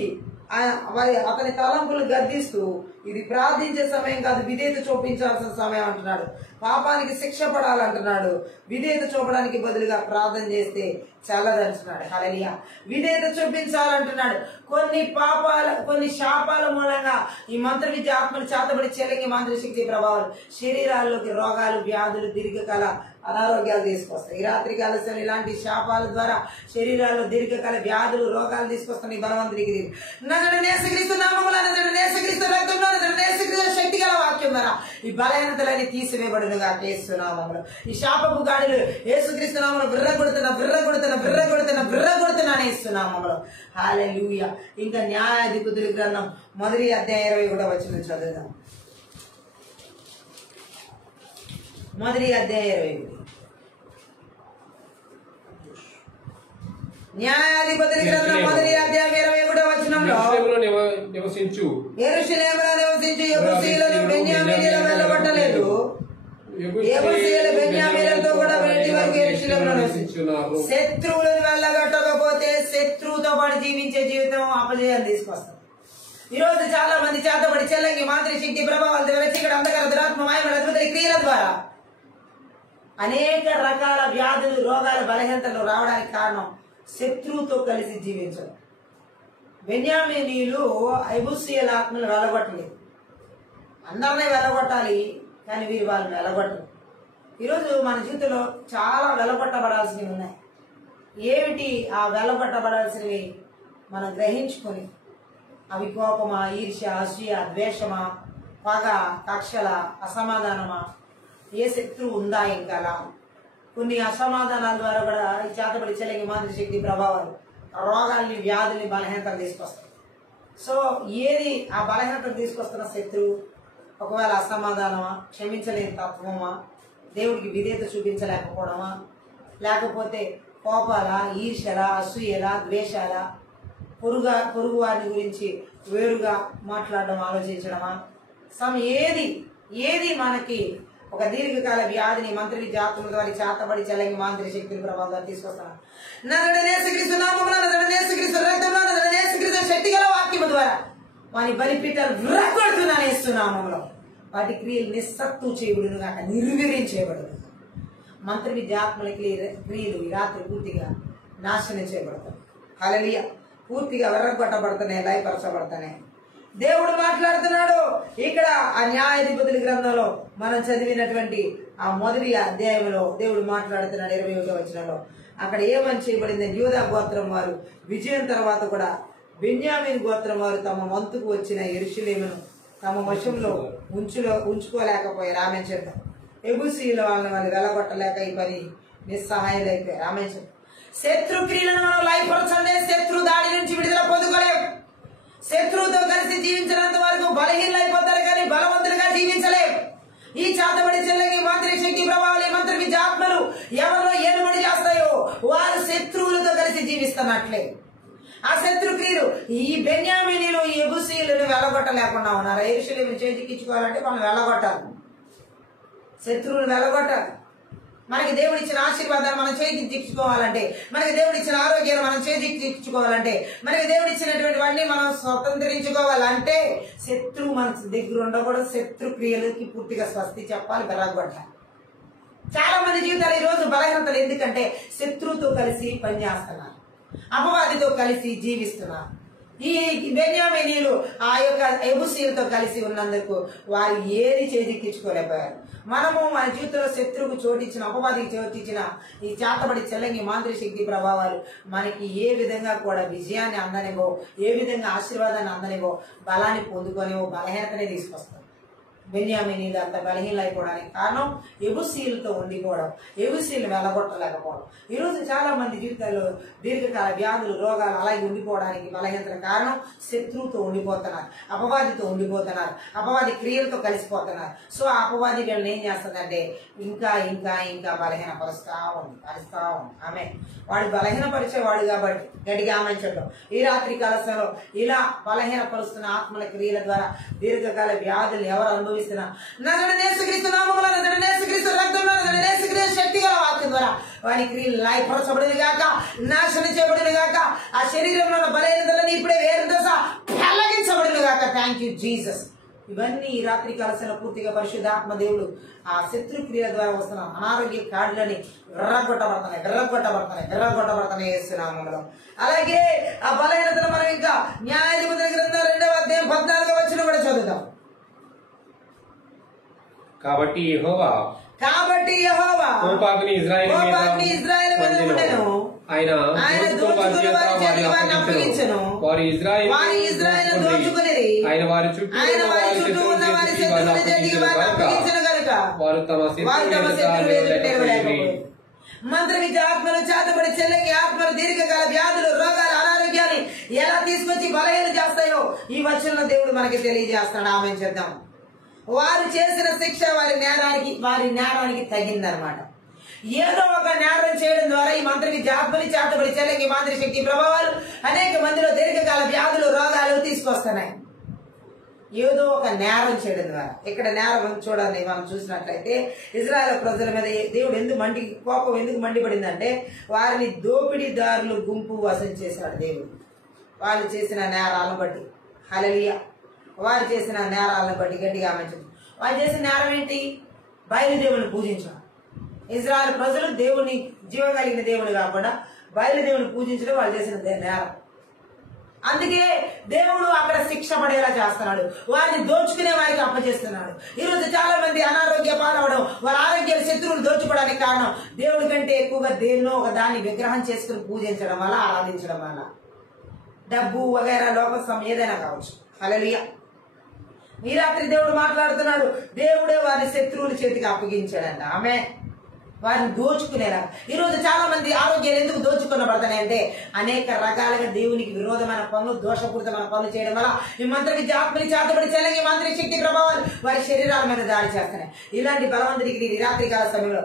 అతని తలంపులు గద్దిస్తూ ఇది ప్రార్థించే సమయం కాదు, విధేయత చూపించాల్సిన సమయం అంటున్నాడు. పాపానికి శిక్ష పడాలంటున్నాడు. విధేయత చూపడానికి బదులుగా ప్రార్థన చేస్తే చల్లదంటున్నాడు. హల్లెలూయా. విధేయత చూపించాలంటున్నాడు. కొన్ని శాపాల మూలంగా ఈ మంత్ర విద్య ఆత్మలు చేతబడి చెలగి మంత్ర శక్తి ప్రభావాలు శరీరాల్లోకి రోగాలు, వ్యాధులు, దీర్ఘకాల అనారోగ్యాలు తీసుకొస్తాయి. ఈ రాత్రి కాలం ఇలాంటి శాపాల ద్వారా శరీరాల్లో దీర్ఘకాల వ్యాధులు, రోగాలు తీసుకొస్తాయి. బలవంతుడికి శక్తి గల వాక్యం ద్వారా ఈ బలహీనతలని తీసివేయబడునుగా యేసునామములో. ఈ శాపపు గాడులు యేసుక్రీస్తు నామములో విర్రగొడుతున్నా యేసునామములో. హల్లెలూయా. ఇంకా న్యాయాధిపతుల గ్రంథం 1వ అధ్యాయం 21వ వచనం చదువుదాం. 1వ అధ్యాయం 21. న్యాయాధిపతుల గ్రంథం 1వ అధ్యాయం 21వ వచనంలో నివసించు యెరూషలేములో నివసించు యెబూసీయులను బెన్యామీనీయులు వెళ్ళగొట్టలేదు. యెబూసీయులు బెన్యామీనీయులతో కూడా వెళ్లి వరకు యెరూషలేములో నివసించున్నారు. శత్రువులను వెళ్ళగొట్టకపోతే శత్రువుతో పాటు జీవించే జీవితం అపజయం తీసుకొస్తారు. ఈ రోజు చాలా మంది చేతబడి చెల్లంగి మాంత్రిక శక్తి ప్రభావాల ద్వారా చీకటి అంధకార దురాత్మ మాయముల అద్భుత క్రియల ద్వారా అనేక రకాల వ్యాధులు, రోగాలు, బలహీనతలు రావడానికి కారణం శత్రువుతో కలిసి జీవించడం. బెన్యామీనీయులు యెబూసీయుల ఆత్మలు వెళ్ళగొట్టలేదు. అందరినీ వెళ్ళగొట్టాలి, కానీ వీరు వాళ్ళని వెళ్ళగొట్టరు. ఈరోజు మన జీవితంలో చాలా వెళ్ళగొట్టబడాల్సినవి ఉన్నాయి. ఏమిటి ఆ వెళ్ళగొట్టబడాల్సినవి? మనం గ్రహించుకొని అవి కోపమా, ఈర్ష్య, అసూయ, ద్వేషమా, పగ, కక్షల, అసమాధానమా, ఏ శత్రువు ఉందా? ఇంకా కొన్ని అసమాధానాల ద్వారా కూడా ఈ చేతబడి చెలగి మాంత్రిక శక్తి ప్రభావాలు రోగాల్ని, వ్యాధుల్ని, బలహీనతలు తీసుకొస్తాయి. సో ఏది ఆ బలహీనతలు తీసుకొస్తున్న శత్రువు? ఒకవేళ అసమాధానమా, క్షమించలేని తత్వమా, దేవుడికి విధేయత చూపించలేకపోవడమా, లేకపోతే కోపాల, ఈర్ష్యల, అసూయల, ద్వేషాల, పొరుగు వారిని గురించి వేరుగా మాట్లాడడం, ఆలోచించడమా? ఏది మనకి ఒక దీర్ఘకాల వ్యాధిని మంత్ర విద్యాత్మల ద్వారా చేతబడి చెలగి మాంత్రిక శక్తుల ప్రభావం తీసుకొస్తాను. శక్తి గల వాక్యము ద్వారా వాని బలిపీఠాలు విరగొడుతున్నాను యేసునామములో. వాటి క్రియలు నిస్సత్తు చేయబడును గాక, నిర్వీర్యం చేయబడదు. మంత్ర విద్యాత్మల క్రియలు ఈ రాత్రి పూర్తిగా నాశనం చేయబడతాయి. హల్లెలూయా. పూర్తిగా విరగొట్టబడుతున్నాయి, లయపరచబడతాయి. దేవుడు మాట్లాడుతున్నాడు ఇక్కడ ఆ న్యాయాధిపతుల గ్రంథంలో మనం చదివినటువంటి ఆ 1వ అధ్యాయంలో దేవుడు మాట్లాడుతున్నాడు. 21వ వచనంలో అక్కడ ఏమని చేయబడింది? యూదా గోత్రం వారు విజయం తర్వాత కూడా బెన్యామీను గోత్రం వారు తమ వంతుకు వచ్చిన యెరూషలేమును తమ వశంలో ఉంచుకోలేకపోయారు. ఆమె చెప్తాం. యెబూసీయుల వాళ్ళని వాళ్ళు వెళ్ళగొట్టలేక ఈ పని నిస్సహాయులైపోయారు. ఆమె చెప్తాం. శత్రుక్రియలను మనం లయపరచండి. శత్రు దాడి నుంచి విడుదల పొందుకోలేము. శత్రువుతో కలిసి జీవించినంత వరకు బలహీనైపోతారు, కానీ బలవంతులుగా జీవించలేము. ఈ చేతబడి చెల్లగి మాంత్రిక శక్తి ప్రభావాలు, ఈ మంత్ర విద్య ఆత్మలు ఎవరిలో ఏలుబడి చేస్తాయో వారు శత్రువులతో కలిసి జీవిస్తున్నట్లే. ఆ శత్రుక్రియలు ఈ బెన్యామీనీయులు, ఈ యెబూసీయులను వెళ్ళగొట్టలేకుండా ఉన్నారు. యెరూషలేమును చేజిక్కించుకోవాలంటే మనం వెళ్ళగొట్టాలి, శత్రువులను వెళ్ళగొట్టాలి. మనకి దేవుడు ఇచ్చిన ఆశీర్వాదాలు మనం చేజిక్కించుకోవాలంటే, మనకి దేవుడు ఇచ్చిన ఆరోగ్యాన్ని మనం చేజిక్కించుకోవాలంటే, మనకి దేవుడు ఇచ్చినటువంటి వాటిని మనం స్వతంత్రించుకోవాలంటే శత్రువు మన దగ్గర ఉండకూడదు. శత్రు క్రియలకి పూర్తిగా స్వస్తి చెప్పాలి, వెళ్ళగొట్టాలి. చాలా మంది జీవితాలు ఈ రోజు బలహీనతలు ఎందుకంటే శత్రువుతో కలిసి పనిచేస్తున్నారు, అపవాదితో కలిసి జీవిస్తున్నారు. ఈ బెన్యామీనీయులు ఆ యొక్క యెబూసీయులతో కలిసి ఉన్నందుకు వారు ఏది చేజిక్కించుకోలేకపోయారు. మనము మన జీవితంలో శత్రువుకు చోటిచ్చిన, అపవాదికి చోటిచ్చిన ఈ చేతబడి చెల్లంగి మాంత్రిక శక్తి ప్రభావాలు మనకి ఏ విధంగా కూడా విజయాన్ని అందనివో, ఏ విధంగా ఆశీర్వాదాన్ని అందనివో, బలాన్ని పొందుకొనివో, బలహీనతనే తీసుకొస్తాం. బెన్యామీనీయులు అంత బలహీనలు అయిపోవడానికి కారణం యెబూసీయులతో ఉండిపోవడం, యెబూసీయులు వెళ్ళగొట్టలేకపోవడం. ఈరోజు చాలా మంది జీవితాల్లో దీర్ఘకాల వ్యాధులు, రోగాలు అలాగే ఉండిపోవడానికి బలహీనతల కారణం శత్రువుతో ఉండిపోతున్నారు, అపవాదితో ఉండిపోతున్నారు, అపవాది క్రియలతో కలిసిపోతున్నారు. సో ఆ అపవాది వీళ్ళని ఏం చేస్తుందంటే ఇంకా ఇంకా ఇంకా బలహీనపరుస్తా ఉంది. ఆమె వాడు బలహీనపరిచేవాడు కాబట్టి గడిగా ఆమె చెప్పడం. ఈ రాత్రి కాలంలో ఇలా బలహీనపరుస్తున్న ఆత్మల క్రియల ద్వారా దీర్ఘకాల వ్యాధులు ఎవరు అనుభవిస్తున్నా శక్తి గల వాక్యం ద్వారా వాని క్రియలు లయపరచబడిన గాక, నాశనం చేయబడిన గాక, ఆ శరీరంలో ఉన్న బలహీనతలను ఇప్పుడే వేరు దశ పెళ్లగించబడిన గాక. Thank you Jesus. ఇవన్నీ ఈ రాత్రి కాలసిన పూర్తిగా పరిశుద్ధాత్మ దేవుడు ఆ శత్రు క్రియల ద్వారా వస్తున్న అనారోగ్య కాడులని విర్రగొట్టబడతాయి యేసునామములో. అలాగే ఆ బలహీనతను మనం ఇంకా న్యాయాధిపతుల గ్రంథం 2వ అధ్యాయం 14వ వచనం కూడా చదువుతాం. కాబట్టి యెహోవా కోపాగ్ని ఇశ్రాయేలు మీద ఉండెను. ఆయన దోచుకుని వారి చేతికి వారిని అప్పగించెను. వారి ఇశ్రాయేలు దోచుకునిరి. ఆయన వారి చుట్టూ ఉన్న వారి శత్రువుల చేతికి వారిని అప్పగించెను గనుక వారు తమ శత్రువులు ఎదురుటెరగలేకపోయారు. మంత్ర విద్య ఆత్మలు, చేతబడి చెల్లెకి ఆత్మలు, దీర్ఘకాల వ్యాధులు, రోగాలు, అనారోగ్యాన్ని ఎలా తీసుకొచ్చి బలహీన చేస్తాయో ఈ వచనంలో దేవుడు మనకి తెలియజేస్తున్నాడు. ఆమె చేద్దాం. వారు చేసిన శిక్ష వారి నేరానికి తగిందనమాట. ఏదో ఒక నేరం చేయడం ద్వారా ఈ మంత్రికి ఆత్మని, చేతబడి చెల్లెకి మాంత్రిక శక్తి ప్రభావాలు అనేక మందిలో దీర్ఘకాల వ్యాధులు, రోగాలు తీసుకొస్తున్నాయి. ఏదో ఒక నేరం చేయడం ద్వారా. ఇక్కడ నేరం చూడాలి మనం చూసినట్లయితే ఇజ్రాయెల్ ప్రజల మీద దేవుడు కోపం ఎందుకు మండిపడిందంటే వారిని దోపిడీదారులు గుంపు వశం చేశాడు దేవుడు. వాళ్ళు చేసిన నేరాలను బట్టి. హల్లెలూయా. వారు చేసిన నేరాలను బట్టి గట్టిగా ఆమె వారు చేసిన నేరం ఏంటి? బయలుదేవుని పూజించడం. ఇజ్రాయెల్ ప్రజలు దేవుని జీవం కలిగిన దేవుని కాకుండా బయలుదేవుని పూజించడం వాళ్ళు చేసిన నేరం. అందుకే దేవుడు అక్కడ శిక్ష పడేలా చేస్తున్నాడు. వారిని దోచుకునే వారికి అప్పచేస్తున్నాడు. ఈరోజు చాలా మంది అనారోగ్య పాలవడం, వారి ఆరోగ్యాలు శత్రువులు దోచుకోవడానికి కారణం దేవుడి కంటే ఎక్కువగా దేన్నో ఒక దాన్ని విగ్రహం చేసుకుని పూజించడం వల్ల, ఆరాధించడం వల్ల. డబ్బు వగైరా లోకసం ఏదైనా కావచ్చు. హల్లెలూయా. ఈ రాత్రి దేవుడు మాట్లాడుతున్నాడు. దేవుడే వారి శత్రువుల చేతికి అప్పగించాడంట. ఆమె వారిని దోచుకునేలా. ఈరోజు చాలా మంది ఆరోగ్యాలు ఎందుకు దోచుకునబడతాయంటే అనేక రకాలుగా దేవునికి విరోధమైన పనులు, దోషపూరితమైన పనులు చేయడం వల్ల ఈ మంత్ర విద్య ఆత్మని, చేతబడి చెల్లెకి మాంత్రిక శక్తి ప్రభావాలు వారి శరీరాల మీద దాడి చేస్తున్నాయి. ఇలాంటి బలవంతుడికి ఈ రాత్రి కాల సమయంలో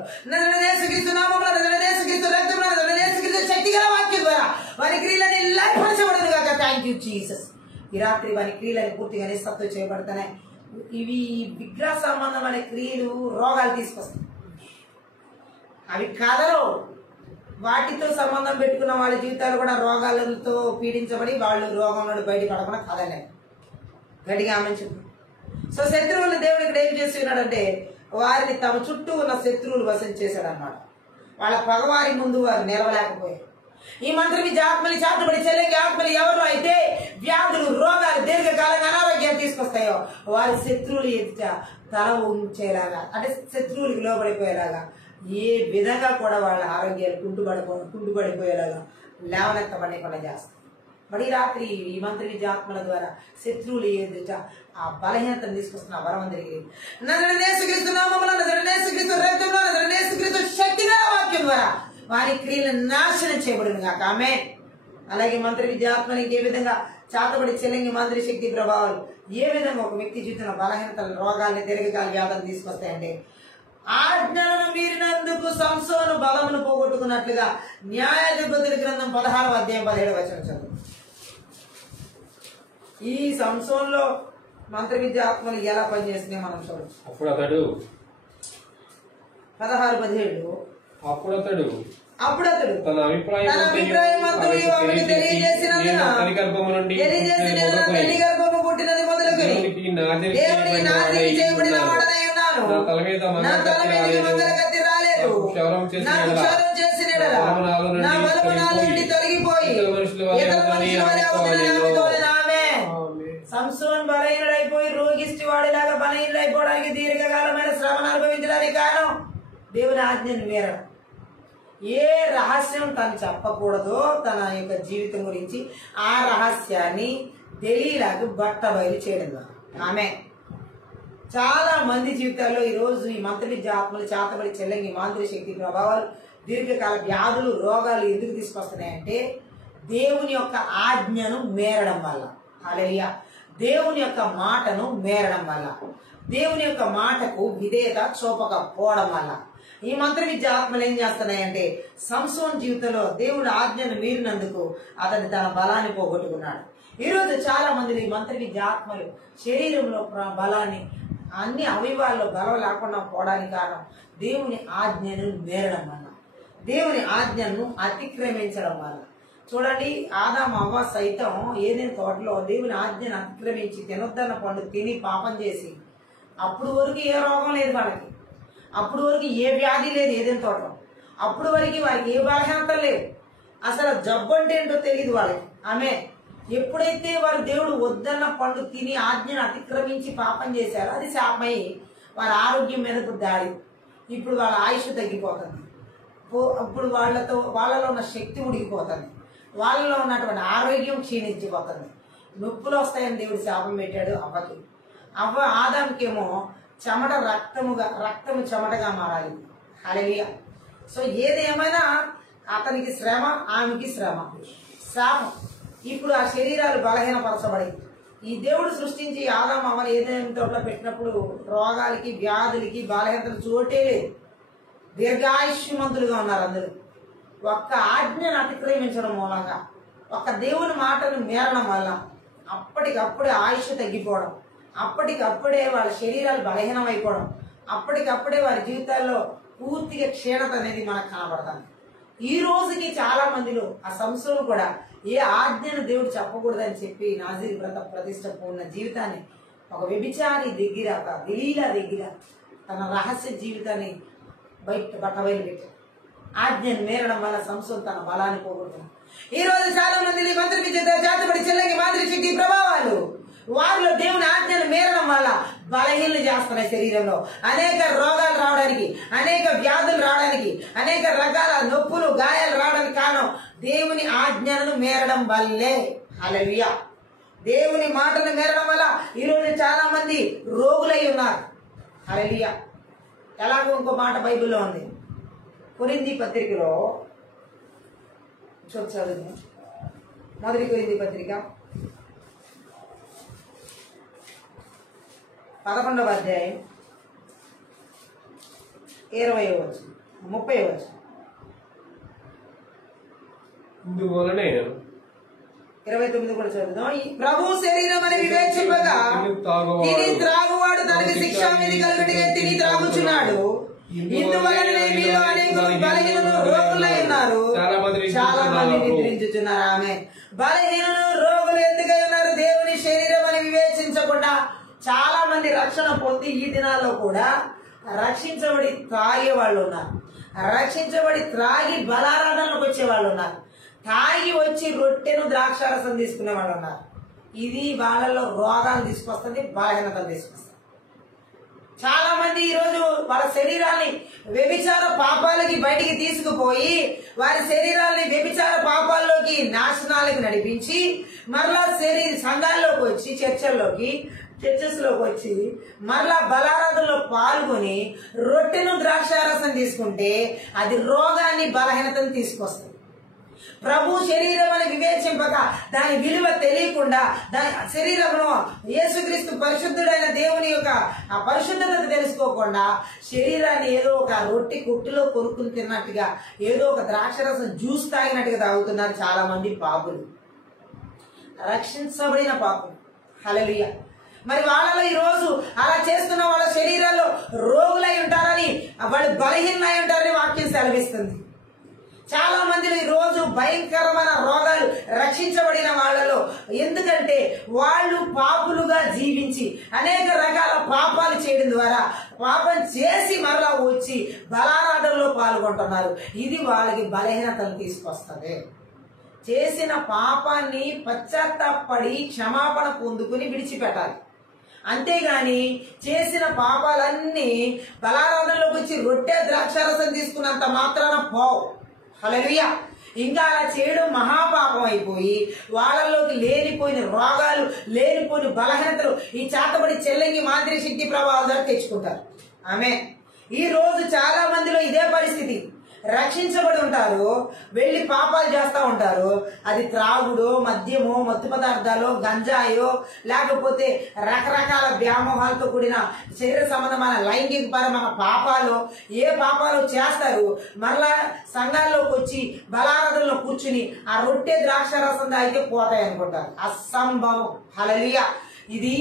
శక్తిగల వాక్యం ద్వారా వారి క్రియలని లయపరచబడను గాక. Thank you Jesus. ఈ రాత్రి వారి క్రియలని పూర్తిగా నిస్సత్వం చేయబడుతున్నాయి. ఇవి విగ్రహ సంబంధమైన క్రియలు రోగాలు తీసుకొస్తాయి. అవి కథలు. వాటితో సంబంధం పెట్టుకున్న వాళ్ళ జీవితాలు కూడా రోగాలతో పీడించబడి వాళ్ళు రోగంలో బయటపడకుండా కథలే గట్టిగా ఆమె. సో శత్రువులు దేవుడు ఇక్కడ ఏం చేస్తున్నాడంటే వారిని తమ చుట్టూ ఉన్న శత్రువులు వశం చేశాడు అన్నమాట. వాళ్ళ పగవారి ముందు వారు నిలవలేకపోయారు. ఈ మంత్ర విద్య ఆత్మని, చేతబడి చెల్లెకి ఆత్మలు ఎవరు అయితే వ్యాధులు, రోగాలు, దీర్ఘకాలంగా అనారోగ్యాలు తీసుకొస్తాయో వారి శత్రువులు ఎదుట తల ఉంచేలాగా, అంటే శత్రువులకి లోబడిపోయేలాగా, ఏ విధంగా కూడా వాళ్ళ ఆరోగ్యాలు కుంటుపడిపోయేలాగా లేవనెత్తబడకుండా చేస్తారు. మరి రాత్రి ఈ మంత్ర విద్య ఆత్మల ద్వారా శత్రువులు ఎదుట ఆ బలహీనతను తీసుకొస్తున్న వరం జరిగింది. శక్తిగా వాక్యం ద్వారా వారి క్రియలను నాశనం చేయబడును గాక. ఆమేన్. అలాగే మంత్ర విద్య ఆత్మనికి ఏ విధంగా చేతబడి చెల్లింగి మాంత్రిక శక్తి ప్రభావాలు ఏ విధంగా ఒక వ్యక్తి జీవితంలో బలహీనతలు, రోగాల్ని, దీర్ఘకాల వ్యాధులు తీసుకొస్తాయంటే ఆజ్ఞలను మీరినందుకు సంసోను బలమును పోగొట్టుకున్నట్లుగా న్యాయాధిపతుల గ్రంథం 16వ అధ్యాయం 17వ వచనం చదువు. ఈ సంసోన్లో మంత్ర విద్య ఆత్మలు ఎలా పనిచేస్తున్నాయి మనం చూడచ్చు. అప్పుడు అతడు 16:17 అప్పుడు అతడు తన అభిప్రాయం గర్భము పుట్టినది మొదలుకొని దేవునికి నాజీరు చేయబడిన వాడనై ఉన్నాను. నా తల మీదకి మంగళ కత్తి రాలేదు. నాకు క్షౌరం చేసిన యెడల నా బలము నాలో నుండి తొలగిపోయి ఇతర మనుషుల వలె అవుతున్న ఆమేన్. సంసోన్ బలహీనుడైపోయి రోగిష్టి వాడిలాగా బలహీనుడైపోవడానికి దీర్ఘకాలమైన శ్రమను అనుభవించడానికి కారణం దేవుని ఆజ్ఞను మేరడం. ఏ రహస్యం తను చెప్పకూడదో తన యొక్క జీవితం గురించి ఆ రహస్యాన్ని తెలియలాగా బట్టబయలు చేయడం ద్వారా ఆమె. చాలా మంది జీవితాల్లో ఈరోజు ఈ మంత్ర విద్య ఆత్మలు, చేతబడి చెల్లంగి మాంత్రిక శక్తి ప్రభావాలు, దీర్ఘకాల వ్యాధులు, రోగాలు ఎందుకు తీసుకొస్తున్నాయంటే దేవుని యొక్క ఆజ్ఞను మేరడం వల్ల. హల్లెలూయా. దేవుని యొక్క మాటను మేరడం వల్ల, దేవుని యొక్క మాటకు విధేయత చూపకపోవడం వల్ల. ఈ మంత్ర విద్య ఆత్మలు ఏం చేస్తున్నాయంటే సంసోన్ జీవితంలో దేవుడు ఆజ్ఞను మీరినందుకు అతను తన బలాన్ని పోగొట్టుకున్నాడు. ఈరోజు చాలా మంది ఈ మంత్ర విద్య ఆత్మలు శరీరంలో బలాన్ని, అన్ని అవయవాల్లో బలం లేకుండా పోవడానికి కారణం దేవుని ఆజ్ఞను మేరడం వల్ల. దేవుని ఆజ్ఞను అతిక్రమించడం వల్ల. చూడండి, ఆదాము అవ్వ సైతం ఏదైనా తోటలో దేవుని ఆజ్ఞను అతిక్రమించి తినొద్దన్న పండు తిని పాపం చేసి, అప్పుడు వరకు ఏ రోగం లేదు వాళ్ళకి, అప్పుడు వరకు ఏ వ్యాధి లేదు ఏదైనా తోటలో, అప్పుడు వరకు వారికి ఏ బలహీనత లేదు, అసలు జబ్బు అంటే ఏంటో తెలియదు వాళ్ళకి. ఆమె ఎప్పుడైతే వారు దేవుడు వద్దన్న పండు తిని ఆజ్ఞను అతిక్రమించి పాపం చేశారో అది శాపమై వారి ఆరోగ్యం మీదకు దాడి. ఇప్పుడు వాళ్ళ ఆయుష్ తగ్గిపోతుంది, ఇప్పుడు వాళ్ళలో ఉన్న శక్తి ఉడికిపోతుంది, వాళ్ళలో ఉన్నటువంటి ఆరోగ్యం క్షీణించిపోతుంది, నొప్పులు వస్తాయని దేవుడు శాపం పెట్టాడు అవ్వకి. అవ్వ ఆదాముకేమో చెమట రక్తము చెమటగా మారాలి. హల్లెలూయా. సో ఏదేమైనా అతనికి శ్రమ, ఆమెకి శ్రమ, శాపం. ఇప్పుడు ఆ శరీరాలు బలహీనపరచబడి ఈ దేవుడు సృష్టించి ఆదాము అవ్వను ఏదైనా తోటలో పెట్టినప్పుడు రోగాలకి వ్యాధులకి బలహీనతలు చోటే లేదు. దీర్ఘాయుష్యమంతులుగా ఉన్నారు అందరూ. ఒక్క ఆజ్ఞను అతిక్రమించడం మూలంగా, ఒక్క దేవుని మాటను మేరడం వల్ల అప్పటికప్పుడే ఆయుష్ తగ్గిపోవడం, అప్పటికప్పుడే వాళ్ళ శరీరాలు బలహీనమైపోవడం, అప్పటికప్పుడే వారి జీవితాల్లో పూర్తిగా క్షీణత అనేది మనకు కనబడుతుంది. ఈ రోజుకి చాలా మందిలో ఆ సంస్థలు కూడా ఏ ఆజ్ఞను దేవుడు చెప్పకూడదని చెప్పి నాజీర్ వ్రత ప్రతిష్ట పూర్ణ జీవితాన్ని ఒక వ్యభిచారి దగ్గర, ఒక దిలీలా దగ్గర తన రహస్య జీవితాన్ని బట్టబయలు పెట్టాడు. ఆజ్ఞను మేరడం వల్ల సంస్థలు తన బలాన్ని పోగొడుతున్నాడు. ఈ రోజు చాలా మంది మంత్రి జాతపడి చెల్లకి మాదిరి శక్తి ప్రభావాలు వారిలో దేవుని ఆజ్ఞను మేరడం వల్ల బలహీనలు చేస్తున్నాయి. శరీరంలో అనేక రోగాలు రావడానికి, అనేక వ్యాధులు రావడానికి, అనేక రకాల నొప్పులు గాయాలు రావడానికి కారణం దేవుని ఆజ్ఞను మేరడం వల్లే. హల్లెలూయా. దేవుని మాటను మేరడం వల్ల ఈరోజు చాలా మంది రోగులై ఉన్నారు. హల్లెలూయా. ఎలాగో ఇంకో మాట బైబిల్లో ఉంది, కొరింథీ పత్రికలో చదువు, మొదటి కొరింథీ పత్రిక 11వ అధ్యాయం 20వ వచనం 30వ వచనం. ఇందువలనే 29 కూడా చదువుదాం. ప్రభు శరీరం అని వివేచింపగా తిని త్రాగువాడు తనకి శిక్షా విధి కలుగుటకే తిని త్రాగుచున్నాడు. ఇందువలనే మీలో అనేకులు బలహీనులు రోగులై ఉన్నారు, చాలా మంది నిద్రించుచున్నారు. ఆమె బలహీనులు రోగులు ఎందుకై ఉన్నారు? దేవుని శరీరం అని వివేచించకుండా చాలా మంది రక్షణ పొంది ఈ దినాల్లో కూడా రక్షించబడి త్రాగే వాళ్ళు ఉన్నారు, రక్షించబడి త్రాగి బలారాధనలకు వచ్చే వాళ్ళు ఉన్నారు, తాగి వచ్చి రొట్టెను ద్రాక్షారసం తీసుకునే వాళ్ళు ఉన్నారు. ఇది వాళ్ళలో రోగాలు తీసుకొస్తుంది, బలహీనతలు తీసుకొస్తుంది. చాలా మంది ఈరోజు వాళ్ళ శరీరాన్ని వ్యభిచార పాపాలకి బయటికి తీసుకుపోయి వారి శరీరాన్ని వ్యభిచార పాపాల్లోకి నాశనాలకు నడిపించి మరలా సంఘాల్లోకి వచ్చి చర్చెస్ లోకి వచ్చి మరలా బలారాధనలో పాల్గొని రొట్టెను ద్రాక్షారసం తీసుకుంటే అది రోగాన్ని బలహీనతను తీసుకొస్తుంది. ప్రభు శరీరం అని వివేచింపక దాని విలువ తెలియకుండా దాని శరీరంలో యేసుక్రీస్తు పరిశుద్ధుడైన దేవుని యొక్క ఆ పరిశుద్ధతను తెలుసుకోకుండా శరీరాన్ని ఏదో ఒక రొట్టె కుట్టులో కొరుకుని తిన్నట్టుగా, ఏదో ఒక ద్రాక్షరసం జ్యూస్ తాగినట్టుగా తాగుతున్నారు చాలా మంది పాపులు, రక్షించబడిన పాపులు. హల్లెలూయా. మరి వాళ్ళలో ఈ రోజు అలా చేస్తున్న వాళ్ళ శరీరాల్లో రోగులై ఉంటారని, వాళ్ళు బలహీనై ఉంటారని వాక్యం సెలవిస్తుంది. చాలా మందిలో ఈ రోజు భయంకరమైన రోగాలు రక్షించబడిన వాళ్ళలో, ఎందుకంటే వాళ్ళు పాపులుగా జీవించి అనేక రకాల పాపాలు చేయడం ద్వారా పాపం చేసి మరలా వచ్చి బలారాధనలో పాల్గొంటున్నారు. ఇది వాళ్ళకి బలహీనతను తీసుకొస్తుంది. చేసిన పాపాన్ని పశ్చాత్తాపడి క్షమాపణ పొందుకుని విడిచిపెట్టాలి. అంతేగాని చేసిన పాపాలన్నీ బలారాధనలోకి వచ్చి రొట్టె ద్రాక్షారసం తీసుకున్నంత మాత్రాన పోవు. హల్లెలూయా. ఇంకా అలా చేయడం మహాపాపం అయిపోయి వాళ్ళలోకి లేనిపోయిన రోగాలు, లేనిపోయిన బలహీనతలు ఈ చాతబడి చెల్లంగి మాదిరి శక్తి ప్రభావం ద్వారా తెచ్చుకుంటారు. ఆమె ఈ రోజు చాలా మందిలో ఇదే పరిస్థితి. రక్షించబడి ఉంటారు, వెళ్లి పాపాలు చేస్తా ఉంటారు. అది త్రాగుడు, మద్యమో, మత్తు పదార్థాలు, గంజాయో, లేకపోతే రకరకాల వ్యామోహాలతో కూడిన శరీర సంబంధమైన లైంగిక పరమైన పాపాలు, ఏ పాపాలు చేస్తారు. మరలా సంఘాల్లోకి వచ్చి బలారాధనలో కూర్చుని ఆ రొట్టె ద్రాక్షారసం తాగితే పోతాయి అనుకుంటారు. అసంభవం. హల్లెలూయా. ఇది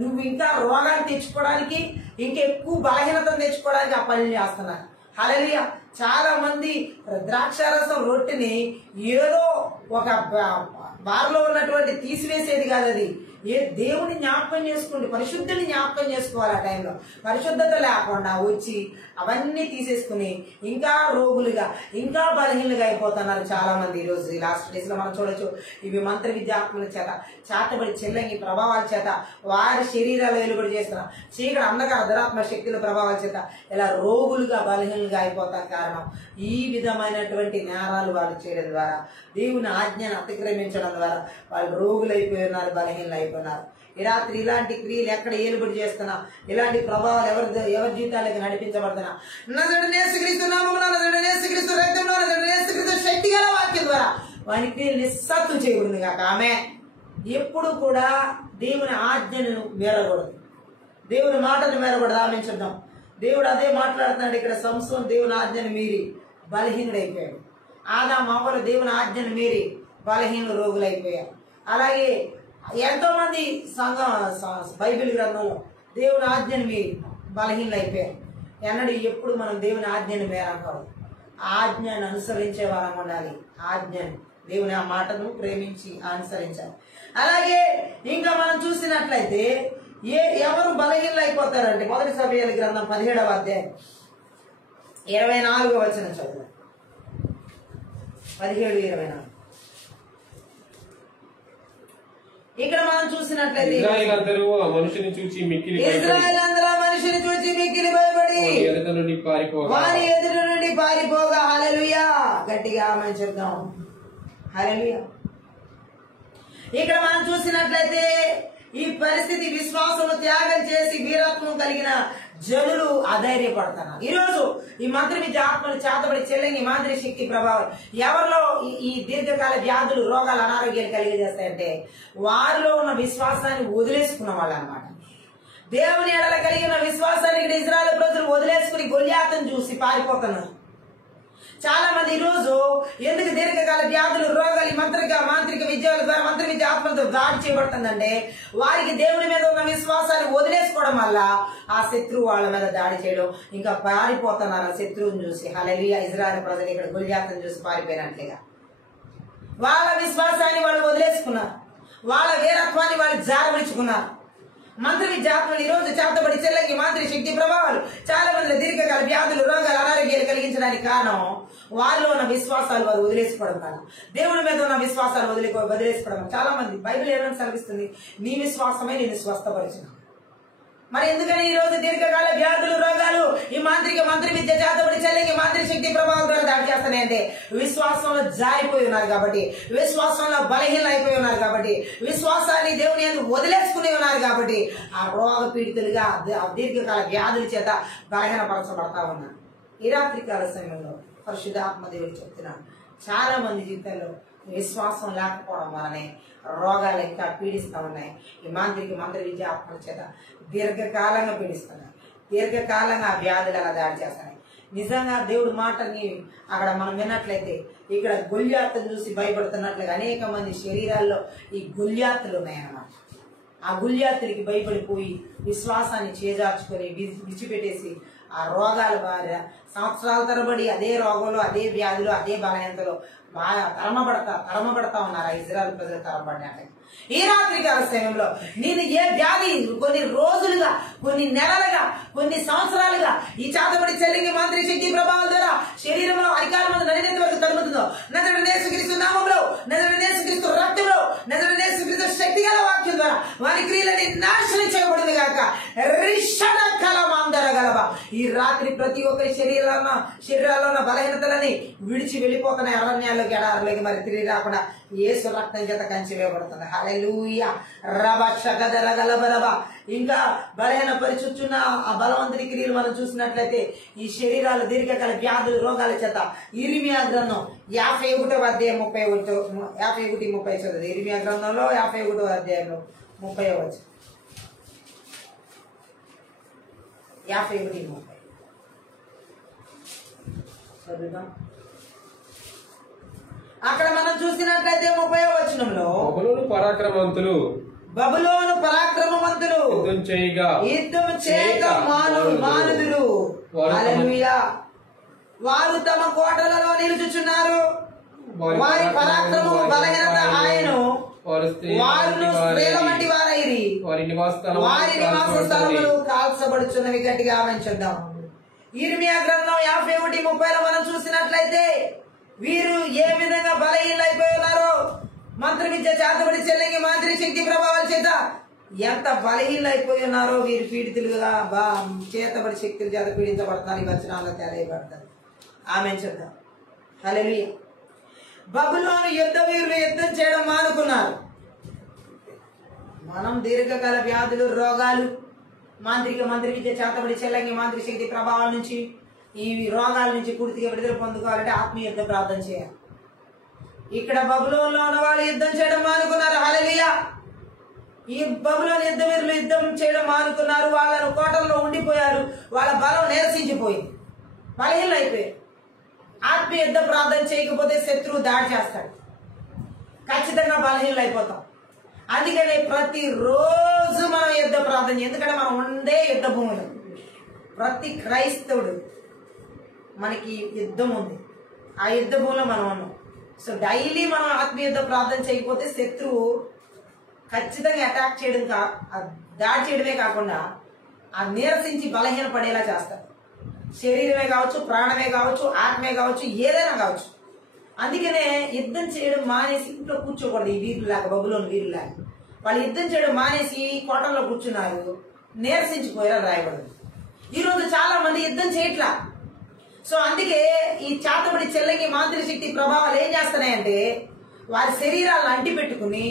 నువ్వు ఇంకా రోగాలు తెచ్చుకోవడానికి, ఇంకా ఎక్కువ బలహీనతను తెచ్చుకోవడానికి ఆ పనులు చేస్తున్నారు. హల్లెలూయా. చాలా మంది ద్రాక్షారసం రొట్టెని ఏదో ఒక బార్లో ఉన్నటువంటి తీసివేసేది కాదు. అది దేవుని జ్ఞాపకం చేసుకోండి, పరిశుద్ధిని జ్ఞాపకం చేసుకోవాలి. ఆ టైంలో పరిశుద్ధత లేకుండా వచ్చి అవన్నీ తీసేసుకుని ఇంకా రోగులుగా ఇంకా బలహీనలుగా అయిపోతున్నారు చాలా మంది. ఈ రోజు ఈ లాస్ట్ డేస్ లో మనం చూడొచ్చు. ఇవి మంత్ర విద్యాత్మల చేత చాతబడి చెల్లంగి ప్రభావాల చేత వారి శరీరాలు వెలుబడి చేస్తున్నారు. చీకటి అంధకార దురాత్మ శక్తుల ప్రభావాల చేత ఇలా రోగులుగా బలహీనలుగా అయిపోతారు. కారణం ఈ విధమైనటువంటి నేరాలు వాళ్ళు చేయడం ద్వారా, దేవుని ఆజ్ఞను అతిక్రమించడం ద్వారా వాళ్ళు రోగులైపోయి ఉన్నారు, బలహీనలు అయిపోయినారు. ఈ రాత్రి ఇలాంటి క్రియలు ఎక్కడ ఏలుబడి చేస్తున్నా, ఇలాంటి ప్రభావాలు ఎవరి జీవితాలకు నడిపించబడుతున్నా, నజరేయుడైన యేసుక్రీస్తు నామమున, నజరేయుడైన యేసుక్రీస్తు రక్తంలో, నజరేయుడైన యేసుక్రీస్తు శక్తి గల వాక్యం ద్వారా వాని క్రియలు నిస్సాత్తు చేయబడింది కాక. ఆమె ఎప్పుడు కూడా దేవుని ఆజ్ఞను మేరకూడదు, దేవుని మాటను మేరకూడదు. ఆమె దేవుడు అదే మాట్లాడుతున్నాడు ఇక్కడ. సంసోను దేవుని ఆజ్ఞను మీరి బలహీనుడైపోయాడు. ఆదాము అవ్వలు దేవుని ఆజ్ఞను మీరి బలహీనులు రోగులైపోయారు. అలాగే ఎంతో మంది బైబిల్ గ్రంథంలో దేవుని ఆజ్ఞను మీరి బలహీనలు అయిపోయారు. ఎప్పుడు మనం దేవుని ఆజ్ఞను మేరకూడదు, ఆజ్ఞను అనుసరించే వారం ఉండాలి. ఆజ్ఞను, దేవుని ఆ మాటను ప్రేమించి అనుసరించాలి. అలాగే ఇంకా మనం చూసినట్లయితే ఎవరు బలహీనలు అయిపోతారంటే మొదటి సమూయేలు గ్రంథం 17వ అధ్యాయం 24వ వచనం చదువు. 17:24 ఇక్కడ మనం చూసినట్లయితే ఇశ్రాయేలు ఆ మనిషిని చూచి మిక్కిలి భయపడి వారి ఎదురు నుండి పారిపోగా. హల్లెలూయా, గట్టిగా ఆమేన్ చెప్దాం. హల్లెలూయా. ఇక్కడ మనం చూసినట్లయితే ఈ పరిస్థితి విశ్వాసము త్యాగం చేసి వీరత్వం కలిగిన జనులు అధైర్యపడుతున్నారు. ఈరోజు ఈ మంత్రి విద్య ఆత్మలు చేతబడి చెల్లని మాదిరి శక్తి ప్రభావం ఎవరిలో ఈ దీర్ఘకాల వ్యాధులు, రోగాలు, అనారోగ్యాలు కలిగజేస్తాయంటే వారిలో ఉన్న విశ్వాసాన్ని వదిలేసుకున్న వాళ్ళు అన్నమాట. దేవుని ఎడల కలిగిన విశ్వాసాన్ని ఇశ్రాయేలు ప్రజలు వదిలేసుకుని గొల్యాతును చూసి పారిపోతున్నారు. చాలా మంది ఈ రోజు ఎందుకు దీర్ఘకాల వ్యాధులు, రోగాలు, మాంత్రిక విద్యల ద్వారా, మంత్రి విద్య ఆత్మలతో దాడి చేయబడుతుందంటే వారికి దేవుని మీద ఉన్న విశ్వాసాన్ని వదిలేసుకోవడం వల్ల ఆ శత్రువు వాళ్ళ మీద దాడి చేయడం, ఇంకా పారిపోతున్నారు ఆ శత్రువుని చూసి. హల్లెలూయా. ఇశ్రాయేలు ప్రజలు ఇక్కడ గొల్యాతును చూసి పారిపోయినట్లుగా వాళ్ళ విశ్వాసాన్ని వాళ్ళు వదిలేసుకున్నారు, వాళ్ళ వీరత్వాన్ని వాళ్ళు జారవిడుచుకున్నారు. మంత్రి విద్యాత్మలు ఈ రోజు చేతబడి చెల్లంగి మాదిరి శక్తి ప్రభావాలు చాలా మంది దీర్ఘకాల వ్యాధులు, రోగాలు, అనారోగ్యాలు కలిగించడానికి కారణం వారిలో ఉన్న విశ్వాసాలు వారు వదిలేసుకోవడం కాదు, దేవుని మీద ఉన్న విశ్వాసాలు వదిలేసుకోవడం. చాలా మంది బైబిల్ ఏమని సెలవిస్తుంది? నీ విశ్వాసమే నేను స్వస్థపరిచిన. మరి ఎందుకని ఈ రోజు దీర్ఘకాల వ్యాధులు, రోగాలు, ఈ మంత్రి విద్య చేతబడి చెల్లంగి మాదిరి శక్తి ప్రభావం ద్వారా దాడి చేస్తాయంటే విశ్వాసంలో జారిపోయి ఉన్నారు కాబట్టి, విశ్వాసంలో బలహీనలు అయిపోయి ఉన్నారు కాబట్టి, విశ్వాసాన్ని దేవుని వదిలేసుకుని ఉన్నారు కాబట్టి ఆ రోగ పీడితులుగా దీర్ఘకాల వ్యాధుల చేత బలహీనపరచబడతా ఉన్నారు. ఈ రాత్రి కాల సమయంలో పరిశుద్ధాత్మ దేవుడు చెప్తున్నాడు, చాలా మంది జీవితంలో విశ్వాసం లేకపోవడం వలనే రోగాలు ఇంకా పీడిస్తా ఉన్నాయి. ఈ మంత్రి విద్య ఆత్మల చేత దీర్ఘకాలంగా పీడిస్తున్నాయి, దీర్ఘకాలంగా ఆ వ్యాధులు అలా దాడి చేస్తున్నాయి. నిజంగా దేవుడి మాటని అక్కడ మనం విన్నట్లయితే ఇక్కడ గొల్యాతును చూసి భయపడుతున్నట్లుగా అనేక మంది శరీరాల్లో ఈ గొల్యాతులు ఉన్నాయన్నమాట. ఆ గొల్యాతులకి భయపడిపోయి విశ్వాసాన్ని చేజార్చుకొని విడిచిపెట్టేసి ఆ రోగాల బారి సంవత్సరాల తరబడి అదే రోగంలో, అదే వ్యాధులు, అదే బలహీనతలో బాగా తరమబడతా ఉన్నారు ఆ ఇశ్రాయేలు ప్రజలు తరమబడినట్లయితే. ఈ రాత్రి కాల సమయంలో నేను ఏ వ్యాధి కొన్ని రోజులుగా, కొన్ని నెలలుగా, కొన్ని సంవత్సరాలుగా ఈ చేతబడి చెల్లింగి మంత్రి శక్తి ప్రభావం ద్వారా శరీరంలో అధికారం నడినెత్తి వరకు తరుగుతుందో, నజరేయుడైన యేసుక్రీస్తు నామములో, నజరేయుడైన యేసుక్రీస్తు రక్తంలో, నజరేయుడైన యేసుక్రీస్తు శక్తి గల వాక్యం ద్వారా వారి క్రియలని నాశనం చేయబడింది గాక. ఈ రాత్రి ప్రతి ఒక్కరి శరీరాల్లో బలహీనతలని విడిచి వెళ్ళిపోతున్నాయి అరణ్యాల్లోకి, ఎడారులోకి. మరి తిరిగి రాకుండా యేసు రక్తం చేత కంచి వేయబడుతుంది. హల్లెలూయా. రబ ఇంకా బలహీన పరిచుచున్న ఆ బలవంతుని క్రియలు మనం చూసినట్లయితే ఈ శరీరాల దీర్ఘకాల వ్యాధులు, రోగాల చేత ఇర్మియా గ్రంథం 51వ అధ్యాయం 51:30 చదువు. ఇర్మియా గ్రంథంలో 51వ అధ్యాయంలో 30వ వచనం. 51:30 చదువుదాం. అక్కడ మనం చూసినట్లయితే 30వ వచనంలో బబులోను పరాక్రమవంతులు యుద్ధం చేయగా మానుదురు. హల్లెలూయా. వారు తమ కోటలలో నిలుచుచున్నారు. వారి పరాక్రమము బలహీనత ఆయను. వారును స్త్రీల వంటి వారైరి. వారి నివాస స్థలములు కాల్చబడుచున్నవి. గట్టిగా ఆమెచుద్దాం. ఇర్మియా గ్రంథం 51:30 మనం చూసినట్లయితే వీరు ఏ విధంగా బలహీనైపోయి ఉన్నారో, మంత్ర విద్య చేతబడి చెల్లింగి మాంత్రిక శక్తి ప్రభావాల చేత ఎంత బలహీనైపోయి ఉన్నారో వీరు పీడితులుగా చేతబడి శక్తుల చేత పీడించబడతారు. ఈ వచనాల్లో తెలియబడతారు. ఆమె చెప్తాం. హల్లెలూయా. బబులోను యుద్ధ వీరులు యుద్ధం చేయడం మానుకున్నారు. మనం దీర్ఘకాల వ్యాధులు, రోగాలు, మంత్ర విద్య చేతబడి చెల్లంగి మాంత్రిక శక్తి ప్రభావాల నుంచి, ఈ రోగాల నుంచి పూర్తిగా విడుదల పొందుకోవాలంటే ఆత్మీయ యుద్ధ ప్రార్థన చేయాలి. ఇక్కడ బబులోనులో ఉన్న వాళ్ళు యుద్ధం చేయడం మానుకున్నారు. హల్లెలూయా. ఈ బబులోను యుద్ధ వీరులు యుద్ధం చేయడం మానుకున్నారు. వాళ్ళను కోటల్లో ఉండిపోయారు. వాళ్ళ బలం నీరసించిపోయింది, బలహీనలు అయిపోయారు. ఆత్మీయ యుద్ధ ప్రార్థన చేయకపోతే శత్రువు దాడి చేస్తాడు, ఖచ్చితంగా బలహీనలు అయిపోతాం. అందుకని ప్రతిరోజు మనం యుద్ధ ప్రార్థన, ఎందుకంటే మనం ఉండే యుద్ధ భూములు. ప్రతి క్రైస్తవుడు మనకి యుద్ధం ఉంది, ఆ యుద్ధ భూమిలో మనం ఉన్నాం. సో డైలీ మనం ఆత్మీయ యుద్ధ ప్రార్థన చేయకపోతే శత్రువు ఖచ్చితంగా అటాక్ చేయడం దాడి చేయడమే కాకుండా ఆ నీరసించి బలహీన పడేలా చేస్తారు. శరీరమే కావచ్చు, ప్రాణమే కావచ్చు, ఆత్మే కావచ్చు, ఏదైనా కావచ్చు. అందుకనే యుద్ధం చేయడం మానేసి ఇంట్లో కూర్చోకూడదు. ఈ వీరులాగా, బబులోను వీరులాగా వాళ్ళు యుద్ధం చేయడం మానేసి కోటల్లో కూర్చున్నారు, నీరసించిపోయారు రాయబడింది. ఈరోజు చాలా మంది యుద్ధం చేయట్లా. సో అందుకే ఈ చేతబడి చెల్లంగి మాంత్రిక శక్తి ప్రభావాలు ఏం చేస్తున్నాయంటే వారి శరీరాలను అంటి పెట్టుకుని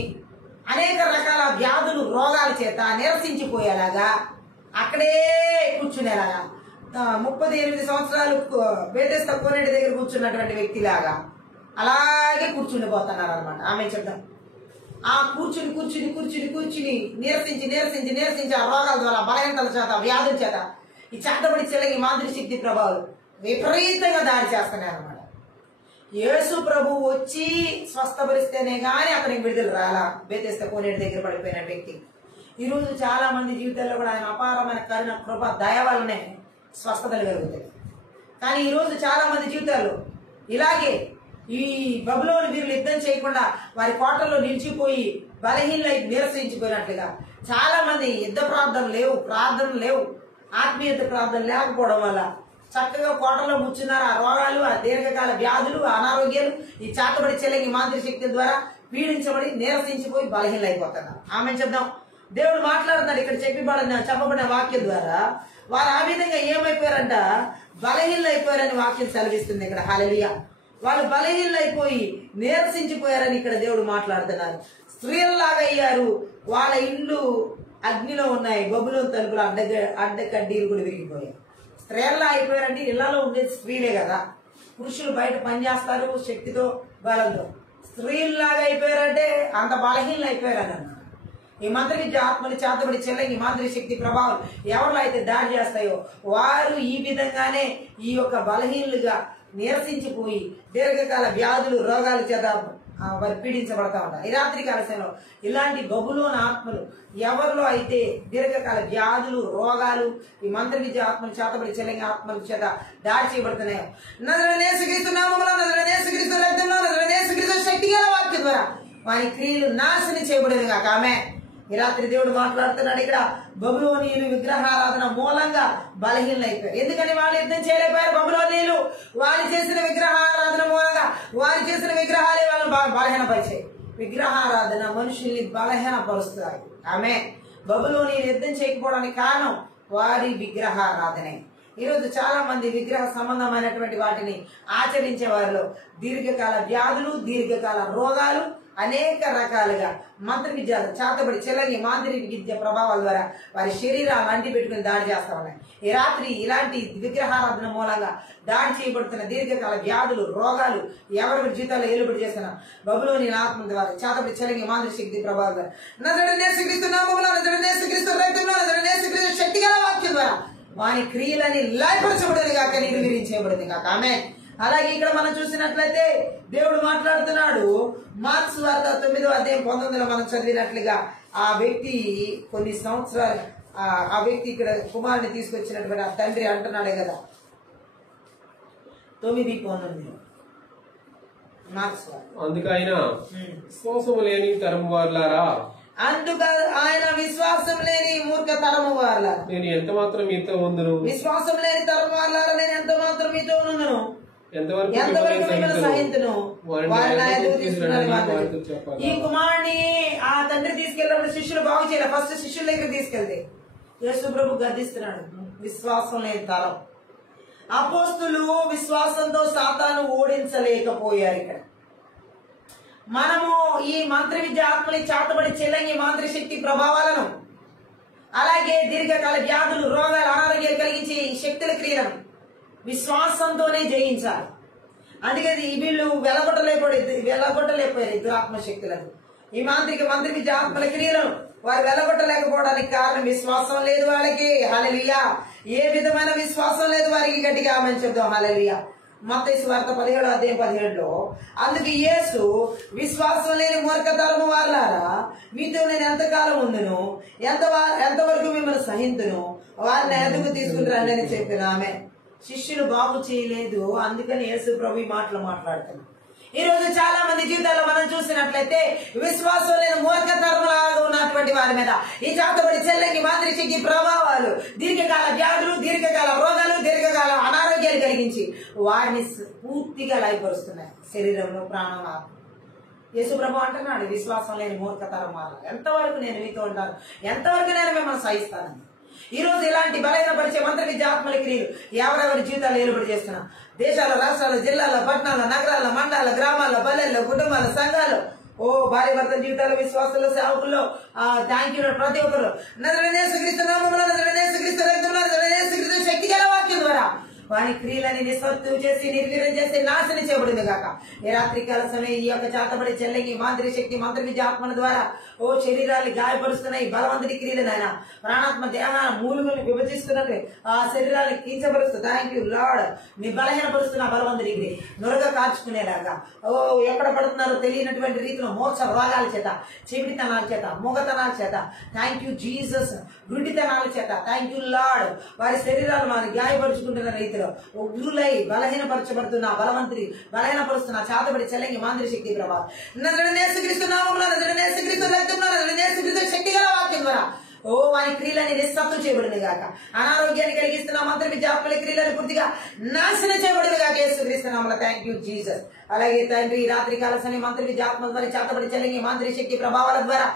అనేక రకాల వ్యాధులు, రోగాల చేత నీరసించిపోయేలాగా అక్కడే కూర్చునేలాగా 38 సంవత్సరాలు బేతెస్తా కోనేటి దగ్గర కూర్చున్నటువంటి వ్యక్తిలాగా అలాగే కూర్చుండిపోతున్నారు అనమాట. ఆమె చెప్తాం. ఆ కూర్చుని నీరసించి ఆ రోగాల ద్వారా, బలహీనతల చేత, వ్యాధుల చేత ఈ చేతబడి చెల్లగి మాంత్రిక శక్తి ప్రభావాలు విపరీతంగా దాడి చేస్తున్నాయి అనమాట. యేసు ప్రభు వచ్చి స్వస్థపరిస్తేనే గాని అతనికి విడుదల రాలా. బేతెస్తా కోనేటి దగ్గర పడిపోయిన వ్యక్తి. ఈరోజు చాలా మంది జీవితాల్లో కూడా ఆయన అపారమైన కరుణ, కృప, దయ వల్లనే స్వస్థతలు కలుగుతాయి. కానీ ఈరోజు చాలా మంది జీవితాల్లో ఇలాగే ఈ బబులోను వీరులు యుద్ధం చేయకుండా వారి కోటల్లో నిలిచిపోయి బలహీనలై నీరసించిపోయినట్లుగా చాలా మంది యుద్ధ ప్రార్థనలు లేవు, ఆత్మీయత ప్రార్థన లేకపోవడం వల్ల చక్కగా కోటలో కూర్చున్నారు. ఆ రోగాలు, ఆ దీర్ఘకాల వ్యాధులు, అనారోగ్యాలు ఈ చేతబడి చెల్లంగి మాంత్రిక శక్తి ద్వారా పీడించబడి నీరసించిపోయి బలహీనలైపోతున్నారు. ఆమె చెప్దాం. దేవుడు మాట్లాడుతున్నాడు ఇక్కడ చెప్పబడిన వాక్యం ద్వారా. వారు ఆ విధంగా ఏమైపోయారంట, బలహీనలైపోయారని వాక్యం సెలవిస్తుంది ఇక్కడ. హల్లెలూయా. వాళ్ళు బలహీనలైపోయి నీరసించిపోయారని ఇక్కడ దేవుడు మాట్లాడుతున్నారు. స్త్రీలలాగా అయ్యారు. వాళ్ళ ఇండ్లు అగ్నిలో ఉన్నాయి, బబులోను తలుపులు అడ్డకడ్డీలు కూడా విరిగిపోయాయి. స్త్రీలలా అయిపోయారంటే ఇళ్లలో ఉండేది స్త్రీలే కదా. పురుషులు బయట పనిచేస్తారు శక్తితో, బలంతో. స్త్రీలలాగా అయిపోయారంటే అంత బలహీనలు అయిపోయారని అన్నారు. ఈ మంత్ర విద్య ఆత్మని చేతబడి చెల్లంగి మాంత్రిక శక్తి ప్రభావం ఎవరిలో అయితే దాడి చేస్తాయో వారు ఈ విధంగానే ఈ యొక్క బలహీనులుగా నీరసించిపోయి దీర్ఘకాల వ్యాధులు, రోగాల చేత వారు పీడించబడతా ఉంటారు. ఈ రాత్రి కాలశంలో ఇలాంటి బబులోను ఆత్మలు ఎవరిలో అయితే దీర్ఘకాల వ్యాధులు, రోగాలు, ఈ మంత్ర విద్య ఆత్మలు చేతబడి చెల్లంగి ఆత్మల చేత దాడి చేయబడుతున్నాయో నజరేయునేసుక్రీస్తు నామములో, నజరేయునేసుక్రీస్తు రక్తంలో, నజరేయునేసుక్రీస్తు శక్తి గల వాక్యం ద్వారా వారి క్రియలు నాశనం చేయబడేది కాక. ఆమె ఈ రాత్రి దేవుడు మాట్లాడుతున్నాడు ఇక్కడ. బబులోనీయులు విగ్రహారాధన మూలంగా బలహీనలైపోయారు. ఎందుకని వాళ్ళు యుద్ధం చేయలేకపోయారు? బబులోనీయులు వారు చేసిన విగ్రహారాధన మూలంగా, వారు చేసిన విగ్రహాలే వాళ్ళని బలహీనపరిచాయి. విగ్రహారాధన మనుషుల్ని బలహీనపరుస్తాయి. ఆమె బబులోనీయులు యుద్ధం చేయకపోవడానికి కారణం వారి విగ్రహారాధనే. ఈరోజు చాలా మంది విగ్రహ సంబంధమైనటువంటి వాటిని ఆచరించే వారిలో దీర్ఘకాల వ్యాధులు, దీర్ఘకాల రోగాలు, అనేక రకాలుగా మంత్ర విద్య చేతబడి చెల్లంగి మాంత్రిక విద్య ప్రభావాల ద్వారా వారి శరీరాలను అంటి పెట్టుకుని దాడి చేస్తా ఉన్నాయి. ఈ రాత్రి ఇలాంటి విగ్రహారాధన మూలంగా దాడి చేయబడుతున్న దీర్ఘకాల వ్యాధులు, రోగాలు ఎవరి జీవితాల్లో ఏలుబడి చేస్తున్న బబులోని ఆత్మ ద్వారా చేతబడి చెల్లంగి మాంత్రిక శక్తి ప్రభావాల ద్వారా నజరేయునేసుక్రీస్తు నామములో, నజరేయునేసుక్రీస్తు రక్తంలో, నజరేయునేసుక్రీస్తు శక్తి గల వాక్యం ద్వారా వాని క్రియలని లయపరచబడేది కాక, నిర్వీర్యం కాక. ఆమె అలాగే ఇక్కడ మనం చూసినట్లయితే దేవుడు మాట్లాడుతున్నాడు. మార్క్స్ వార్త 9వ అధ్యాయం 19లో మనం చదివినట్లుగా ఆ వ్యక్తి కొన్ని సంవత్సరాలు ఆ వ్యక్తి ఇక్కడ కుమారుని తీసుకొచ్చినటువంటి ఆ తండ్రి అంటున్నాడే కదా, 9:19 మార్క్స్ అందుకు ఆయన విశ్వాసము లేని తరము వారులారా, అందుకు ఆయన విశ్వాసం లేని మూర్ఖ తరము వారులారా, నేను ఎంత మాత్రం మీతో ఉందును, విశ్వాసం లేని తరము వారులారా, నేను ఎంత మాత్రం మీతో ఉందును, ఎంతవరకు మిమ్మల్ని సహించును. ఈ కుమారుని ఆ తండ్రి తీసుకెళ్ళినప్పుడు శిష్యులు బాగు చేయాలి. ఫస్ట్ శిష్యుల దగ్గర తీసుకెళ్తే యేసు ప్రభు గద్దిస్తున్నాడు, విశ్వాసం లేని తరం. అపోస్తులు విశ్వాసంతో సాతాను ఓడించలేకపోయారు. ఇక్కడ మనము ఈ మంత్ర విద్య ఆత్మని చాతబడి చెల్లంగి మాంత్రిక శక్తి ప్రభావాలను, అలాగే దీర్ఘకాల వ్యాధులు, రోగాలు, అనారోగ్యాలు కలిగించే శక్తుల క్రియలను విశ్వాసంతోనే జయించాలి. అందుకని వీళ్ళు వెలగొట్టలేకపోయారు దురాత్మ శక్తులను. ఈ మంత్ర విద్య ఆత్మల క్రియలను వారు వెలగొట్టలేకపోవడానికి కారణం విశ్వాసం లేదు వాళ్ళకి. హల్లెలూయా. ఏ విధమైన విశ్వాసం లేదు వారికి. గట్టిగా ఆమేన్ చెప్దాం. హల్లెలూయా. మత్తయి సువార్త 17:17 అందుకు యేసు, విశ్వాసం లేని మూర్ఖతరము వారులారా, మీతో నేను ఎంతకాలం ఉందును, ఎంతవరకు మిమ్మల్ని సహింతును, వారిని ఎందుకు తీసుకుంటారని నేను చెప్పిన ఆమె. శిష్యులు బాగు చేయలేదు, అందుకని యేసు ప్రభు ఈ మాటలు మాట్లాడుతున్నారు. ఈ రోజు చాలా మంది జీవితాల్లో మనం చూసినట్లయితే విశ్వాసం లేని మూర్ఖతరములాగా ఉన్నటువంటి వారి మీద ఈ చాతబడి చెల్లంగి మాంత్రిక శక్తి ప్రభావాలు, దీర్ఘకాల వ్యాధులు, దీర్ఘకాల రోగాలు, దీర్ఘకాల అనారోగ్యాలు కలిగించి వారిని పూర్తిగా లయపరుస్తున్నాయి శరీరంలో, ప్రాణం, ఆత్మ. యేసు ప్రభు అంటున్నాడు, విశ్వాసం లేని మూర్ఖతరం వాళ్ళ ఎంతవరకు నేను మీతో ఉంటాను, ఎంతవరకు నేను మిమ్మల్ని సహిస్తానని. ఈ రోజు ఇలాంటి బలహీనపరిచే మంత్ర విద్య ఆత్మల క్రియలు ఎవరెవరి జీవితాలు ఏలుబడి చేస్తున్నా, దేశాల, రాష్ట్రాల, జిల్లాల, పట్టణాల, నగరాల, మండల, గ్రామాల, పల్లెల్లో, కుటుంబాల, సంఘాలు, భార్య భర్తల జీవితాలు, విశ్వాసంలో, సేవకుల్లో థ్యాంక్ యూ ప్రతి ఒక్కరు నజరేయుడైన నామములో, నజరేయుడైన రక్తంలో, నజరేయుడైన శక్తి గల వాక్యం ద్వారా వారి క్రియలని నిస్వర్తం చేసి నిర్వీర్యం చేసి నాశనం చేయబడింది కాక. ఈ రాత్రికాల సమయం ఈ యొక్క చాతబడి చెల్లంగి మాంత్రిక శక్తి మంత్ర విద్య ఆత్మల ద్వారా శరీరాన్ని గాయపరుస్తున్నాయి. బలవంతుడి క్రియలు నాయన ప్రాణాత్మ దేహ మూలుగులను విభజిస్తున్నట్టు ఆ శరీరాన్ని కించపరుస్తూ థ్యాంక్ యూ లార్డ్. మీ బలహీనపరుస్తున్న బలవంతుడి క్రియ నొరగా కార్చుకునేలాగా ఎక్కడ పడుతున్నారో తెలియనటువంటి రీతిలో మోక్ష రోగాల చేత, చెవిటితనాల చేత, మూగతనాల చేత థ్యాంక్ యూ జీసస్, గుడ్డితనాల చేత థ్యాంక్ యూ లార్డ్. వారి శరీరాలు వారిని గాయపరుచుకుంటున్న రీతిలో ఉగ్రులై బలహీనపరచబడుతున్న బలవంతుడి, బలహీనపరుస్తున్న చాతబడి చెల్లంగి మాంత్రిక శక్తి ప్రభావం శక్తి గల వాక్యం ద్వారా వారి క్రియలని నిస్సత్వం చేయబడింది గాక. అనారోగ్యాన్ని కలిగిస్తున్న మంత్ర విద్య ఆత్మల క్రియలను పూర్తిగా నాశనం చేయబడింది గాక. యేసుక్రీస్తునామములో థ్యాంక్ యూ జీసస్. అలాగే తండ్రి ఈ రాత్రి కాల సమయం మంత్ర విద్య ఆత్మ ద్వారా చాతబడి చెల్లంగి మాంత్రిక శక్తి ప్రభావాల ద్వారా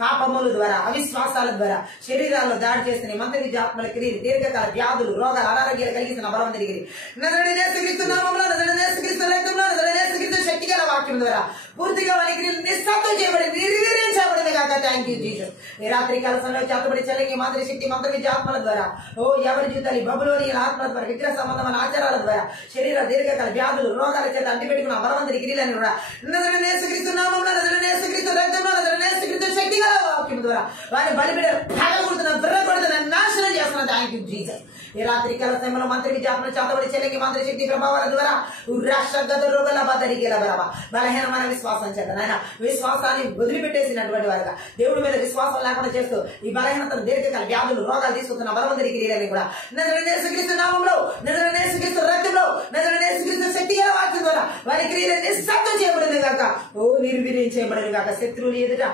పాపముల ద్వారా, అవిశ్వాసాల ద్వారా శరీరాల్లో దాడి చేస్తున్న మంత్ర విద్య ఆత్మల క్రియలు, దీర్ఘకాల వ్యాధులు, రోగాలు, అనారోగ్యాలు కలిగిస్తున్న బలవంతుడి క్రియ శక్తి గల వాక్యం ద్వారా పూర్తిగా వారి క్రియలు నిస్సత్వం చేయబడింది, నిర్వీర్యం చేయబడింది కాక. Thank you Jesus. ఈ రాత్రి కాల సమయంలో చాతబడి చెల్లంగి మాంత్రిక శక్తి మంత్ర విద్య ఆత్మల ద్వారా ఎవరి జీవితాలు బబులోనియల ఆత్మల ద్వారా, విగ్రహ సంబంధమైన ఆచారాల ద్వారా శరీర దీర్ఘకాల వ్యాధులు, రోగాల చేత అంటిపెట్టుకున్న బలవంతుడి క్రియలను కూడా శక్తి గల వాక్యం ద్వారా వారిని బలిపిడ పగలగొడుతున్న, విర్రగొడుతున్న, నాశనం చేస్తున్న. Thank you Jesus. ఈ రాత్రి కాల సమయంలో మంత్ర విద్య ఆత్మల చాతబడి చెల్లంగి మాంత్రిక శక్తి ప్రభావాల ద్వారా బలహీనమైన విశ్వాసం చేత నాయన విశ్వాసాన్ని వదిలిపెట్టేసినటువంటి వారుగా దేవుడి మీద విశ్వాసం లేకుండా చేస్తూ ఈ బలహీనతను, దీర్ఘకాల వ్యాధులు, రోగాలు తీసుకున్న బలవంతుడి క్రియలని కూడా నజరేయుడైన నామములో, నజరేయుడైన రక్తంలో, నజరేయుడైన శక్తి గల వాక్యం ద్వారా వారి క్రియలను నిస్సత్వం చేయబడింది కాక. నిర్వీర్యం చేయబడింది కాక. శత్రువులు ఎదుట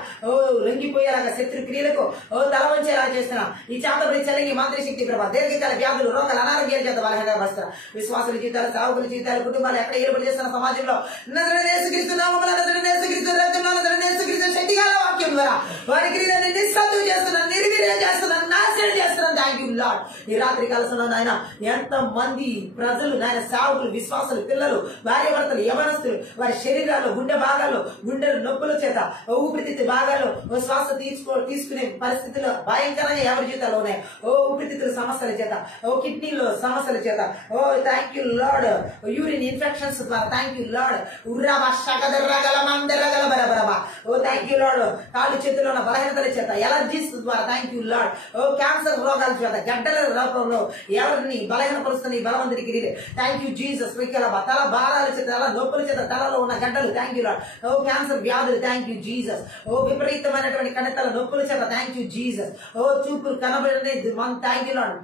లొంగిపోయేలాగా, శత్రు క్రియలకు తల వంచేలా చేస్తున్నా ఈ చాతబడి చెల్లంగి మాంత్రిక శక్తి ప్రభావం దీర్ఘకాల వ్యాధులు, రోగాలు, అనారోగ్యాల చేత బలహీనంగా వస్తున్నా విశ్వాసుల జీవితాలు, సావుకుల జీవితాలు, కుటుంబాలు ఎక్కడ ఏర్పడి చేస్తున్న సమాజంలో శక్తి గల వాక్యం ద్వారా వారి క్రియలను నిస్సత్వం చేస్తున్నాను, నిర్వీర్యం చేస్తున్నాను, నాశనం చేస్తున్నాను. Thank you Lord. ఈ రాత్రి కాలంలో నాయన ఎంత మంది ప్రజలు నాయన సావుకులు, విశ్వాసులు, పిల్లలు, భార్య భర్తలు, యవనస్తులు వారి శరీరాల్లో, గుండె భాగాల్లో, గుండెల నొప్పుల చేత, ఊపిరితిత్తు భాగాల్లో శ్వాస తీసుకునే పరిస్థితుల్లో భయంకరంగా ఎవరి జీవితాల్లో ఉన్నాయి. ఊపిరితిత్తుల సమస్యల చేత, కిడ్నీలో సమస్యల చేత thank you Lord. Urine infections ద్వారా thank you Lord. Thank you Lord. కాళ్ళు చేతుల్లో ఉన్న బలహీనతల చేత, ఎలర్జీస్ ద్వారా థ్యాంక్ యూ లార్డ్. క్యాన్సర్ రోగాల చేత, గడ్డల రూపంలో ఎవరిని బలహీనపరుస్తున్న ఈ బలవంతుడి గిరి థ్యాంక్ యూ జీసస్. తల భారాల చేత తల నొప్పుల చేత తలలో ఉన్న గడ్డలు థ్యాంక్ యూ లార్డ్. ఓ క్యాన్సర్ వ్యాధులు థ్యాంక్ యూ జీసస్. ఓ విపరీతమైనటువంటి కణతల నొప్పుల చేత థ్యాంక్ యూ జీసస్. ఓ చూపులు కనబడని థ్యాంక్ యూ లార్డ్.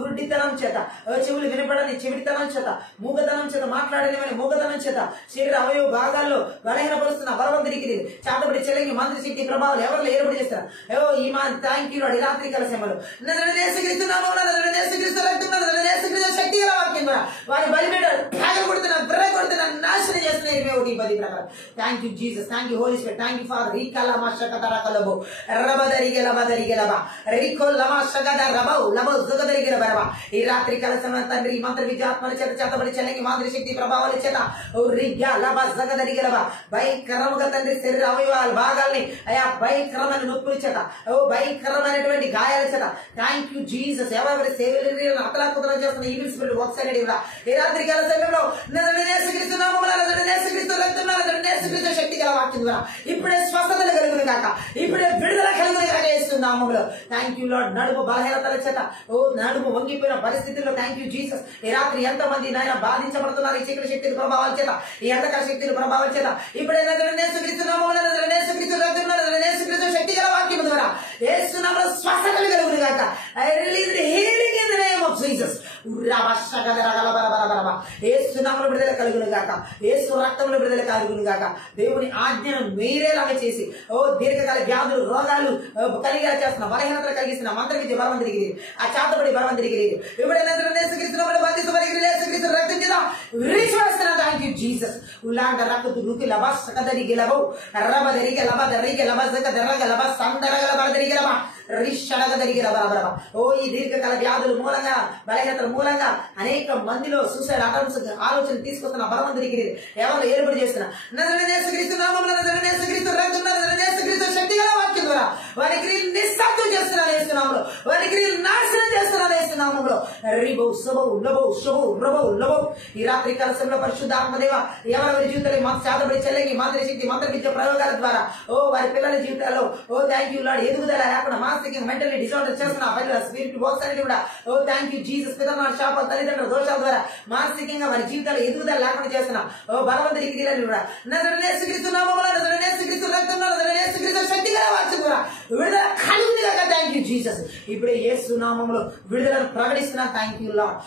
గుడ్డితనం చేత చెవులు వినపడని చెవిటితనం చేత మూగతనం చేత మాట్లాడలేమని మూగతనం చేత శరీర అవయవ భాగాల్లో బలహీనపరుస్తున్న బలవంతుడికి చాతబడి చెల్లింగి మంత్రి శక్తి ప్రభావాలు ఎవరు ఏర్పడి చేస్తారు. ఓ ఈ మా థ్యాంక్ యూ లార్డ్. ఈ రాత్రి కాల సమయంలో శక్తి గల వాక్యం ద్వారా వారి బలిపేట కొడుతున్నా బ్రె కొడుతున్నా నాశనం చేస్తున్నారు. Thank you Jesus. Thank you Holy Spirit. Thank you Father. ఈ కళ మషకతరకలబో రబదరిగెలబదరిగెలబా రికో లమషగద రబౌ లబౌ జగదరిగెలబరబా. ఈ రాత్రి కాల సమయంలో తండ్రి మంత్ర విద్యాత్మల చేత చేతబడి చెల్లింగి మాదిరి శక్తి ప్రభావాల చేత రిగ్యా లబ జగదరిగెలబా భయంకరముగా తండ్రి శరీర అవయవాల భాగాల్ని అయా భయంకరమైన నొప్పుల చేత ఓ భయంకరమైనటువంటి గాయాల చేత థ్యాంక్ యూ జీసస్. ఎవరెవరి శరీరాలను అతలాకుతలం చేస్తున్న ఈవిల్ స్పిరిట్ ఒకసారి ఈ రాత్రి కాల సమయంలో శక్తి గల వాక్యం ద్వారా ఇప్పుడే స్వస్థతలు కలుగును కాక, ఇప్పుడే విడుదల కలుగును కాక చేస్తున్నాము. Thank you lord. నడుము బలహీనతల చేత ఓ నడుము వంగిపోయిన పరిస్థితుల్లో థ్యాంక్ యూ జీసస్. ఈ రాత్రి ఎంతమంది నాయన బాధించబడుతున్నారు ఈ చీకటి శక్తుల ప్రభావాల చేత, ఈ అంధకార శక్తుల ప్రభావాల చేత ఇప్పుడే శక్తి గల వాక్యం ద్వారా ఏసునామములో స్వస్థతలు కలుగును కాక. I release the healing in the name of Jesus. ఏసునామములో విడుదల కలుగును గాక, ఏసు రక్తంలో విడుదల కలుగును గాక. దేవుని ఆజ్ఞను మీరేలాగా చేసి ఓ దీర్ఘకాల వ్యాధులు రోగాలు కలిగా చేస్తున్న బలహీనతలు కలిగిస్తున్న మంత్ర విద్య బలం తిరిగి ఆ చాతబడి బలం తిరిగి థ్యాంక్ యూ జీసస్. ఉల్లాంగ రక్తు రుకి లబ సకదరిగి లబౌ రబ దరిగి లబ దరిగి లబ సక దరగ లబ సందరగ లబ దరిగి లబ ఓ ఈ దీర్ఘకాల వ్యాధుల మూలంగా బలహీనతల మూలంగా అనేక మందిలో సూసైడ్ అటెంప్ట్స్ ఆలోచన తీసుకొస్తున్న బలవంతుడికి ఎవరు ఏర్పాటు చేస్తున్నా శక్తి గల వాక్యం ద్వారా వారికి నిస్సాధ్యం చేస్తున్నాను వేస్తున్నాములో, వారికి నాశనం చేస్తున్నాను వేస్తున్నాములో. రిబౌ శుభౌ లబౌ శుభౌ రబౌ లబౌ. ఈ రాత్రి కలశంలో పరిశుద్ధాత్మదేవ ఎవరెవరి జీవితాలు చాతబడి చెల్లెంగి మంత్ర శక్తి మంత్ర విద్య ప్రయోగాల ద్వారా ఓ వారి పిల్లల జీవితాల్లో ఓ థ్యాంక్ యూ లార్డ్ ఎదుగుదల లేకుండా మానసికంగా మెంటల్లీ డిసార్డర్ చేస్తున్న పిల్లల స్పిరిట్ బాక్స్ అనేది కూడా ఓ థ్యాంక్ యూ జీసస్. పిల్లల శాపాలు తల్లిదండ్రుల దోషాల ద్వారా మానసికంగా వారి జీవితాలు ఎదుగుదల లేకుండా చేస్తున్న ఓ బలవంతుడికి కూడా శక్తి గల వాక్యం ద్వారా విడుదల కలుగును గాక. Thank you Jesus. ఇప్పుడే యేసు నామములో విడుదలను ప్రకటిస్తున్నా. Thank you Lord.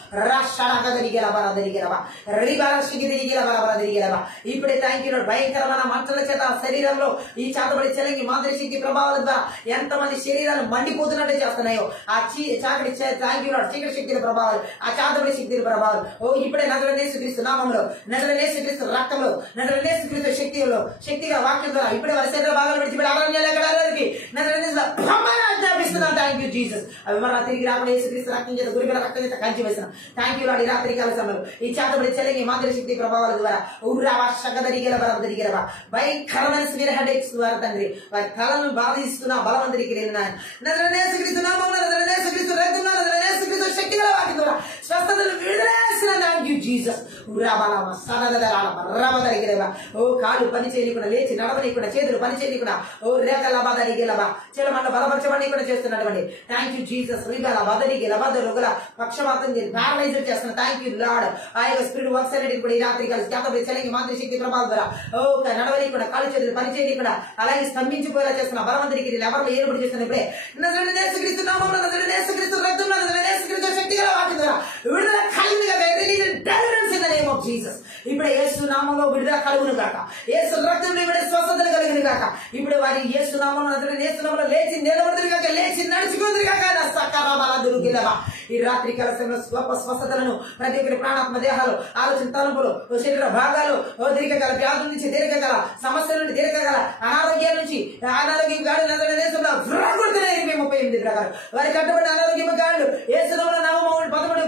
ఇప్పుడే థ్యాంక్ యూ లార్డ్. భయంకరమైన మంటల చేత శరీరంలో ఈ చాతబడి చెలంగి మాదిరి శక్తి ప్రభావాల ద్వారా ఎంతమంది శరీరాలు మండిపోతున్నట్టు చేస్తున్నాయో ఆ చాకటి థ్యాంక్ యూ లార్డ్. చీకటి శక్తుల ప్రభావాలు ఆ చాతబడి శక్తుల ప్రభావాలు ఓ ఇప్పుడే నజరేసుక్రీస్తు నామంలో నజరేసుక్రీస్తు రక్తంలో నజరేసుక్రీస్తు శక్తిలో శక్తిగా వాక్యం ద్వారా ఇప్పుడే వారి శరీర భాగాలు విడిచిపెట్టి ఆజ్ఞాపిస్తున్నాను. Thank you Jesus. అవి మన తిరిగి రాకుండా యేసుక్రీస్తు రక్తం చేత గురిపిన రక్తం చేత కంచి వేసిన థ్యాంక్ యూ లార్డ్. ఈ రాత్రి కాల సమయంలో ఈ చేతబడి చెల్లింగి మాదిరి శక్తి ప్రభావాల ద్వారా భయంకరమైన స్వీర హెడేక్స్ ద్వారా తండ్రి వారి కళను బాధిస్తున్న బలవంతుడికి శక్తి గల వాటి ద్వారా స్వస్థతలు విడుదల. Thank you Jesus. ఓ కాలు పని చేయకుండా లేచి నడవనీయకుండా చేతులు పని చేయకుండా ఓ రేఖ లబాదరిగి లబా చెలమండ బలపరచబడి కూడా చేస్తున్నటువంటి థ్యాంక్ యూ జీసస్. రిబల బదరికి లబద రుగల పక్షపాతం ప్యారలైజ్ చేస్తున్న థ్యాంక్ యూ లార్డ్. ఆ యొక్క స్పిరిట్ వర్క్స్ అనేది కూడా ఈ రాత్రి కలిసి చేతబడి చెల్లింగి మాదిరి శక్తి ప్రభావం ద్వారా ఓ నడవనీయకుండా కాలు చేతులు పని చేయకుండా అలాగే స్తంభించిపోయేలా చేస్తున్న బలవంతుడికి ఎవరు ఏర్పాటు చేస్తున్న ఇప్పుడే శక్తి గల వాటి ద్వారా విడుదల కలుగును జీసస్. ఇప్పుడే యేసు నామంలో విడుదల కలుగును గాక. యేసు రక్తంలో ఇప్పుడే స్వస్థతలు కలుగును గాక. ఇప్పుడు వారి యేసు నామంలో లేచి నిలబడుతురు గాక, లేచి నడుచుకుందరు గాక. ఈ రాత్రి కలసంలో గొప్ప స్వస్థతలను ప్రతి ఒక్కరి ప్రాణాత్మ దేహాలు ఆలోచన తలంపులు శరీర భాగాలు దీర్ఘకాల వ్యాధుల నుంచి దీర్ఘకాల సమస్యల నుండి దీర్ఘకాల అనారోగ్యాల నుంచి అనారోగ్యం గాడు 38 ప్రకారం వారి కట్టుబడిన అనారోగ్యం గాడు ఏసునామములో నామము 11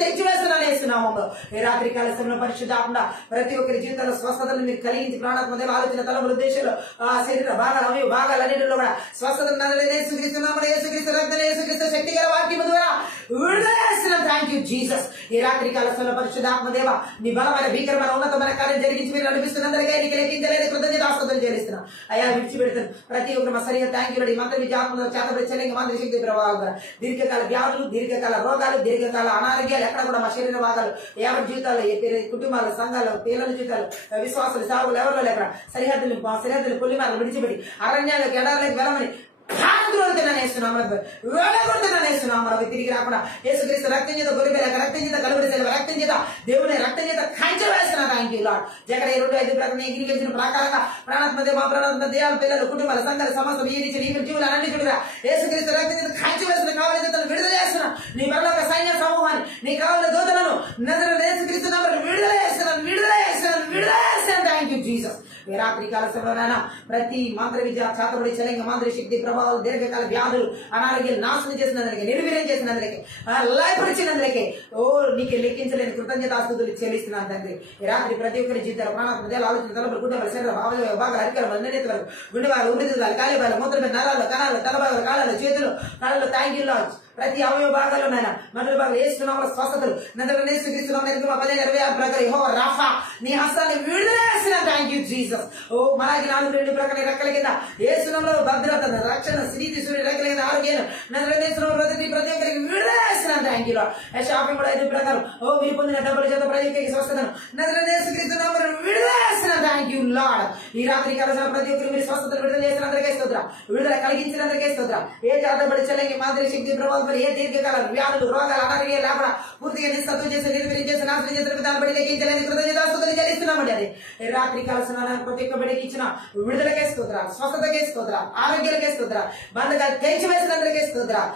తెచ్చివేస్తున్నాను ఏసునామములో. ఈ రాత్రి కాలశంలో పరిశుద్ధాత్మ ప్రతి ఒక్కరి జీవితంలో స్వస్థతను మీరు కలిగించి ప్రాణాత్మ దేవ ఆలోచన తలంపుల ఉద్దేశాలు ఆ శరీర భాగాలు అవి భాగాలన్నింటిలో కూడా స్వస్థత యేసుక్రీస్తు నామములో యేసుక్రీస్తు రక్తంలో యేసుక్రీస్తు శక్తి గల వాక్యము ద్వారా విడుదల చేస్తున్నాం. Thank you Jesus. ఈ రాత్రి కాల పరిశుద్ధాత్మ దేవ నీ బలమైన భీకరమైన ఉన్నతమైన కార్యం జరిగించి మీరు నడిపిస్తున్నందుకే నీకు లెక్కించలేదు కృతజ్ఞత ఆస్తులు చెల్లిస్తున్నాం అయ్యా. విడిచిపెడుతున్నాం ప్రతి ఒక్కరు మా శరీరం థ్యాంక్ యూ మంత్ర విద్యాత్మ చేతబడి చెల్లింగ్ మంత్రి శక్తి ప్రభావం దీర్ఘకాల వ్యాధులు, దీర్ఘకాల రోగాలు, దీర్ఘకాల అనారోగ్యాలు ఎక్కడ కూడా మా శరీర భాగాలు ఎవరి జీవితాలు, కుటుంబాలు, సంఘాలు, పిల్లల జీవితాలు, విశ్వాసాలు, సాగులు ఎవరిలో లేక సరిహద్దులు పొలిమార్లు విడిచిపెట్టి అరణ్యాలకు ఎడారులకు వెళ్ళమని తిరిగి రాకుండా యేసుక్రీస్తు రక్తం చేత గొలిపే రక్తం చేత కలుగుడి రక్తం చేత దేవుని రక్తం చేత కంచె వేస్తున్నా. Thank you lord. జగడ 2:5 ప్రకారం ఎగిరిగెలిచిన ప్రకారంగా ప్రాణాత్మ దేవ ప్రాణాత్మ దేయాల పిల్లలు, కుటుంబాల సంఘాలు, సమస్తం ఈ జీవులు అన్ని చూడగా యేసుక్రీస్తు రక్తం చేత కంచె వేస్తున్న కావాలి విడుదల చేస్తున్నా. నీ పరలోక సైన్య సమూహాన్ని, నీ కావాల దూతలను నజరేయుడైన యేసుక్రీస్తు నామములో విడుదల చేస్తున్నాను. Thank you Jesus. రాత్రి కాల సమయంలో ప్రతి మంత్ర విద్య, చేతబడి చెలంగ మంత్రి శక్తి ప్రభావాలు, దీర్ఘకాల వ్యాధులు, అనారోగ్యాలు నాశనం చేసినందుకే, నిర్వీర్యం చేసినందుకే, లయపరిచినందుకే నీకు లెక్కించలేని కృతజ్ఞతాస్తుతులు చెల్లిస్తున్నాను తండ్రి. ఈ రాత్రి ప్రతి ఒక్కరి జీవితాలు, ప్రాణాత్మలు, ఆలోచన, తలపులు, కుటుంబాలు, శరీర భాగాలు, అరికలు, నిర్ణీత వరకు, గుండెవాళ్ళు, ఉమ్మిదివాళ్ళు, కాలిబాలు, మూత్రమే, నరాలు, కణాలు, తలబాలు, కాలాలు, చేతులు, కాళ్ళలో థ్యాంక్ యూ లార్డ్. ప్రతి అవయవ భాగాల్లో నాయన మండల భాగాలు వేస్తున్నాము స్వస్థతలు రాఫా నీ హస్తాన్ని విడుదల చేసిన. Thank you Jesus. మనకి 4 ప్రకారం రెక్కల కింద ఏసునంలో భద్రత, రక్షణ, శ్రీతి సూర్య రెక్కల కింద ఆరోగ్యం ప్రతి ఒక్కరికి విడుదల చేసిన. థ్యాంక్ యూ షాపింగ్ కూడా 5 ప్రకారం మీరు పొందిన డబ్బుల చేత ప్రతి ఒక్కరికి స్వస్థతను విడుదల చేసిన. Thank you Lord. ఈ రాత్రి కలిసిన ప్రతి ఒక్కరు మీరు స్వస్థతలు విడుదల చేసినందుకే స్తోత్రం, విడుదల కలిగించినందుకే స్తోత్రం. ఏ చేతబడి చెల్లంగి మాదిరి శక్తి ప్రభావం ఏ దీర్ఘకాల వ్యాధులు, రోగాలు, అనారోగ్యాలు లేకుండా పూర్తిగా నిస్సత్వం చేసి నిర్వీర్యం చేసి నాశనం చేసిన దాన్ని బట్టి లెక్కించలేని కృతజ్ఞతాస్తుతులు చెల్లిస్తున్నామండి. అది రాత్రి కాల స్నానాన్ని ప్రతి ఒక్క బిడ్డకి ఇచ్చిన విడుదలకే స్తోత్రాలు, స్వస్థతకే స్తోత్రాలు, ఆరోగ్యాలకే స్తోత్రాలు, బంధకాలు తెంచివేసినందుకే స్తోత్రాలు.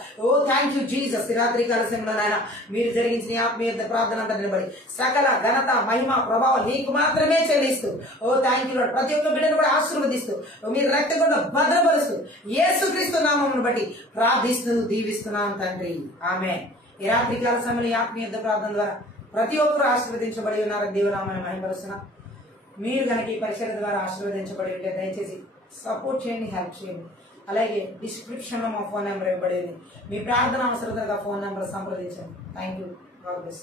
Thank you Jesus. ఈ రాత్రి కాల సమయంలో నాయన మీరు జరిగించిన ఆత్మీయ ప్రార్థన అంతా నిలబడి సకల ఘనత, మహిమ, ప్రభావం నీకు మాత్రమే చెల్లిస్తూ థ్యాంక్ యూ లార్డ్. ప్రతి ఒక్క బిడ్డను కూడా ఆశీర్వదిస్తూ మీరు రక్తం కూడా భద్రపరుస్తూ యేసుక్రీస్తు నామమును బట్టి ప్రార్థిస్తూ దీవిస్తున్నాను తండ్రి. ఆమె. ఈ రాత్రి కాల సమయంలో ఆత్మీయ ప్రార్థన ద్వారా ప్రతి ఒక్కరు ఆశీర్వదించబడి ఉన్నారని దేవనామాన్ని మహిమపరుస్తున్నా. మీరు కనుక ఈ పరిచర్య ద్వారా ఆశీర్వదించబడి ఉంటే దయచేసి సపోర్ట్ చేయండి, హెల్ప్ చేయండి. అలాగే డిస్క్రిప్షన్ లో మా ఫోన్ నెంబర్ ఇవ్వబడేది. మీ ప్రార్థన అవసరతగా ఫోన్ నెంబర్ సంప్రదించండి. Thank you. God bless.